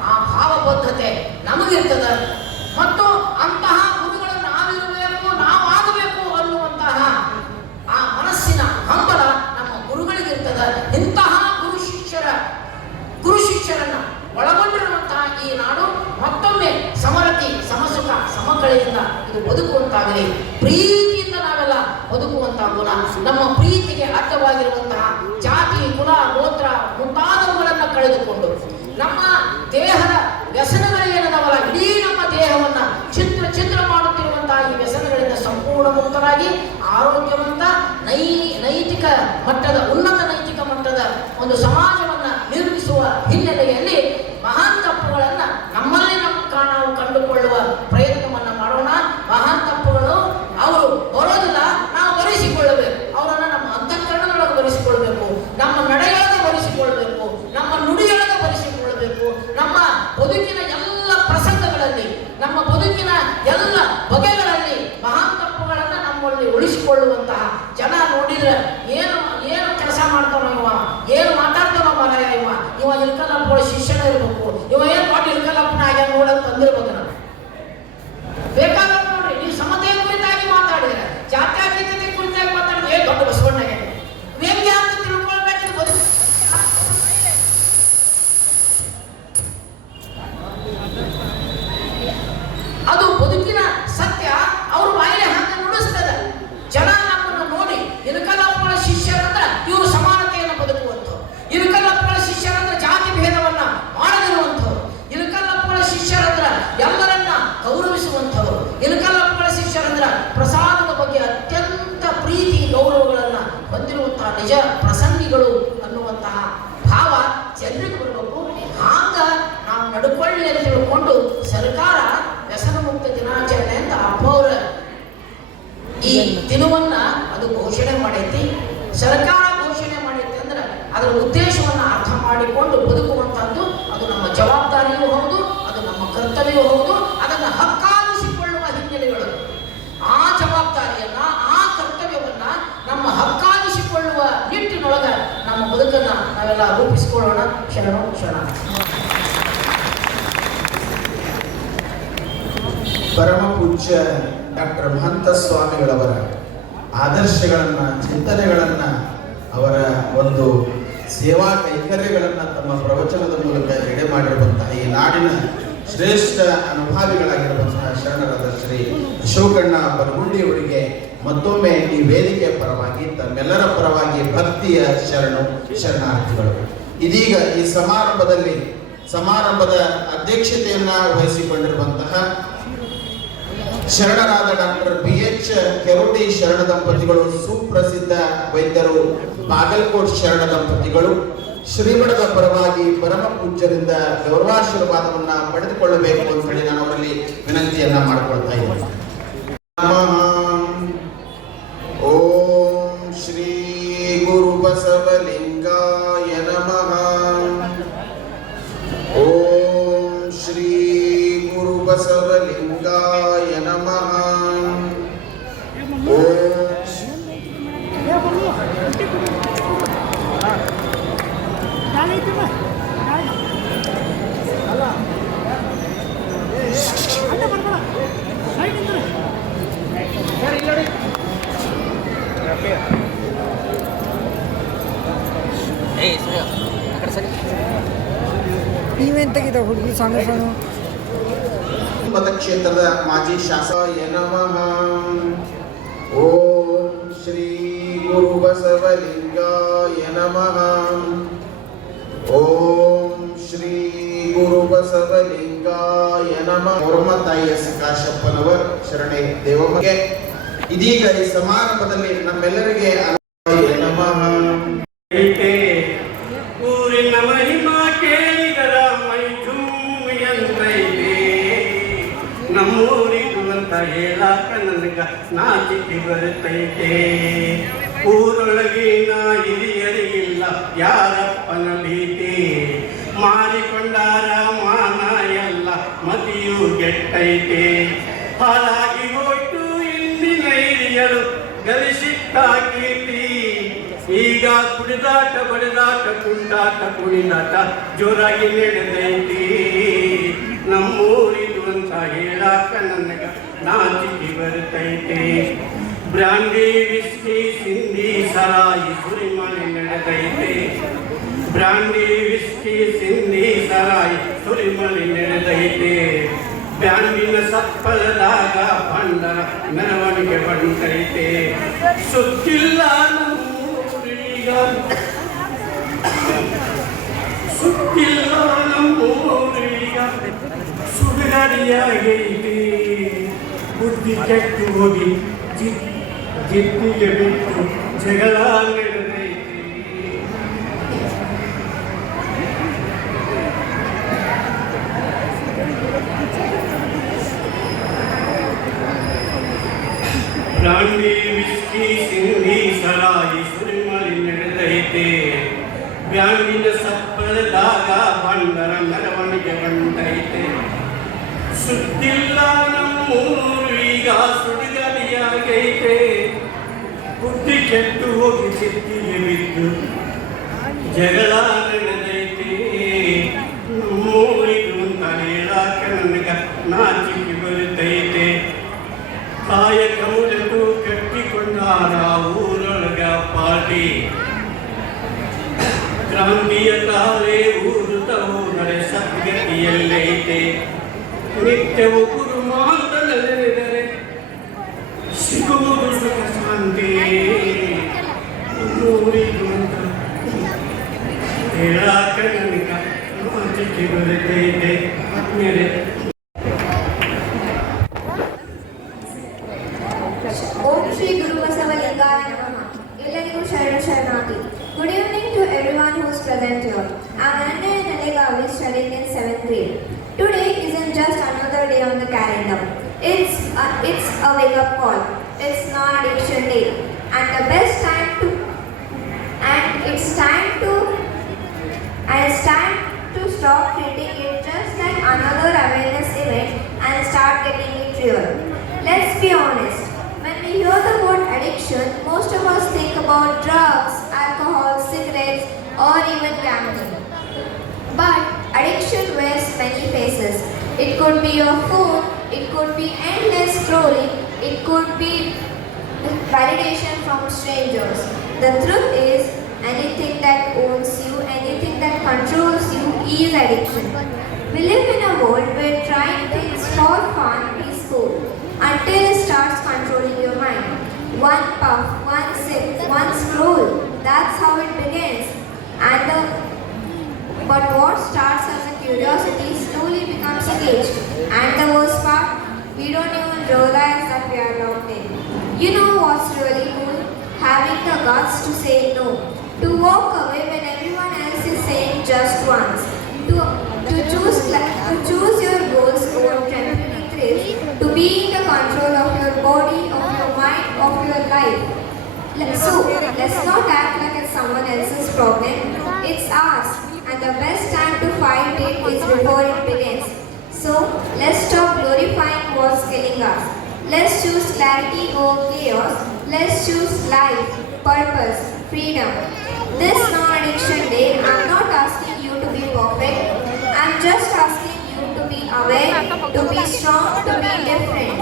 ಆ ಭಾವಬದ್ಧತೆ ನಮಗಿರ್ತದೆ. ಮತ್ತು ಅಂತಹ ಗುರುಗಳು ನಾವಿರಬೇಕು, ನಾವಾಗಬೇಕು ಅನ್ನುವಂತಹ ಆ ಮನಸ್ಸಿನ ಹಂಬಲ ನಮ್ಮ ಗುರುಗಳಿಗಿರ್ತದೆ. ಇಂತಹ ಗುರು ಶಿಷ್ಯರನ್ನ ಒಳಗೊಂಡಿರುವಂತಹ ಈ ನಾಡು ಮತ್ತೊಮ್ಮೆ ಸಮರತಿ, ಸಮಸುಖ, ಸಮಕಳೆಯಿಂದ ಇದು ಬದುಕುವಂತಾಗಲಿ. ಪ್ರೀತಿಯಿಂದ ನಾವೆಲ್ಲ ಬದುಕುವಂತಹ ಗುಣ, ನಮ್ಮ ಪ್ರೀತಿಗೆ ಅರ್ಥವಾಗಿರುವಂತಹ ಜಾತಿ, ಕುಲ, ಗೋತ್ರ ಮುಂತಾದವುಗಳನ್ನು ಕಳೆದುಕೊಂಡು ನಮ್ಮ ದೇಹದ ವ್ಯಸನಗಳೇನದವಲ್ಲ, ಇಡೀ ನಮ್ಮ ದೇಹವನ್ನ ಚಿತ್ರ ಮಾಡುತ್ತಿರುವಂತಹ ಈ ವ್ಯಸನಗಳಿಂದ ಸಂಪೂರ್ಣ ಮುಕ್ತರಾಗಿ ಆರೋಗ್ಯವಂತ ನೈತಿಕ ಮಟ್ಟದ, ಉನ್ನತ ನೈತಿಕ ಮಟ್ಟದ ಒಂದು ಸಮಾಜವನ್ನ ನಿರ್ಮಿಸುವ ಹಿನ್ನೆಲೆಯಲ್ಲಿ ಮಹಾಂತಪ್ಪುಗಳನ್ನ ನಮ್ಮಲ್ಲಿ ನಾವು ಕಂಡುಕೊಳ್ಳುವ ಪ್ರಯತ್ನವನ್ನ ಮಾಡೋಣ. ಮಹಾಂತಪ್ಪುಗಳು ಅವರು ಬರೋದಿಲ್ಲ, ನಾವು ಬರೆಸಿಕೊಳ್ಳಬೇಕು. ಅವರನ್ನ ನಮ್ಮ ಅಂತಃಕರಣದೊಳಗೆ ಬರೆಸಿಕೊಳ್ಬೇಕು, ನಮ್ಮ ನಡೆಯೊಳಗೆ ಬರೆಸಿಕೊಳ್ಬೇಕು, ನಮ್ಮ ನುಡಿಯೊಳಗೆ ಬರೆಸಿಕೊಳ್ಳಬೇಕು. ನಮ್ಮ ಬದುಕಿನ ಎಲ್ಲ ಪ್ರಸಂಗಗಳಲ್ಲಿ, ನಮ್ಮ ಬದುಕಿನ ಎಲ್ಲ ಬಗೆಗಳಲ್ಲಿ ಮಹಾಂತಪ್ಪುಗಳನ್ನ ನಮ್ಮಲ್ಲಿ ಉಳಿಸಿಕೊಳ್ಳುವಂತಹ ಜನ ನೋಡಿದ್ರೆ ಏನು ಕೆಲಸ ಮಾಡ್ತಾನೋ ಇವ, ಏನು ಮಾತಾಡ್ತಾನೋ ಮರ ಇವ ಇಲ್ಕಲ್ಲಪ್ಪಳ ಶಿಷ್ಯನ ಇರ್ಬೇಕು, ಇವ ಏನ್ ಮಾಡಿ ಇಲ್ಕಲ್ಲಪ್ಪನ ಆಗ ನೋಡಕ್ ತಂದಿರ್ಬೇಕು. ನಾವು ಬೇಕಾದ್ರೆ ನೋಡ್ರಿ, ನೀವು ಸಮತೆಯ ಕುರಿತಾಗಿ ಮಾತಾಡಿದ್ರೆ, ಜಾತ್ಯತೀತತೆ ಕುರಿತಾಗಿ ಮಾತಾಡಿದ್ರೆ ದೊಡ್ಡ ಬಸವಣ್ಣಗೆ ವ್ಯಂಗ್ಯ ಅಂತ ತಿಳ್ಕೊಳ್ಬೇಕು. ಬದುಕು ಅದು ಬದುಕಿನ ಸತ್ಯ. ಅವರು ಬಾಯಿಲೆ ಹಂಗ ನುಡಿಸ್ತದ. ಜನ ನಮ್ಮನ್ನು ನೋಡಿ ಇಲ್ಕಲ್ಲಪ್ಪಳ ಶಿಷ್ಯರಂದ್ರ ಇವರು ಸಮಾನತೆಯನ್ನು ಬದುಕುವಂಥವ್ರು, ಇಲ್ಕಲ್ಲಪ್ಪಳ ಶಿಷ್ಯರಂದ್ರ ಜಾತಿ ಭೇದವನ್ನ ಮಾಡದಿರುವಂಥವ್ರು, ಇಲ್ಕಲ್ಲಪ್ಪಳ ಶಿಷ್ಯರಂದ್ರ ಎಲ್ಲರನ್ನ ಗೌರವಿಸುವಂಥವ್ರು, ಇಲ್ಕಲ್ಲಪ್ಪಳ ಶಿಷ್ಯರಂದ್ರ ಪ್ರಸಾದದ ಬಗ್ಗೆ ಅತ್ಯಂತ ಪ್ರೀತಿ ಗೌರವಗಳನ್ನ ಹೊಂದಿರುವಂತಹ ನಿಜ ಪ್ರಸಂಗಿಗಳು ಅನ್ನುವಂತಹ ಭಾವ ಜನರಿಗೆ ಬರಬೇಕು. ಹಾಗ ನಾವು ನಡ್ಕೊಳ್ಳಿ ಅಂತ ತಿಳ್ಕೊಂಡು ಸರ್ಕಾರ ವ್ಯಸನ ಮುಕ್ತ ದಿನಾಚರಣೆ ಅಂತ ಅಪ್ಪವರ ಈ ದಿನವನ್ನ ಅದು ಘೋಷಣೆ ಮಾಡೈತಿ. ಸರ್ಕಾರ ಘೋಷಣೆ ಮಾಡೈತಿ ಅಂದ್ರೆ ಅದರ ಉದ್ದೇಶವನ್ನ ಅರ್ಥ ಮಾಡಿಕೊಂಡು ಬದುಕುವಂತಹದ್ದು ಅದು ನಮ್ಮ ಜವಾಬ್ದಾರಿಯೂ ಹೌದು, ಅದು ನಮ್ಮ ಕರ್ತವ್ಯವೂ ಹೌದು. ಅದನ್ನು ಹಕ್ಕಾಗಿಸಿಕೊಳ್ಳುವ ಹಿನ್ನೆಲೆಗಳು, ಆ ಜವಾಬ್ದಾರಿಯನ್ನ, ಆ ಕರ್ತವ್ಯವನ್ನ ನಮ್ಮ ಹಕ್ಕಾಗಿಸಿಕೊಳ್ಳುವ ನಿಟ್ಟಿನೊಳಗ ನಮ್ಮ ಬದುಕನ್ನ ನಾವೆಲ್ಲ ರೂಪಿಸಿಕೊಳ್ಳೋಣ. ಶರಣು ಶರಣ. ಪರಮ ಪೂಜ್ಯ ಡಾಕ್ಟರ್ ಮಹಂತ ಸ್ವಾಮಿಗಳವರ ಆದರ್ಶಗಳನ್ನ, ಚಿಂತನೆಗಳನ್ನ, ಅವರ ಒಂದು ಸೇವಾ ಕೈಂಕರ್ಯಗಳನ್ನ ತಮ್ಮ ಪ್ರವಚನದ ಮೂಲಕ ಎಡೆ ಮಾಡಿರುವಂತಹ ಈ ನಾಡಿನ ಶ್ರೇಷ್ಠ ಅನುಭಾವಿಗಳಾಗಿರುವಂತಹ ಶರಣರಾದ ಶ್ರೀ ಅಶೋಕಣ್ಣ ಬರಗುಂಡಿಯವರಿಗೆ ಮತ್ತೊಮ್ಮೆ ಈ ವೇದಿಕೆಯ ಪರವಾಗಿ, ತಮ್ಮೆಲ್ಲರ ಪರವಾಗಿ ಭಕ್ತಿಯ ಶರಣಾರ್ಥಿಗಳು. ಇದೀಗ ಈ ಸಮಾರಂಭದ ಅಧ್ಯಕ್ಷತೆಯನ್ನ ವಹಿಸಿಕೊಂಡಿರುವಂತಹ ಶರಣರಾದ ಡಾಕ್ಟರ್ BH ಕೆರೋಟಿ ಶರಣ ದಂಪತಿಗಳು, ಸುಪ್ರಸಿದ್ಧ ವೈದ್ಯರು, ಬಾಗಲಕೋಟ್ ಶರಣ ದಂಪತಿಗಳು, ಶ್ರೀಮಠದ ಪರವಾಗಿ ಪರಮ ಪೂಜ್ಯರಿಂದ ಗೌರವಾಶೀರ್ವಾದವನ್ನ ಪಡೆದುಕೊಳ್ಳಬೇಕು ಅಂತ ಹೇಳಿ ನಾನು ಅವರಲ್ಲಿ ವಿನಂತಿಯನ್ನ ಮಾಡಿಕೊಳ್ತಾ ಇದ್ದೀನಿ. ಓಂ ಶ್ರೀ ಗುರು ಬಸವಲಿಂಗಾಯ ನಮಃ. ಓಂ ಶ್ರೀ ಗುರು ಬಸವಲಿಂಗಾಯ ನಮಃ. ನೀವೆಂತಾಗಿದೆ ಹುಡುಗಿ ಸಣ್ಣ ಸಣ್ಣ ಮತಕ್ಷೇತ್ರದ ಮಾಜಿ ಶಾಸಕ ನಮಃ. ಓಂ ಶ್ರೀ ಗುರು ಬಸವಲಿಂಗಾಯ ನಮಃ. ಓಂ ಶ್ರೀ ಗುರು ಬಸವಲಿಂಗಾಯ ನಮಃ. ತಾಯಿಯ ಕಾಶಪ್ಪನವರ್ ಶರಣೆ ದೇವಮಗೆ ಇದೀಗ ಈ ಸಮಾರಂಭದಲ್ಲಿ ನಮ್ಮೆಲ್ಲರಿಗೆ ನಮಃ. ಊರಿನ ಮಹಿಮಾ ಕೇಳಿದರ ಮೈ ಜುಮ್ಮಿ ಅಂತೈತೆ, ನಮ್ಮೂರಿಗೂ ಅಂತ ಹೇಳಾಕ ನನಗ ನಾಚಿಕೆ ಬರುತ್ತೈತೆ. ಊರೊಳಗಿನ ಹಿರಿಯರಿಗಿಲ್ಲ ಯಾರಪ್ಪನ ಭೀತಿ, ಮಾರಿಕೊಂಡಾರ ಮಾನ ಎಲ್ಲ ಮತಿಯು ಗೆಟ್ಟೈತೆ. ಹಾಲಾಗಿ ಹೋಯ್ತು ಇಂದಿನ ಹಿರಿಯರು ಗಳಿಸಿಟ್ಟ ಕೀರ್ತಿ, ಈಗ ಕುಡಿದಾಟ ಬಡಿದಾಟ ಕುಂಟಾಟ ಕುಣಿದಾಟ ಜೋರಾಗಿ ನಡೆದೈತಿ. ನಮ್ಮೂರಿದು ಅಂತ ಹೇಳಾಕ ನನಗ ನಾಚಿಕೆ ಬರ್ತೈತೆ. ಬ್ರಾಂಡಿ ವಿಸ್ಕಿ ಸಿಂಧಿ ಸರಾಯಿ ಸುರಿಮಳೆ ನಡೆದೈತೆ. ಬ್ರಾಂಡಿ ವಿಸ್ಕಿ ಸಿಂಧಿ ಸರಾಯಿ ಸುರಿಮಳೆ ನಡೆದೈತೆ. ಬ್ಯಾಂಡಿನ ಸಪ್ಪಳದಾಗ ಬಂಡರ ಮೆರವಣಿಗೆ ಬಂದೈತೆ. ಸುತ್ತಿಲ್ಲ ನಮ್ಮೂರೀಗ, ಸುತ್ತಿಲ್ಲ ನಮ್ಮೂರೀಗ ಸುಡುಗಡಿಯಾಗೈತೆ. ಬುದ್ಧಿ ಕೆಟ್ಟು ಹೋಗಿ ಜಿದ್ದಿಗೆ ಬಿಟ್ಟು ಜಗಳ ನಡೆದೈತೆ. ಬ್ರಾಂಡಿ ವಿಸ್ಕಿ ಸಿಂಧಿ ಸರಾಯಿ ಸುರಿಮಳೆ ನಡೆದೈತೆ. ಬ್ಯಾಂಡಿನ ಸಪ್ಪಳದಾಗ ಬಂಡರ ಮೆರವಣಿಗೆ ಬಂದೈತೆ. ಸುತ್ತಿಲ್ಲ ನಮ್ಮೂರು ಈಗ ಸುಡಿಗಡಿಯಾಗೈತೆ. ಬುದ್ಧಿ ಕೆಟ್ಟು ಹೋಗಿ ಚಿತ್ತಿಗೆ ಬಿದ್ದು ಜಗಳ ನಡೆದೈತೆ. ನಮ್ಮೂರಿಗೂ ಅಂತ ಹೇಳಾಕ ನನಗ ನಾಚಿಕೆ ಬರುತ್ತೈತೆ. ಕಾಯಕ ಮುರಿದು ಕಟ್ಟಿಕೊಂಡಾರ ಊರೊಳಗ ಪಾಟಿ, ಕ್ರಾಂತಿಯ ಕಾಲೇ ಊರುತ್ತ ಹೋದರೆ ಸದ್ಗತಿಯಲ್ಲೈತೆ. ನಿತ್ಯವೂ ಗುರು ಮಾತನಾಡಿದರೆ ಸಿಗುವುದು ಸುಖ ಶಾಂತಿ. ಊರಿಗೂ ಅಂತ ಹೇಳಾಕ ನನಗ ನಾಚಿಕೆ ಬರುತ್ತೈತೆ. Om Shri Guru Basavalinkaya Namaha. Ellarigu Sharan Sharanati. Good evening to everyone who is present here. I am Ananya Nalegavi, studying in 7th grade. Today isn't just another day on the calendar. It's a wake-up call. It's non-addiction day, and it's time to stop treating it just like another awareness event and start getting it real. Let's be honest. When we hear the word addiction, most of us think about drugs, alcohol, cigarettes, or even gambling. But addiction wears many faces. It could be your phone, it could be endless scrolling, it could be validation from strangers. The truth is, anything that owns you, anything that controls you is addiction. We live in a world where trying things for fun is cool, until it starts controlling your mind. One puff, one sip, one scroll, that's how it begins. But what starts as a curiosity slowly becomes a cage. And the worst part, we don't even realize that we are locked in. You know what's really cool? Having the guts to say no. To walk away when everyone else is saying just once. To choose your goals over temporary thrills. To be in the control of your body, of your mind, of your life. So, let's not act like it's someone else's problem. It's ours. And the best time to fight it is before it begins. So, let's stop glorifying what's killing us. Let's choose clarity over chaos. Let's choose life, purpose, freedom. This non-addiction day, I'm not asking you to be perfect. I'm just asking you to be aware, to be strong, to be different.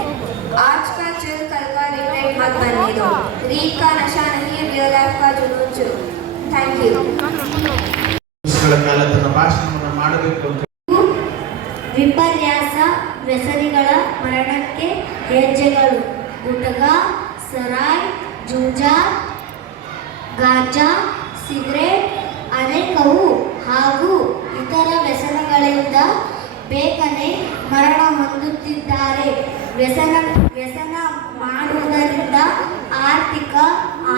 आज का chill कल का regret मत बनने दो. रीत का नशा नहीं, रियल लाइफ का जुनून चुनो. Thank you. ಕಾಲ ತನ್ನ ಭಾಷಣವನ್ನು ಮಾಡಬೇಕು ಅಂತ ವಿಪರ್ಯಾಸ ವ್ಯಸನಿಗಳ ಮರಣಕ್ಕೆ ಹೆಜ್ಜೆಗಳು. ಗುಟಕ, ಸರಾಯ್, ಜೂಜಾ, ಗಾಂಜಾ, ಸಿಗರೇಟ್ ಅನೇಕವು ಹಾಗೂ ಇತರ ವ್ಯಸನಗಳಿಂದ ಬೇಗನೆ ಮರಣ ಹೊಂದುತ್ತಿದ್ದಾರೆ. ವ್ಯಸನ ಮಾಡುವುದರಿಂದ ಆರ್ಥಿಕ,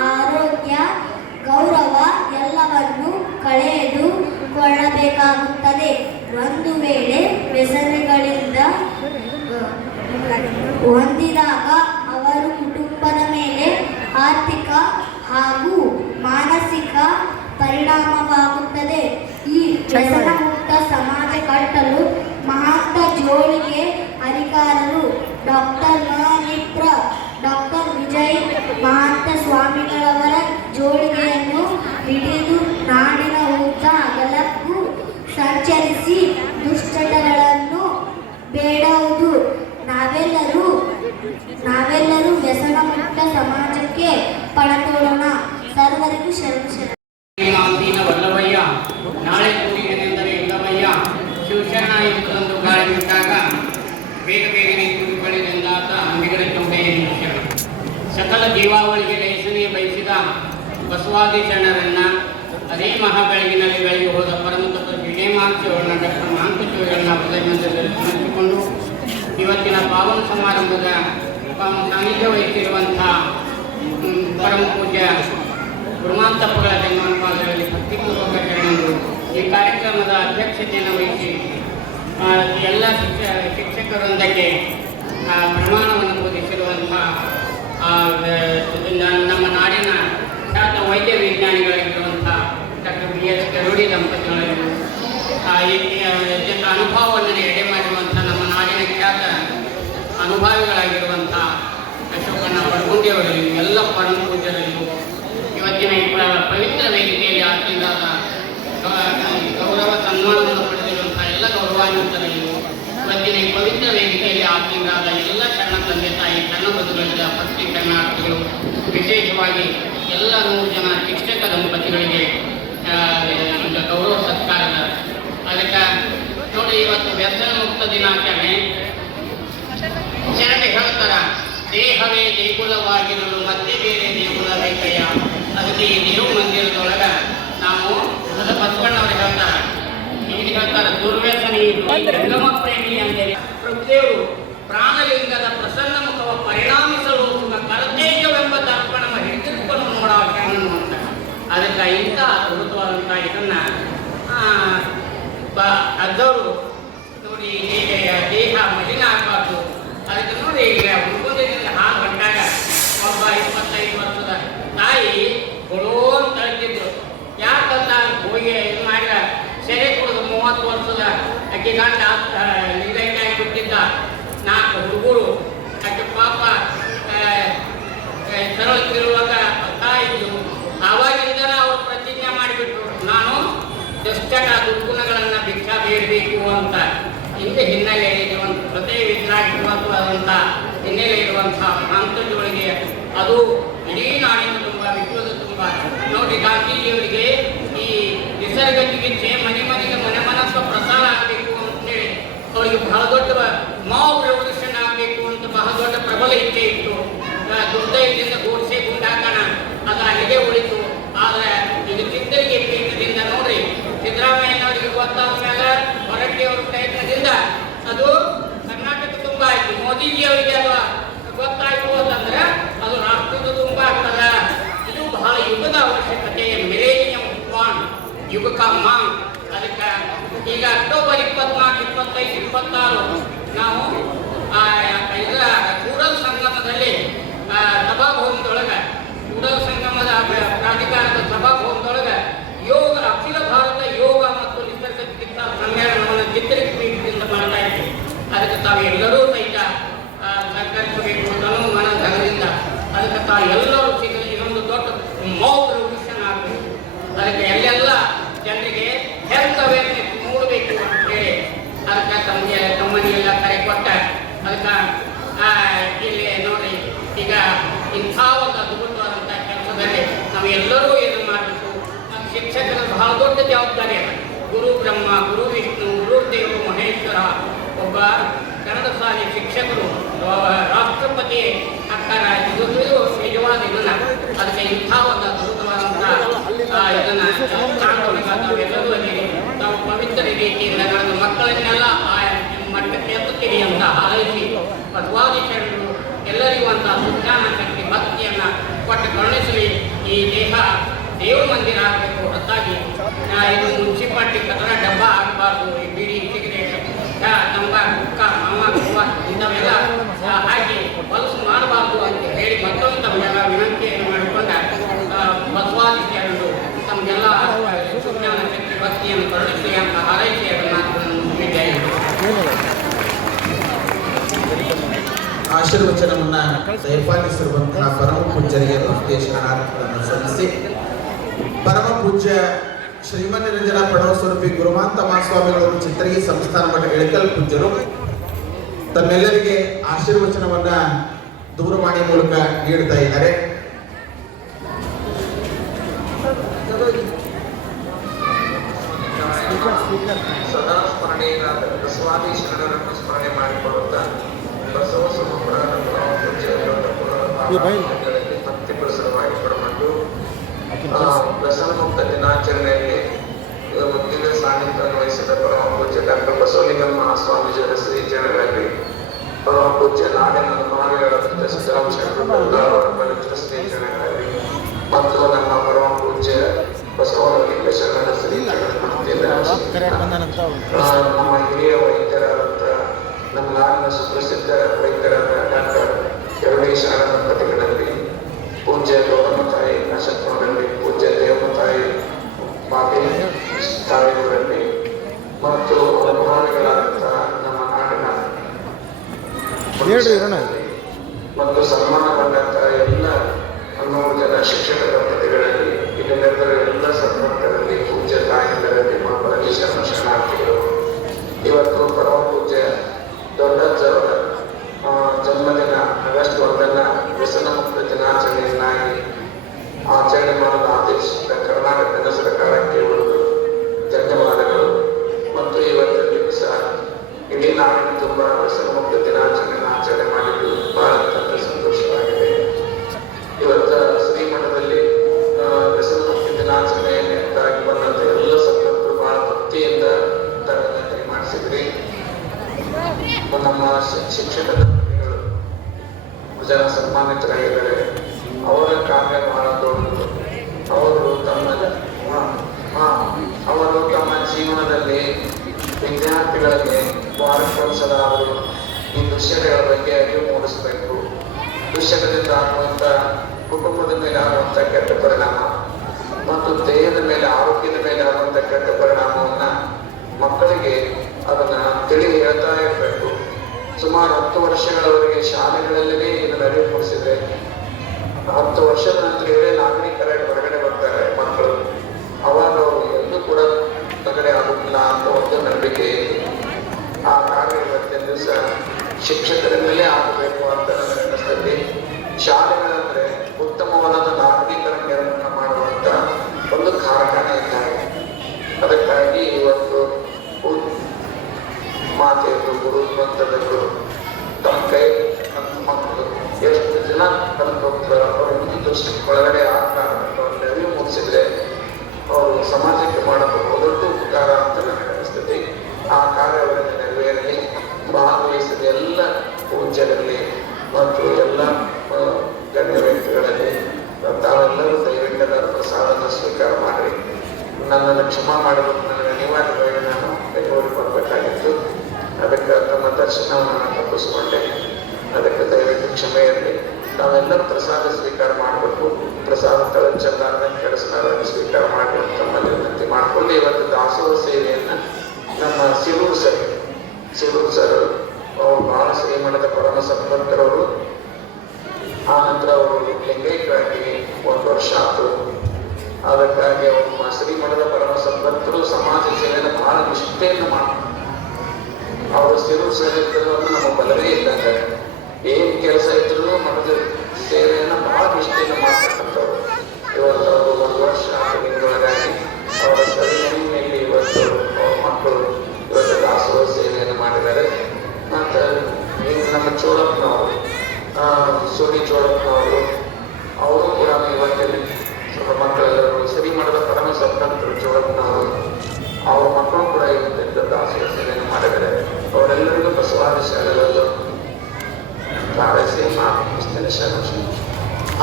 ಆರೋಗ್ಯ, ಗೌರವ ಎಲ್ಲವನ್ನು ಕಳೆದುಕೊಳ್ಳಬೇಕಾಗುತ್ತದೆ. ಒಂದು ವೇಳೆ ವ್ಯಸನಗಳಿಂದ ಹೊಂದಿದಾಗ ಅವರು ಕುಟುಂಬದ ಮೇಲೆ ಆರ್ಥಿಕ ಹಾಗೂ ಮಾನಸಿಕ ಪರಿಣಾಮವಾಗುತ್ತದೆ. ಈ ವ್ಯಸನ ಮುಕ್ತ ಸಮಾಜ ಕಟ್ಟಲು ಮಹಾಂತ ಜೋಳಿಗೆ ಅಧಿಕಾರರು ಡಾಕ್ಟರ್ ಮಿತ್ರ ಡಾಕ್ಟರ್ ವಿಜಯ್ ಮಹಾಂತ ಸ್ವಾಮಿಗಳವರ ಜೋಳಿಗೆಯನ್ನು ಹಿಡಿದು ನಾಡಿನ ಉದ್ದ ಅಗಲಕ್ಕೂ ಸಂಚರಿಸಿ ದುಶ್ಚಟಗಳನ್ನು ಬೇಡುವುದು. ನಾವೆಲ್ಲರೂ ವ್ಯಸನ ಮುಕ್ತ ಸಮಾಜಕ್ಕೆ ಪಣ ತೊಡೋಣ. ಸರ್ವರಿಗೂ ಶರಣು. ವಲ್ಲಭಯ್ಯ ನಾಳೆ ಕೂಡಿದನೆಂದರೆ ಇಲ್ಲವಯ್ಯ ಶಿವಶರಣ ಎಂಬುದೊಂದು ಗಾಳಿ ಬಿಟ್ಟಾಗ ಬೇಗನೆ ಕೂಡಿಕೊಳ್ಳಿದೆಂದಾತ ಅಂಬಿಗರ ಚೌಡೆಯ ಶರಣ. ಸಕಲ ಜೀವಾವಳಿಗೆ ಲೇಸನೆಯ ಬಯಸಿದ ಬಸವಾದಿ ಶರಣರನ್ನ ಅದೇ ಮಹಾಬೆಳಗಿನಲ್ಲಿ ಬೆಳಗ್ಗೆ ಹೋದ ಪರಮ ತತ್ವ ವಿಜಯಮಾಂಸಗಳನ್ನ ಡಾಕ್ಟರ್ ಮಹಾಂತಚೋಳಿಗಳನ್ನ ಹೃದಯಮಂದಿರದಲ್ಲಿ ಸ್ಮರಿಸಿಕೊಂಡು ಇವತ್ತಿನ ಪಾವನ ಸಮಾರಂಭದ ಸಾನ್ನಿಧ್ಯ ವಹಿಸಿರುವಂಥ ಪರಮ ಪೂಜ್ಯ ಗುರುಮಾಂತಪ್ಪಗಳ ಜನ್ಮಾನುಪಾದಗಳಲ್ಲಿ ಭಕ್ತಿಪೂರ್ವಕ ಶರಣರು ಈ ಕಾರ್ಯಕ್ರಮದ ಅಧ್ಯಕ್ಷತೆಯನ್ನು ವಹಿಸಿ ಎಲ್ಲ ಶಿಕ್ಷಕರೊಂದಿಗೆ ಪ್ರಮಾಣವನ್ನು ಬೋಧಿಸಿರುವಂಥ ನಮ್ಮ ನಾಡಿನ ಖ್ಯಾತ ವೈದ್ಯ ವಿಜ್ಞಾನಿಗಳಾಗಿರುವಂಥ ಡಾಕ್ಟರ್ BS ಕರುಡಿ ದಂಪತಿಗಳಿಗೂ ಅನುಭವವನ್ನು ಎಡೆ ಮಾಡಿರುವಂಥ ನಮ್ಮ ನಾಡಿನ ಖ್ಯಾತ ಅನುಭವಿಗಳಾಗಿರುವಂಥ ಅಶೋಕಣ್ಣ ಬಡಗುಂದಿಯವರಿಗೂ ಎಲ್ಲ ಪರಮ ಪೂಜ್ಯರಿಗೂ ಇವತ್ತಿನ ಈ ಪವಿತ್ರ ವೇದಿಕೆಯಲ್ಲಿ ಆಚರಿಸಿದಾಗ ಗೌರವ ಸನ್ಮಾನವನ್ನು ಪಡೆದಿರುವಂಥ ಎಲ್ಲ ಗೌರವಾನ್ವಿತರಿಗೂ ಇವತ್ತಿನ ಈ ಪವಿತ್ರ ವೇದಿಕೆಯಲ್ಲಿ ಆಚರಿಸಿದಾಗ ಎಲ್ಲ ಶರಣ ತಂದೆ ತಾಯಿ ಸಣ್ಣ ಬದುಗಳಿಂದ ಭಕ್ತಿ ಶರಣಾರ್ಥಿಗಳು ವಿಶೇಷವಾಗಿ ಎಲ್ಲ 100 ಜನ ಶಿಕ್ಷಕ ದಂಪತಿಗಳಿಗೆ ಗೌರವ ಸತ್ಕಾರದ ಅದಕ್ಕೆ ನೋಡಿ ಇವತ್ತು ವ್ಯಸನ ಮುಕ್ತ ದಿನಾಚರಣೆ ಶರಣ ಹೇಳ್ತಾರ ದೇಹವೇ ದೇಗುಲವಾಗಿರಲು ಮತ್ತೆ ಬೇರೆ ದೇಗುಲ ಬೇಕಯ್ಯ. ಅದಕ್ಕೆ ಈ ದೇವು ಮಂದಿರದೊಳಗ ನಾವು ಬಸವಣ್ಣವರು ಹೇಳ್ತಾರ ಈಗ ಹೇಳ್ತಾರ ದುರ್ವ್ಯಸನಿ ಗಂಗಮ ಪ್ರೇಮಿ ಅಂತೇಳಿ ಪ್ರಭುದೇವರು ಪ್ರಾಣಲಿಂಗದ ಪ್ರಸನ್ನ ಮುಖವ ಪರಿಣಾಮಿಸಲು ಕರತೇಜವೆಂಬ ದರ್ಪಣವ ಹಿಡಿದಿರುಕೊಂಡು ನೋಡೋ ಶರಣನು ಅಂತ. ಅದಕ್ಕೆ ಇಂಥ ಅದ್ಭುತವಾದಂಥ ಇದನ್ನ ಅದ್ದವರು ನೋಡಿ ದೇಹ ಮಲಿನ ಆಗಬಾರ್ದು. ಅದಕ್ಕೆ ನೋಡಿ ಈಗ ಹುಡುಗದಿಂದ ಹಾಲು ಹೊಂಟಾಗ ಒಬ್ಬ 25 ವರ್ಷದ ತಾಯಿ ಗೊಳೋ ಅಂತ ಹೇಳ್ತಿದ್ರು. ಯಾಕಂತ ಹೋಗಿ ಇದು ಮಾಡಿದ ಸೆರೆ ಕುಡಿದು 30 ವರ್ಷದ ಅಕ್ಕಿ ಗಂಡ ಲಿಂಗೈಕಾಯಿ ಬಿಟ್ಟಿದ್ದ 4 ಹುಡುಗರು ಅಕ್ಕಿ ಪಾಪ ಸರಳಕ್ಕಿರುವಾಗ ತಾಯಿದ್ದು ಆವಾಗಿಂದನ ಅವರು ಪ್ರತಿಜ್ಞೆ ಮಾಡಿಬಿಟ್ರು, ನಾನು ದುಶ್ಚಟ ದುರ್ಗುಣಗಳನ್ನು ಭಿಕ್ಷಾ ಬೇಡಬೇಕು ಅಂತ. ಹಿಂದೆ ಹಿನ್ನೆಲೆ ಇರುವಂಥ ಹೃದಯ ವಿದ್ರಾಗಿರುವಂಥ ಹಿನ್ನೆಲೆ ಇರುವಂಥ ಪ್ರಾಂತಜೊಳಗೆ ಅದು ಇಡೀ ನಾಡಿನ ತುಂಬ ವಿಶ್ವದ ತುಂಬ ನೋಡಿ ಗಾಂಧೀಜಿಯವರಿಗೆ ಈ ನಿಸರ್ಗ ಚಿಕಿತ್ಸೆ ಮನೆ ಮನಸ್ಸು ಪ್ರಸಾರ ಆಗಬೇಕು ಅಂತೇಳಿ ಅವರಿಗೆ ಬಹಳ ದೊಡ್ಡ ಮಾವ್ ರೆವಲ್ಯೂಷನ್ ಆಗಬೇಕು ಅಂತ ಬಹಳ ದೊಡ್ಡ ಪ್ರಬಲ ಇಚ್ಛೆ ಇತ್ತು. ದುರ್ದೈವದಿಂದ ಗೋಡ್ಸೆ ಗುಂಡಾಕಣ ಅದು ಅಲ್ಲಿಗೆ ಉಳಿತು. ಆದರೆ ಇದು ಚಿತ್ತರಿಗೆ ಪೀಠದಿಂದ ನೋಡ್ರಿ ಸಿದ್ದರಾಮಯ್ಯನವರಿಗೆ ಗೊತ್ತಾದ ಮೇಲೆ ಹೊರಟ್ಟಿಯವರ ಪ್ರಯತ್ನದಿಂದ ಅದು ಕರ್ನಾಟಕ ತುಂಬ ಆಯ್ತು. ಮೋದಿಜಿಯವರಿಗೆ ಅದು ಗೊತ್ತಾಯ್ತು ಅಂತಂದ್ರೆ ಅದು ರಾಷ್ಟ್ರದ ತುಂಬ ಆಗ್ತದ. ಇದು ಬಹಳ ಯುಗದ ಅವಶ್ಯಕತೆ, ಮಿಲೇನಿಯಂ ಅಕ್ಟೋಬರ್ 24, 25, 26 ನಾವು ಇದರ ಕೂಡಲ ಸಂಗಮದಲ್ಲಿ ಸಭಾಭವನದೊಳಗೆ ಕೂಡಲ ಸಂಗಮದ ಪ್ರಾಧಿಕಾರದ ಸಭಾಭವನದೊಳಗೆ ಯೋಗ ಅಖಿಲ ಭಾರತ ಯೋಗ ಮತ್ತು ನಿಸರ್ಗ ಚಿಕಿತ್ಸಾ ಸಮ್ಮೇಳನವನ್ನು ಚಿತ್ರಿಕ ಪೀಠದಿಂದ ಮಾಡ್ತಾ ಇದ್ದೀವಿ. ಅದಕ್ಕೆ ತಾವು ಎಲ್ಲರೂ ಸಹಿತ ಸಹಕರಿಸಬೇಕು ತನು ಮನ ಧನದಿಂದ. ಅದಕ್ಕೆ ತಾವು ಎಲ್ಲರೂ ಸಿಗಲಿ ಇದೊಂದು ದೊಡ್ಡ ಮೌಖ ಮಿಷನ್ ಆಗಬೇಕು. ಅದಕ್ಕೆ ಎಲ್ಲೆಲ್ಲ ಜನರಿಗೆ ಹೆಲ್ತ್ ಅವೇರ್ನೆಸ್ ಮೂಡಬೇಕು ಅಂತ ಹೇಳಿ ಅದಕ್ಕೆ ತಮ್ಮನೆಲ್ಲ ಕರೆ ಕೊಟ್ಟ ಅದಕ್ಕೆ ಇಲ್ಲಿ ನೋಡಿ ಈಗ ಇಂಥ ಒಂದು ಅದ್ಭುತವಾದಂಥ ಕೆಲಸದಲ್ಲಿ ನಾವು ಎಲ್ಲರೂ ಏನು ಮಾಡಬೇಕು. ಶಿಕ್ಷಕರ ಬಹಳ ದೊಡ್ಡ ಜವಾಬ್ದಾರಿ ಅದ. ಗುರು ಬ್ರಹ್ಮ, ಗುರು ವಿಷ್ಣು, ಗುರುದೇವ ಮಹೇಶ್ವರ. ಒಬ್ಬ ಕನ್ನಡ ಶಾಲೆ ಶಿಕ್ಷಕರು ರಾಷ್ಟ್ರಪತಿ ಅಕ್ಕರ ಇದು ನಿಜವಾದ ಇದನ್ನ ಅದಕ್ಕೆ ಇಂಥ ಒಂದು ಅದ್ಭುತವಾದಂಥ ಇದನ್ನ ತಾವೆಲ್ಲರೂ ನಾವು ಪವಿತ್ರ ರೀತಿಯಿಂದ ನಡೆದು ಮಕ್ಕಳನ್ನೆಲ್ಲ ಮಟ್ಟಕ್ಕೆ ಎತ್ತುತ್ತೀರಿ ಅಂತ ಹಾರೈಸಿ ಪದ್ವಾದಿಶರು ಎಲ್ಲರಿಗೂ ಅಂತ ಸುಜ್ಞಾನ ಶಕ್ತಿ ಭಕ್ತಿಯನ್ನು ಕೊಟ್ಟು ಕರುಣಿಸಲಿ. ಈ ದೇಹ ದೇವ ಮಂದಿರ ಆಗಬೇಕು ಹೊರತಾಗಿ ಇದು ಮುನ್ಸಿಪಾಲ್ಟಿ ಕದರ ಡಬ್ಬ ಆಗಬಾರ್ದು. ಈ ಬೀಡಿ ಸಿಗರೇಟ್ ತಂಬಾಕು ಗುಟ್ಕಾ ಮಾಮ ಗುವ್ವ ಇಂಥವೆಲ್ಲ ಹಾಕಿ ಹೊಲಸು ಮಾಡಬಾರ್ದು ಅಂತ ಹೇಳಿ ಮತ್ತೊಂದು ತಮಗೆಲ್ಲ ವಿನಂತಿಯನ್ನು ಮಾಡಿಕೊಂಡ ಬಸವಾದಿತ್ಯರು ತಮಗೆಲ್ಲ ಸುಜ್ಞಾನ ಶಕ್ತಿ ಭಕ್ತಿಯನ್ನು ಕರುಣಿಸಲಿ ಅಂತ ಹಾರೈಸಿ ಅದನ್ನು ಮುಗಿದ್ದೇನೆ. ಆಶೀರ್ವಚನವನ್ನ ದಯಪಾಲಿಸಿರುವಂತಹ ಪರಮ ಪೂಜ್ಯರಿಗೆ ಭಕ್ತಿಯ ಶರಣಾರ್ಥಗಳನ್ನು ಸಲ್ಲಿಸಿ ಪರಮ ಪೂಜ್ಯ ಶ್ರೀಮನ್ನಿರಂಜನ ಪ್ರಣವ ಸ್ವರೂಪಿ ಗುರುಮಾಂತ ಮಹಾಸ್ವಾಮಿಗಳು ಚಿತ್ರಗಿ ಸಂಸ್ಥಾನ ಮಠ ಇಳಕಲ್ ಪೂಜ್ಯರು ತಮ್ಮೆಲ್ಲರಿಗೆ ಆಶೀರ್ವಚನವನ್ನ ದೂರವಾಣಿ ಮೂಲಕ ನೀಡ್ತಾ ಇದ್ದಾರೆ. ಸದಾ ಸ್ಮರಣೆಯಿಂದ ಬಸವಾದಿ ಶರಣರನ್ನು ಸ್ಮರಣೆ ಮಾಡಿಕೊಳ್ಳುತ್ತಾ ಬಸವ ಭಕ್ತಿ ಪ್ರಸರವಾಗಿ ಪಡಮಟ್ಟು ವ್ಯಸನಮುಕ್ತ ದಿನಾಚರಣೆಯಲ್ಲಿ ಮುಖ್ಯ ಸಾನ್ನಿಧ್ಯ ವಹಿಸಿದ ಪರಮ ಪೂಜ್ಯ ಡಾಕ್ಟರ್ ಬಸವಲಿಂಗಮ್ಮ ಸ್ವಾಮೀಜಿಯವರ ಶ್ರೀ ಚರಣಗಳಲ್ಲಿ ಪರಮ ಪೂಜ್ಯ ನಾಡಿನ ಮಹಾವೀರ ಸಿದ್ದರಾಮಶರಣರ ಶ್ರೀ ಚರಣಗಳಲ್ಲಿ ಮತ್ತು ನಮ್ಮ ಪರಮ ಪೂಜ್ಯ ಬಸವಲಿಂಗ ಶರಣರ ಶ್ರೀ ನಮ್ಮ ಹಿರಿಯ ವೈದ್ಯರಾದಂಥ ನಮ್ಮ ನಾಡಿನ ಸುಪ್ರಸಿದ್ಧ ವೈದ್ಯರಾದ ಡಾಕ್ಟರ್ ಎರಡೇಶ ದಂಪತಿಗಳಲ್ಲಿ ಪೂಜ್ಯ ಗೌರಮ್ಮ ತಾಯಿ ನಶತ್ವರಲ್ಲಿ ಪೂಜ್ಯ ದೇವಮ್ಮ ತಾಯಿ ಮಾತೆ ತಾಯಿಯವರಲ್ಲಿ ಮತ್ತು ಅನುಭವಿಗಳಾದಂತಹ ನಮ್ಮ ನಾಡಿನ ಮತ್ತು ಸನ್ಮಾನಗೊಂಡಂತಹ ಎಲ್ಲ 3 ಜನ ಶಿಕ್ಷಕ ದಂಪತಿಗಳಲ್ಲಿ ಇಲ್ಲಿ ನೆರೆದ ಎಲ್ಲ ಸನ್ಮಾನಗಳಲ್ಲಿ ಪೂಜ್ಯ ತಾಯಿಯರಲ್ಲಿ ಮಕ್ಕಳಲ್ಲಿ ಶರಣಾರ್ಥಿಗಳು. ಇವತ್ತು ಪರಮ ಪೂಜ್ಯ ದೊಡ್ಡಜ್ಜವರ ಜನ್ಮದಿನ ಆಗಸ್ಟ್ 1 ವ್ಯಸನಮುಕ್ತ ದಿನಾಚರಣೆಯನ್ನಾಗಿ ಆಚರಣೆ ಮಾಡಲು ಆದೇಶಿಸಿದ ಕರ್ನಾಟಕ ಸರ್ಕಾರಕ್ಕೆ ಧನ್ಯವಾದಗಳು. ಮತ್ತು ಇವತ್ತಿನ ದಿವಸ ಇಡೀ ನಾಡಿನ ತುಂಬ ವ್ಯಸನಮುಕ್ತ ದಿನಾಚರಣೆಯನ್ನು ಆಚರಣೆ ಮಾಡಿದ್ದು ಬಹಳ ಸಂತೋಷವಾಗಿದೆ. ಇವತ್ತು ಶ್ರೀಮಠದಲ್ಲಿ ವ್ಯಸನಮುಕ್ತಿ ದಿನಾಚರಣೆಯನ್ನಾಗಿ ಬಂದಂಥ ಎಲ್ಲ ಸದ್ಭಕ್ತರು ಬಹಳ ಭಕ್ತಿಯಿಂದ ತರಗತಿ ಮಾಡಿಸಿದ್ರಿ. ನಮ್ಮ ಶಿಕ್ಷಕ ಜನ ಸನ್ಮಾನಿತರಾಗಿದ್ದಾರೆ. ಅವರ ಕಾರ್ಯ ಬಹಳ ದೊಡ್ಡದು. ಅವರು ತಮ್ಮ ಜೀವನದಲ್ಲಿ ವಿದ್ಯಾರ್ಥಿಗಳಿಗೆ ವಾರಕ್ಕೊಂದ್ಸಲ ಅವರು ಈ ದುಶ್ಚಟಗಳ ಬಗ್ಗೆ ಅರಿವು ಮೂಡಿಸಬೇಕು. ದುಶ್ಚಟದಿಂದ ಆಗುವಂಥ ಕುಟುಂಬದ ಮೇಲೆ ಆಗುವಂಥ ಕೆಟ್ಟ ಪರಿಣಾಮ ಮತ್ತು ದೇಹದ ಮೇಲೆ ಆರೋಗ್ಯದ ಮೇಲೆ ಆಗುವಂಥ ಕೆಟ್ಟ ಪರಿಣಾಮವನ್ನು ಮಕ್ಕಳಿಗೆ ಅದನ್ನು ತಿಳಿ ಹೇಳ್ತಾ ಇರಬೇಕು. ಸುಮಾರು 10 ವರ್ಷಗಳವರೆಗೆ ಶಾಲೆಗಳಲ್ಲೇ ಇದನ್ನು ಅರಿವು ಮೂಡಿಸಿದ್ರೆ 10 ವರ್ಷದ ನಂತರ ಇವರೇ ನಾಗರಿಕರಾಗಿ ಹೊರಗಡೆ ಬರ್ತಾರೆ ಮಕ್ಕಳು. ಅವಾಗ ಅವರು ಎಲ್ಲೂ ಕೂಡ ಹೊರಗಡೆ ಆಗುತ್ತಿಲ್ಲ ಅಂತ ಒಂದು ನಂಬಿಕೆ ಇದೆ. ಆ ಕಾರಣ ಇವತ್ತಿನ ದಿವಸ ಶಿಕ್ಷಕರಿಂದಲೇ ಆಗಬೇಕು ಅಂತ ನನಗೆ ಅನಿಸ್ತದೆ. ಶಾಲೆಗಳಂದ್ರೆ ಉತ್ತಮವಾದ ನಾಗರಿಕರ ನಿರ್ಮಾಣ ಮಾಡುವಂತ ಒಂದು ಕಾರ್ಖಾನೆ ಇದ್ದಾರೆ. ಅದಕ್ಕಾಗಿ ಇವತ್ತು ಮಾತೆಯರು ಗುರು ಮಂತ್ರಗಳು ತಮ್ಮ ಕೈ ಮಕ್ಕಳು ಎಷ್ಟು ಜನ ಕಲ್ತ್ಕೊಳ್ತಾರೆ ಅವರು ದೃಷ್ಟಿ ಒಳಗಡೆ ಆಗ್ತಾರೆ ಅಂತ ಅರಿವು ಮೂಡಿಸಿದ್ರೆ ಅವರು ಸಮಾಜಕ್ಕೆ ಮಾಡಬಹುದು ದೊಡ್ಡ ಉಪಕಾರ ಅಂತ ನನಗೆ ಅನಿಸ್ತದೆ. ಆ ಕಾರ್ಯವನ್ನು ನೆರವೇರಲಿ. ಭಾಗವಹಿಸಿದ ಎಲ್ಲ ಪೂಜ್ಯರಲ್ಲಿ ಮತ್ತು ಎಲ್ಲ ಗಣ್ಯ ವ್ಯಕ್ತಿಗಳಲ್ಲಿ ತಾವೆಲ್ಲರೂ ದಯವಿಟ್ಟು ಪ್ರಸಾದನ ಸ್ವೀಕಾರ ಮಾಡಿ ನನ್ನನ್ನು ಕ್ಷಮಾ ಮಾಡಬೇಕು. ನನಗೆ ಅನಿವಾರ್ಯವಾಗಿ ನಾನು ಬೆಂಗಳೂರಿಗೆ ಬರಬೇಕಾಗಿತ್ತು. ಅದಕ್ಕೆ ತಮ್ಮ ದರ್ಶನವನ್ನು ನಾನು ತಪ್ಪಿಸ್ಕೊಂಡೆ. ಅದಕ್ಕೆ ದಯವಿಟ್ಟು ಕ್ಷಮೆ ಇರಲಿ. ನಾವೆಲ್ಲರೂ ಪ್ರಸಾದ ಸ್ವೀಕಾರ ಮಾಡಬೇಕು. ಪ್ರಸಾದ ತಳಚಲ್ಲಾರ್ದಂಗೆ ಕೆಡಿಸಲಾರ್ದಂಗೆ ಸ್ವೀಕಾರ ಮಾಡಿ ತಮ್ಮಲ್ಲಿ ವಿನಂತಿ ಮಾಡಿಕೊಂಡು ಇವತ್ತು ದಾಸೋಹ ಸೇವೆಯನ್ನು ನಮ್ಮ ಸಿರೂರು ಸರ್ ಅವರು ಬಹಳ ಶ್ರೀಮಠದ ಪರಮ ಸಂಪತ್ತರವರು. ಆ ನಂತರ ಅವರು ಲಿಂಗೈಕ್ಯರಾಗಿ 1 ವರ್ಷ ಆಯಿತು. ಅದಕ್ಕಾಗಿ ಅವರು ಶ್ರೀಮಠದ ಪರಮ ಸಂಪತ್ತರು ಸಮಾಜ ಸೇವೆಯನ್ನು ಬಹಳ ನಿಷ್ಠೆಯನ್ನು ಮಾಡ್ತಾರೆ. ಅವರು ಸಿರೂರು ಸೇವೆ ನಮ್ಮ ಬಲವೇ ಇದ್ದಾಗ ಏನು ಕೆಲಸ ಇದ್ರೂ ಮಠದ ಸೇವೆಯನ್ನು ಬಹಳ ನಿಷ್ಠೆಯನ್ನು ಮಾಡ್ತಕ್ಕಂಥವ್ರು. ಇವತ್ತು ಅವರು 1 ವರ್ಷ ತಿಂಗಳೊಳಗಾಗಿ ಅವರ ಸರಿಮನೆಯಲ್ಲಿ ಇವತ್ತು ಮಕ್ಕಳು ಇವತ್ತು ದಾಸೋಹ ಸೇವೆಯನ್ನು ಮಾಡಿದ್ದಾರೆ. ಮತ್ತು ನಮ್ಮ ಚೋಳಪ್ಪನವರು, ಸೋನಿ ಚೋಳಪ್ಪನವರು, ಅವರು ಕೂಡ ಇವತ್ತಲ್ಲಿ ಸ್ವಲ್ಪ ಮಕ್ಕಳೆಲ್ಲರೂ ಶ್ರೀಮಠದ ಪರಮ ಸಂಪತ್ತರು ಚೋಳಪ್ಪನವರು, ಅವ್ರ ಮಕ್ಕಳು ಕೂಡ ಇವತ್ತಿಂದ ದಾಸೋಹ ಸೇವೆಯನ್ನು ಮಾಡಿದ್ದಾರೆ. ಅವರೆಲ್ಲರಿಗೂ ಬಸವಾದ ಶಾಲೆಗಳು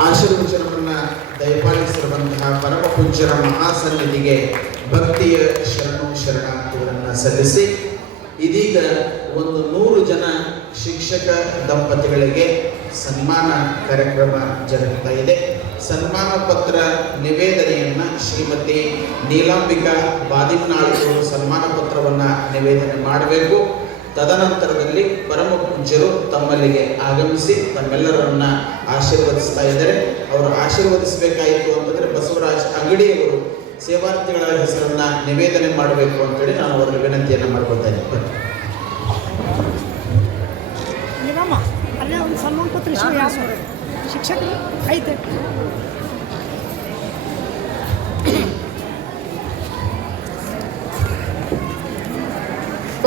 ಆಶೀರ್ವಚನವನ್ನ ದಯಪಾಲಿಸಿರುವಂತಹ ಪರಮ ಪೂಜ್ಯರ ಮಹಾಸನ್ನಿಧಿಗೆ ಭಕ್ತಿಯ ಶರಣಾರ್ಥಿಗಳನ್ನು ಸಲ್ಲಿಸಿ ಇದೀಗ ಒಂದು 100 ಜನ ಶಿಕ್ಷಕ ದಂಪತಿಗಳಿಗೆ ಸನ್ಮಾನ ಕಾರ್ಯಕ್ರಮ ಜರುಗ್ತಾ ಇದೆ. ಸನ್ಮಾನ ಪತ್ರ ನಿವೇದನೆಯನ್ನ ಶ್ರೀಮತಿ ನೀಲಾಂಬಿಕಾ ಬಾದಿಮ್ನಾಳಿಯವರು ಸನ್ಮಾನ ಪತ್ರವನ್ನು ನಿವೇದನೆ ಮಾಡಬೇಕು. ತದನಂತರದಲ್ಲಿ ಪರಮ ಪೂಜ್ಯರು ತಮ್ಮಲ್ಲಿಗೆ ಆಗಮಿಸಿ ತಮ್ಮೆಲ್ಲರನ್ನ ಆಶೀರ್ವದಿಸ್ತಾ ಇದ್ದಾರೆ. ಅವರು ಆಶೀರ್ವದಿಸಬೇಕಾಯಿತು ಅಂತಂದರೆ ಬಸವರಾಜ್ ಅಂಗಡಿಯವರು ಸೇವಾರ್ಥಿಗಳ ಹೆಸರನ್ನ ನಿವೇದನೆ ಮಾಡಬೇಕು ಅಂತೇಳಿ ನಾನು ಅವರಲ್ಲಿ ವಿನಂತಿಯನ್ನು ಮಾಡ್ಕೊಳ್ತಾ ಇದ್ದೇನೆ. ಅಲ್ಲೇ ಒಂದು ಸನ್ಮಾನ ಪತ್ರ ಶಿಕ್ಷಕರು ಐತೆ.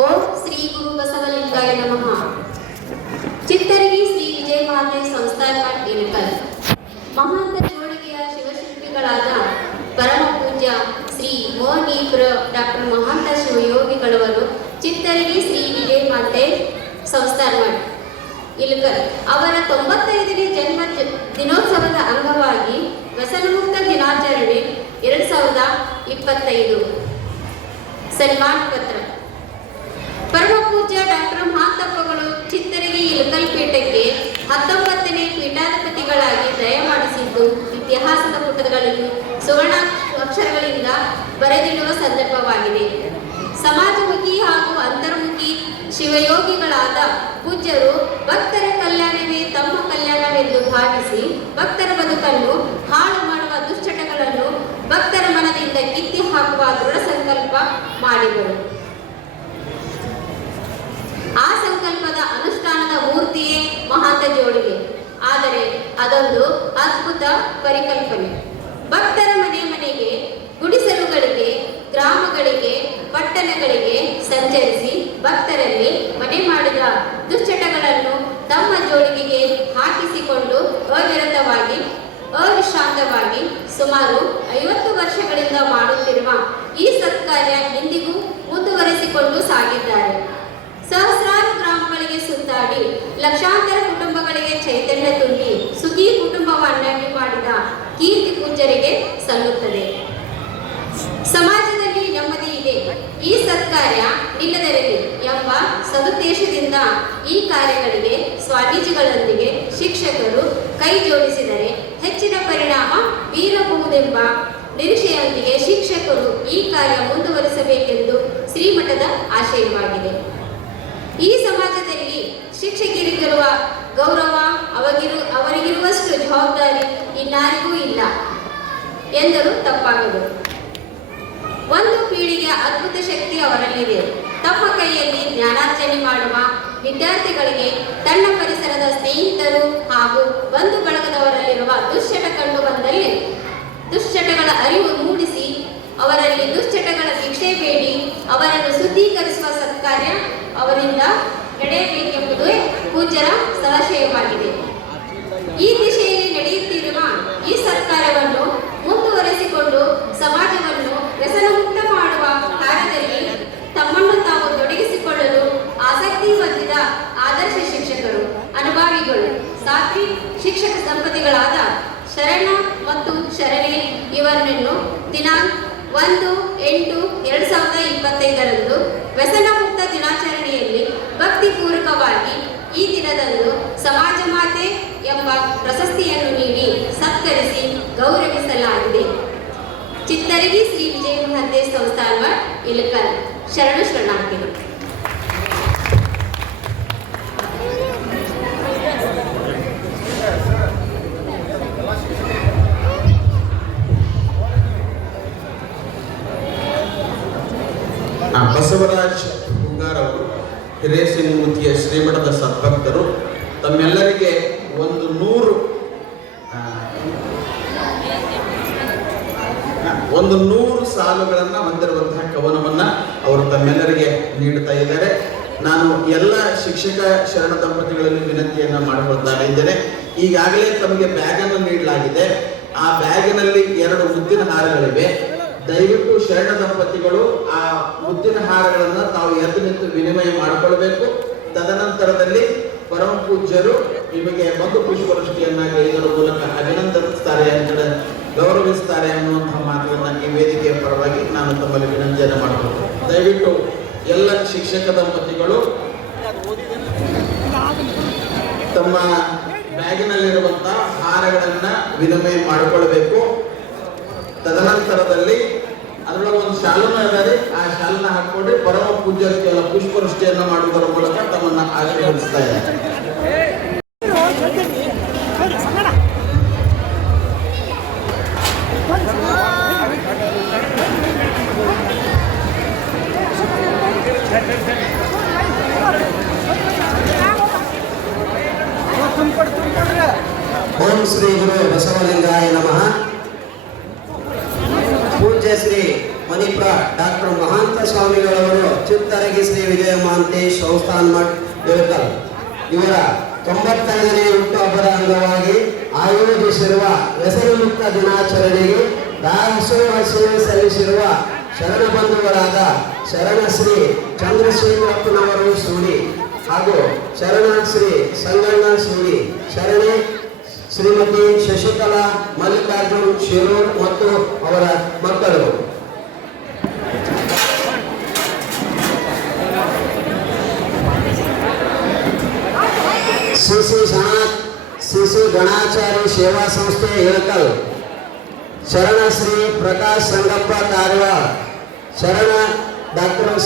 ಓಂ ಶ್ರೀ ಗುರು ಬಸವಲಿಂಗಾಯ ನಮಃ. ಚಿತ್ತರಗಿ ಶ್ರೀ ವಿಜಯ ಮಾತೆ ಸಂಸ್ಥಾನ ಇಳಕಲ್ ಮಹಾಂತ ಜೋಳಿಗೆಯ ಶಿವಶಿಲ್ಪಿಗಳಾದ ಪರಮ ಪೂಜ್ಯ ಶ್ರೀ ಮೋಹನೀಪುರ ಡಾಕ್ಟರ್ ಮಹಾಂತ ಶಿವಯೋಗಿಗಳವರು ಚಿತ್ತರಗಿ ಶ್ರೀ ವಿಜಯ ಮಾತೆ ಸಂಸ್ಥಾನ ಇಳಕಲ್ ಅವರ 95ನೇ ಜನ್ಮ ದಿನೋತ್ಸವದ ಅಂಗವಾಗಿ ವ್ಯಸನಮುಕ್ತ ದಿನಾಚರಣೆ 2025 ಸನ್ಮಾನ ಪತ್ರ. ಪರಮ ಪೂಜ್ಯ ಡಾಕ್ಟರ್ ಮಹಾಂತಪ್ಪಗಳು ಚಿತ್ತರಗಿ ಇಳಕಲ್ ಪೀಠಕ್ಕೆ 19ನೇ ಪೀಠಾಧಿಪತಿಗಳಾಗಿ ದಯಮಾಡಿಸಿದ್ದು ಇತಿಹಾಸದ ಪುಟಗಳಲ್ಲಿ ಸುವರ್ಣ ಅಕ್ಷರಗಳಿಂದ ಬರೆದಿಡುವ ಸಂದರ್ಭವಾಗಿದೆ. ಸಮಾಜಮುಖಿ ಹಾಗೂ ಅಂತರ್ಮುಖಿ ಶಿವಯೋಗಿಗಳಾದ ಪೂಜ್ಯರು ಭಕ್ತರ ಕಲ್ಯಾಣವೇ ತಮ್ಮ ಕಲ್ಯಾಣವೆಂದು ಭಾವಿಸಿ ಭಕ್ತರ ಬದುಕನ್ನು ಹಾಳು ಮಾಡುವ ದುಶ್ಚಟಗಳನ್ನು ಭಕ್ತರ ಮನದಿಂದ ಕಿತ್ತಿ ಹಾಕುವ ದೃಢ ಸಂಕಲ್ಪ ಮಾಡಿದರು. ಆ ಸಂಕಲ್ಪದ ಅನುಷ್ಠಾನದ ಮೂರ್ತಿಯೇ ಮಹಾಂತ ಜೋಳಿಗೆ. ಆದರೆ ಅದೊಂದು ಅದ್ಭುತ ಪರಿಕಲ್ಪನೆ. ಭಕ್ತರ ಮನೆಗೆ, ಗುಡಿಸಲುಗಳಿಗೆ, ಗ್ರಾಮಗಳಿಗೆ, ಪಟ್ಟಣಗಳಿಗೆ ಸಂಚರಿಸಿ ಭಕ್ತರಲ್ಲಿ ಮನೆ ಮಾಡಿದ ದುಶ್ಚಟಗಳನ್ನು ತಮ್ಮ ಜೋಳಿಗೆಗೆ ಹಾಕಿಸಿಕೊಂಡು ಅವಿರತವಾಗಿ ಅವಿಶ್ರಾಂತವಾಗಿ ಸುಮಾರು 50 ವರ್ಷಗಳಿಂದ ಮಾಡುತ್ತಿರುವ ಈ ಸತ್ಕಾರ್ಯ ಇಂದಿಗೂ ಮುಂದುವರೆಸಿಕೊಂಡು ಸಾಗಿದ್ದಾರೆ. ಸಹಸ್ರಾರು ಗ್ರಾಮಗಳಿಗೆ ಸುತ್ತಾಡಿ ಲಕ್ಷಾಂತರ ಕುಟುಂಬಗಳಿಗೆ ಚೈತನ್ಯ ತುಂಬಿ ಸುಖಿ ಕುಟುಂಬವನ್ನಾಗಿ ಮಾಡಿದ ಕೀರ್ತಿ ಪೂಜ್ಯರಿಗೆ ಸಲ್ಲುತ್ತದೆ. ಸಮಾಜದಲ್ಲಿ ನೆಮ್ಮದಿ ಇದೆ, ಈ ಸತ್ಕಾರ್ಯ ನಿಲ್ಲದಿರಲಿ ಎಂಬ ಸದುದ್ದೇಶದಿಂದ ಈ ಕಾರ್ಯಗಳಿಗೆ ಸ್ವಾಮೀಜಿಗಳೊಂದಿಗೆ ಶಿಕ್ಷಕರು ಕೈ ಜೋಡಿಸಿದರೆ ಹೆಚ್ಚಿನ ಪರಿಣಾಮ ಬೀರಬಹುದೆಂಬ ನಿರೀಕ್ಷೆಯೊಂದಿಗೆ ಶಿಕ್ಷಕರು ಈ ಕಾರ್ಯ ಮುಂದುವರಿಸಬೇಕೆಂದು ಶ್ರೀಮಠದ ಆಶಯವಾಗಿದೆ. ಈ ಸಮಾಜದಲ್ಲಿ ಶಿಕ್ಷಕರಿಗಿರುವ ಗೌರವ ಅವರಿಗಿರುವಷ್ಟು ಜವಾಬ್ದಾರಿ ಇನ್ನಾರಿಗೂ ಇಲ್ಲ ಎಂದರೂ ತಪ್ಪಾಗದು. ಒಂದು ಪೀಳಿಗೆಯ ಅದ್ಭುತ ಶಕ್ತಿ ಅವರಲ್ಲಿದೆ. ತಮ್ಮ ಕೈಯಲ್ಲಿ ಜ್ಞಾನಾರ್ಜನೆ ಮಾಡುವ ವಿದ್ಯಾರ್ಥಿಗಳಿಗೆ ತನ್ನ ಪರಿಸರದ ಸ್ನೇಹಿತರು ಹಾಗೂ ಬಂಧು ಬಳಗದವರಲ್ಲಿರುವ ದುಶ್ಚಟ ಕಂಡು ಬಂದಲ್ಲಿ ದುಶ್ಚಟಗಳ ಅರಿವು ಮೂಡಿಸಿ ಅವರಲ್ಲಿ ದುಶ್ಚಟಗಳ ಭಿಕ್ಷೆ ಬೇಡಿ ಅವರನ್ನು ಶುದ್ಧೀಕರಿಸುವ ಸತ್ಕಾರ್ಯ ಅವರಿಂದ ನಡೆಯಬೇಕೆಂಬುದೇ ಪೂಜ್ಯರ ಸದಾಶಯವಾಗಿದೆ. ಈ ದಿಶೆಯಲ್ಲಿ ನಡೆಯುತ್ತಿರುವ ಈ ಸತ್ಕಾರ್ಯವನ್ನು ಮುಂದುವರೆಸಿಕೊಂಡು ಸಮಾಜವನ್ನು ವ್ಯಸನಮುಕ್ತ ಮಾಡುವ ಕಾರ್ಯದಲ್ಲಿ ತಮ್ಮನ್ನು ತಾವು ತೊಡಗಿಸಿಕೊಳ್ಳಲು ಆಸಕ್ತಿ ಹೊಂದಿದ ಆದರ್ಶ ಶಿಕ್ಷಕರು, ಅನುಭವಿಗಳು, ಸಾತ್ವಿ ಶಿಕ್ಷಕ ದಂಪತಿಗಳಾದ ಶರಣ ಮತ್ತು ಶರಣೆ ಇವರನ್ನು ದಿನಾಂಕ 1/8/2025 ವ್ಯಸನ ಮುಕ್ತ ದಿನಾಚರಣೆಯಲ್ಲಿ ಭಕ್ತಿಪೂರ್ವಕವಾಗಿ ಈ ದಿನದಂದು ಸಮಾಜ ಮಾತೆ ಎಂಬ ಪ್ರಶಸ್ತಿಯನ್ನು ನೀಡಿ ಸತ್ಕರಿಸಿ ಗೌರವಿಸಲಾಗಿದೆ. ಚಿತ್ತರಗಿ ಶ್ರೀ ವಿಜಯ ಮಹಾಂತೇಶ ಸಂಸ್ಥಾನ ಮಠ ಇಳಕಲ್. ಶರಣು ಶರಣಾರ್ಥಿಗಳು. ಬಸವರಾಜ್ ಹುಂಗಾರ್ ಅವರು ಹಿರೇಸಿಂಗಮೂರ್ತಿಯ ಶ್ರೀಮಠದ ಸದ್ಭಕ್ತರು ತಮ್ಮೆಲ್ಲರಿಗೆ 100 ಸಾಲುಗಳನ್ನು ಹೊಂದಿರುವಂತಹ ಕವನವನ್ನು ಅವರು ತಮ್ಮೆಲ್ಲರಿಗೆ ನೀಡುತ್ತಾ ಇದ್ದಾರೆ. ನಾನು ಎಲ್ಲ ಶಿಕ್ಷಕ ಶರಣ ದಂಪತಿಗಳಲ್ಲಿ ವಿನಂತಿಯನ್ನು ಮಾಡಿಕೊಳ್ತಾ ಇದ್ದೇನೆ. ಈಗಾಗಲೇ ತಮಗೆ ಬ್ಯಾಗನ್ನು ನೀಡಲಾಗಿದೆ. ಆ ಬ್ಯಾಗಿನಲ್ಲಿ 2 ಮುದ್ದಿನ ಹಾರಗಳಿವೆ. ದಯವಿಟ್ಟು ಶರಣ ದಂಪತಿಗಳು ಆ ಮುದ್ದಿನ ಹಾರಗಳನ್ನು ತಾವು ಎದ್ದು ನಿಂತು ವಿನಿಮಯ ಮಾಡಿಕೊಳ್ಬೇಕು. ತದನಂತರದಲ್ಲಿ ಪರಮ ಪೂಜ್ಯರು ನಿಮಗೆ ಒಂದು ಪುಷ್ಪವೃಷ್ಟಿಯನ್ನ ಇದರ ಮೂಲಕ ಅಭಿನಂದಿಸುತ್ತಾರೆ ಅಂತ ಗೌರವಿಸ್ತಾರೆ ಅನ್ನುವಂತಹ ಮಾತುಗಳನ್ನ ಈ ವೇದಿಕೆಯ ಪರವಾಗಿ ನಾನು ತಮ್ಮಲ್ಲಿ ವಿನಂತಿಯನ್ನು ಮಾಡಬಹುದು. ದಯವಿಟ್ಟು ಎಲ್ಲ ಶಿಕ್ಷಕ ದಂಪತಿಗಳು ತಮ್ಮ ಬ್ಯಾಗಿನಲ್ಲಿರುವಂತಹ ಹಾರಗಳನ್ನ ವಿನಿಮಯ ಮಾಡಿಕೊಳ್ಬೇಕು. ತದನಂತರದಲ್ಲಿ ಅದರೊಳಗೆ ಒಂದು ಶಾಲನ್ನು ಇದ್ದಾರೆ, ಆ ಶಾಲನ್ನ ಹಾಕೊಂಡು ಪರಮ ಪೂಜ್ಯರಿಗೆ ಪುಷ್ಪವೃಷ್ಟಿಯನ್ನು ಮಾಡುವುದರ ಮೂಲಕ ತಮ್ಮನ್ನ ಆಶೀರ್ವದಿಸ್ತಾ ಇದ್ದಾರೆ. ಓಂ ಶ್ರೀ ಗುರು ಬಸವಲಿಂಗಾಯ ನಮಃ. ಪೂಜ್ಯ ಶ್ರೀ ಮಣಿಪ್ರ ಡಾಕ್ಟರ್ ಮಹಾಂತ ಸ್ವಾಮಿಗಳವರು ಚಿತ್ತರಗಿ ಶ್ರೀ ವಿಜಯ ಮಹಾಂತೇಶ ಸಂಸ್ಥಾನ ಮಠ ಇಳಕಲ್ ಇವರ 95ನೇ ಹುಟ್ಟುಹಬ್ಬದ ಅಂಗವಾಗಿ ಆಯೋಜಿಸಿರುವ ವ್ಯಸನ ಮುಕ್ತ ದಿನಾಚರಣೆಗೆ ದಾಸೋಹ ಸೇವೆ ಸಲ್ಲಿಸಿರುವ ಶರಣ ಬಂಧುಗಳಾದ ಶರಣ ಶ್ರೀ ಚಂದ್ರಶೇಖರಪ್ಪನವರು ಸೂಡಿ ಹಾಗೂ ಶರಣ ಶ್ರೀ ಸಂಗಣ್ಣ ಸೂಡಿ, ಶರಣೆ ಶ್ರೀಮತಿ ಶಶಿಕಲಾ ಮಲ್ಲಿಕಾರ್ಜುನ್ ಶಿರೂರ್ ಮತ್ತು ಅವರ ಮಕ್ಕಳು. ಶ್ರೀ ಗಣಾಚಾರಿ ಸೇವಾ ಸಂಸ್ಥೆ ಇಳಕಲ್, ಶರಣ ಶ್ರೀ ಪ್ರಕಾಶ್ ಸಂಗಪ್ಪ ಕಾರವಾರ, ಶರಣ ಡಾಕ್ಟರ್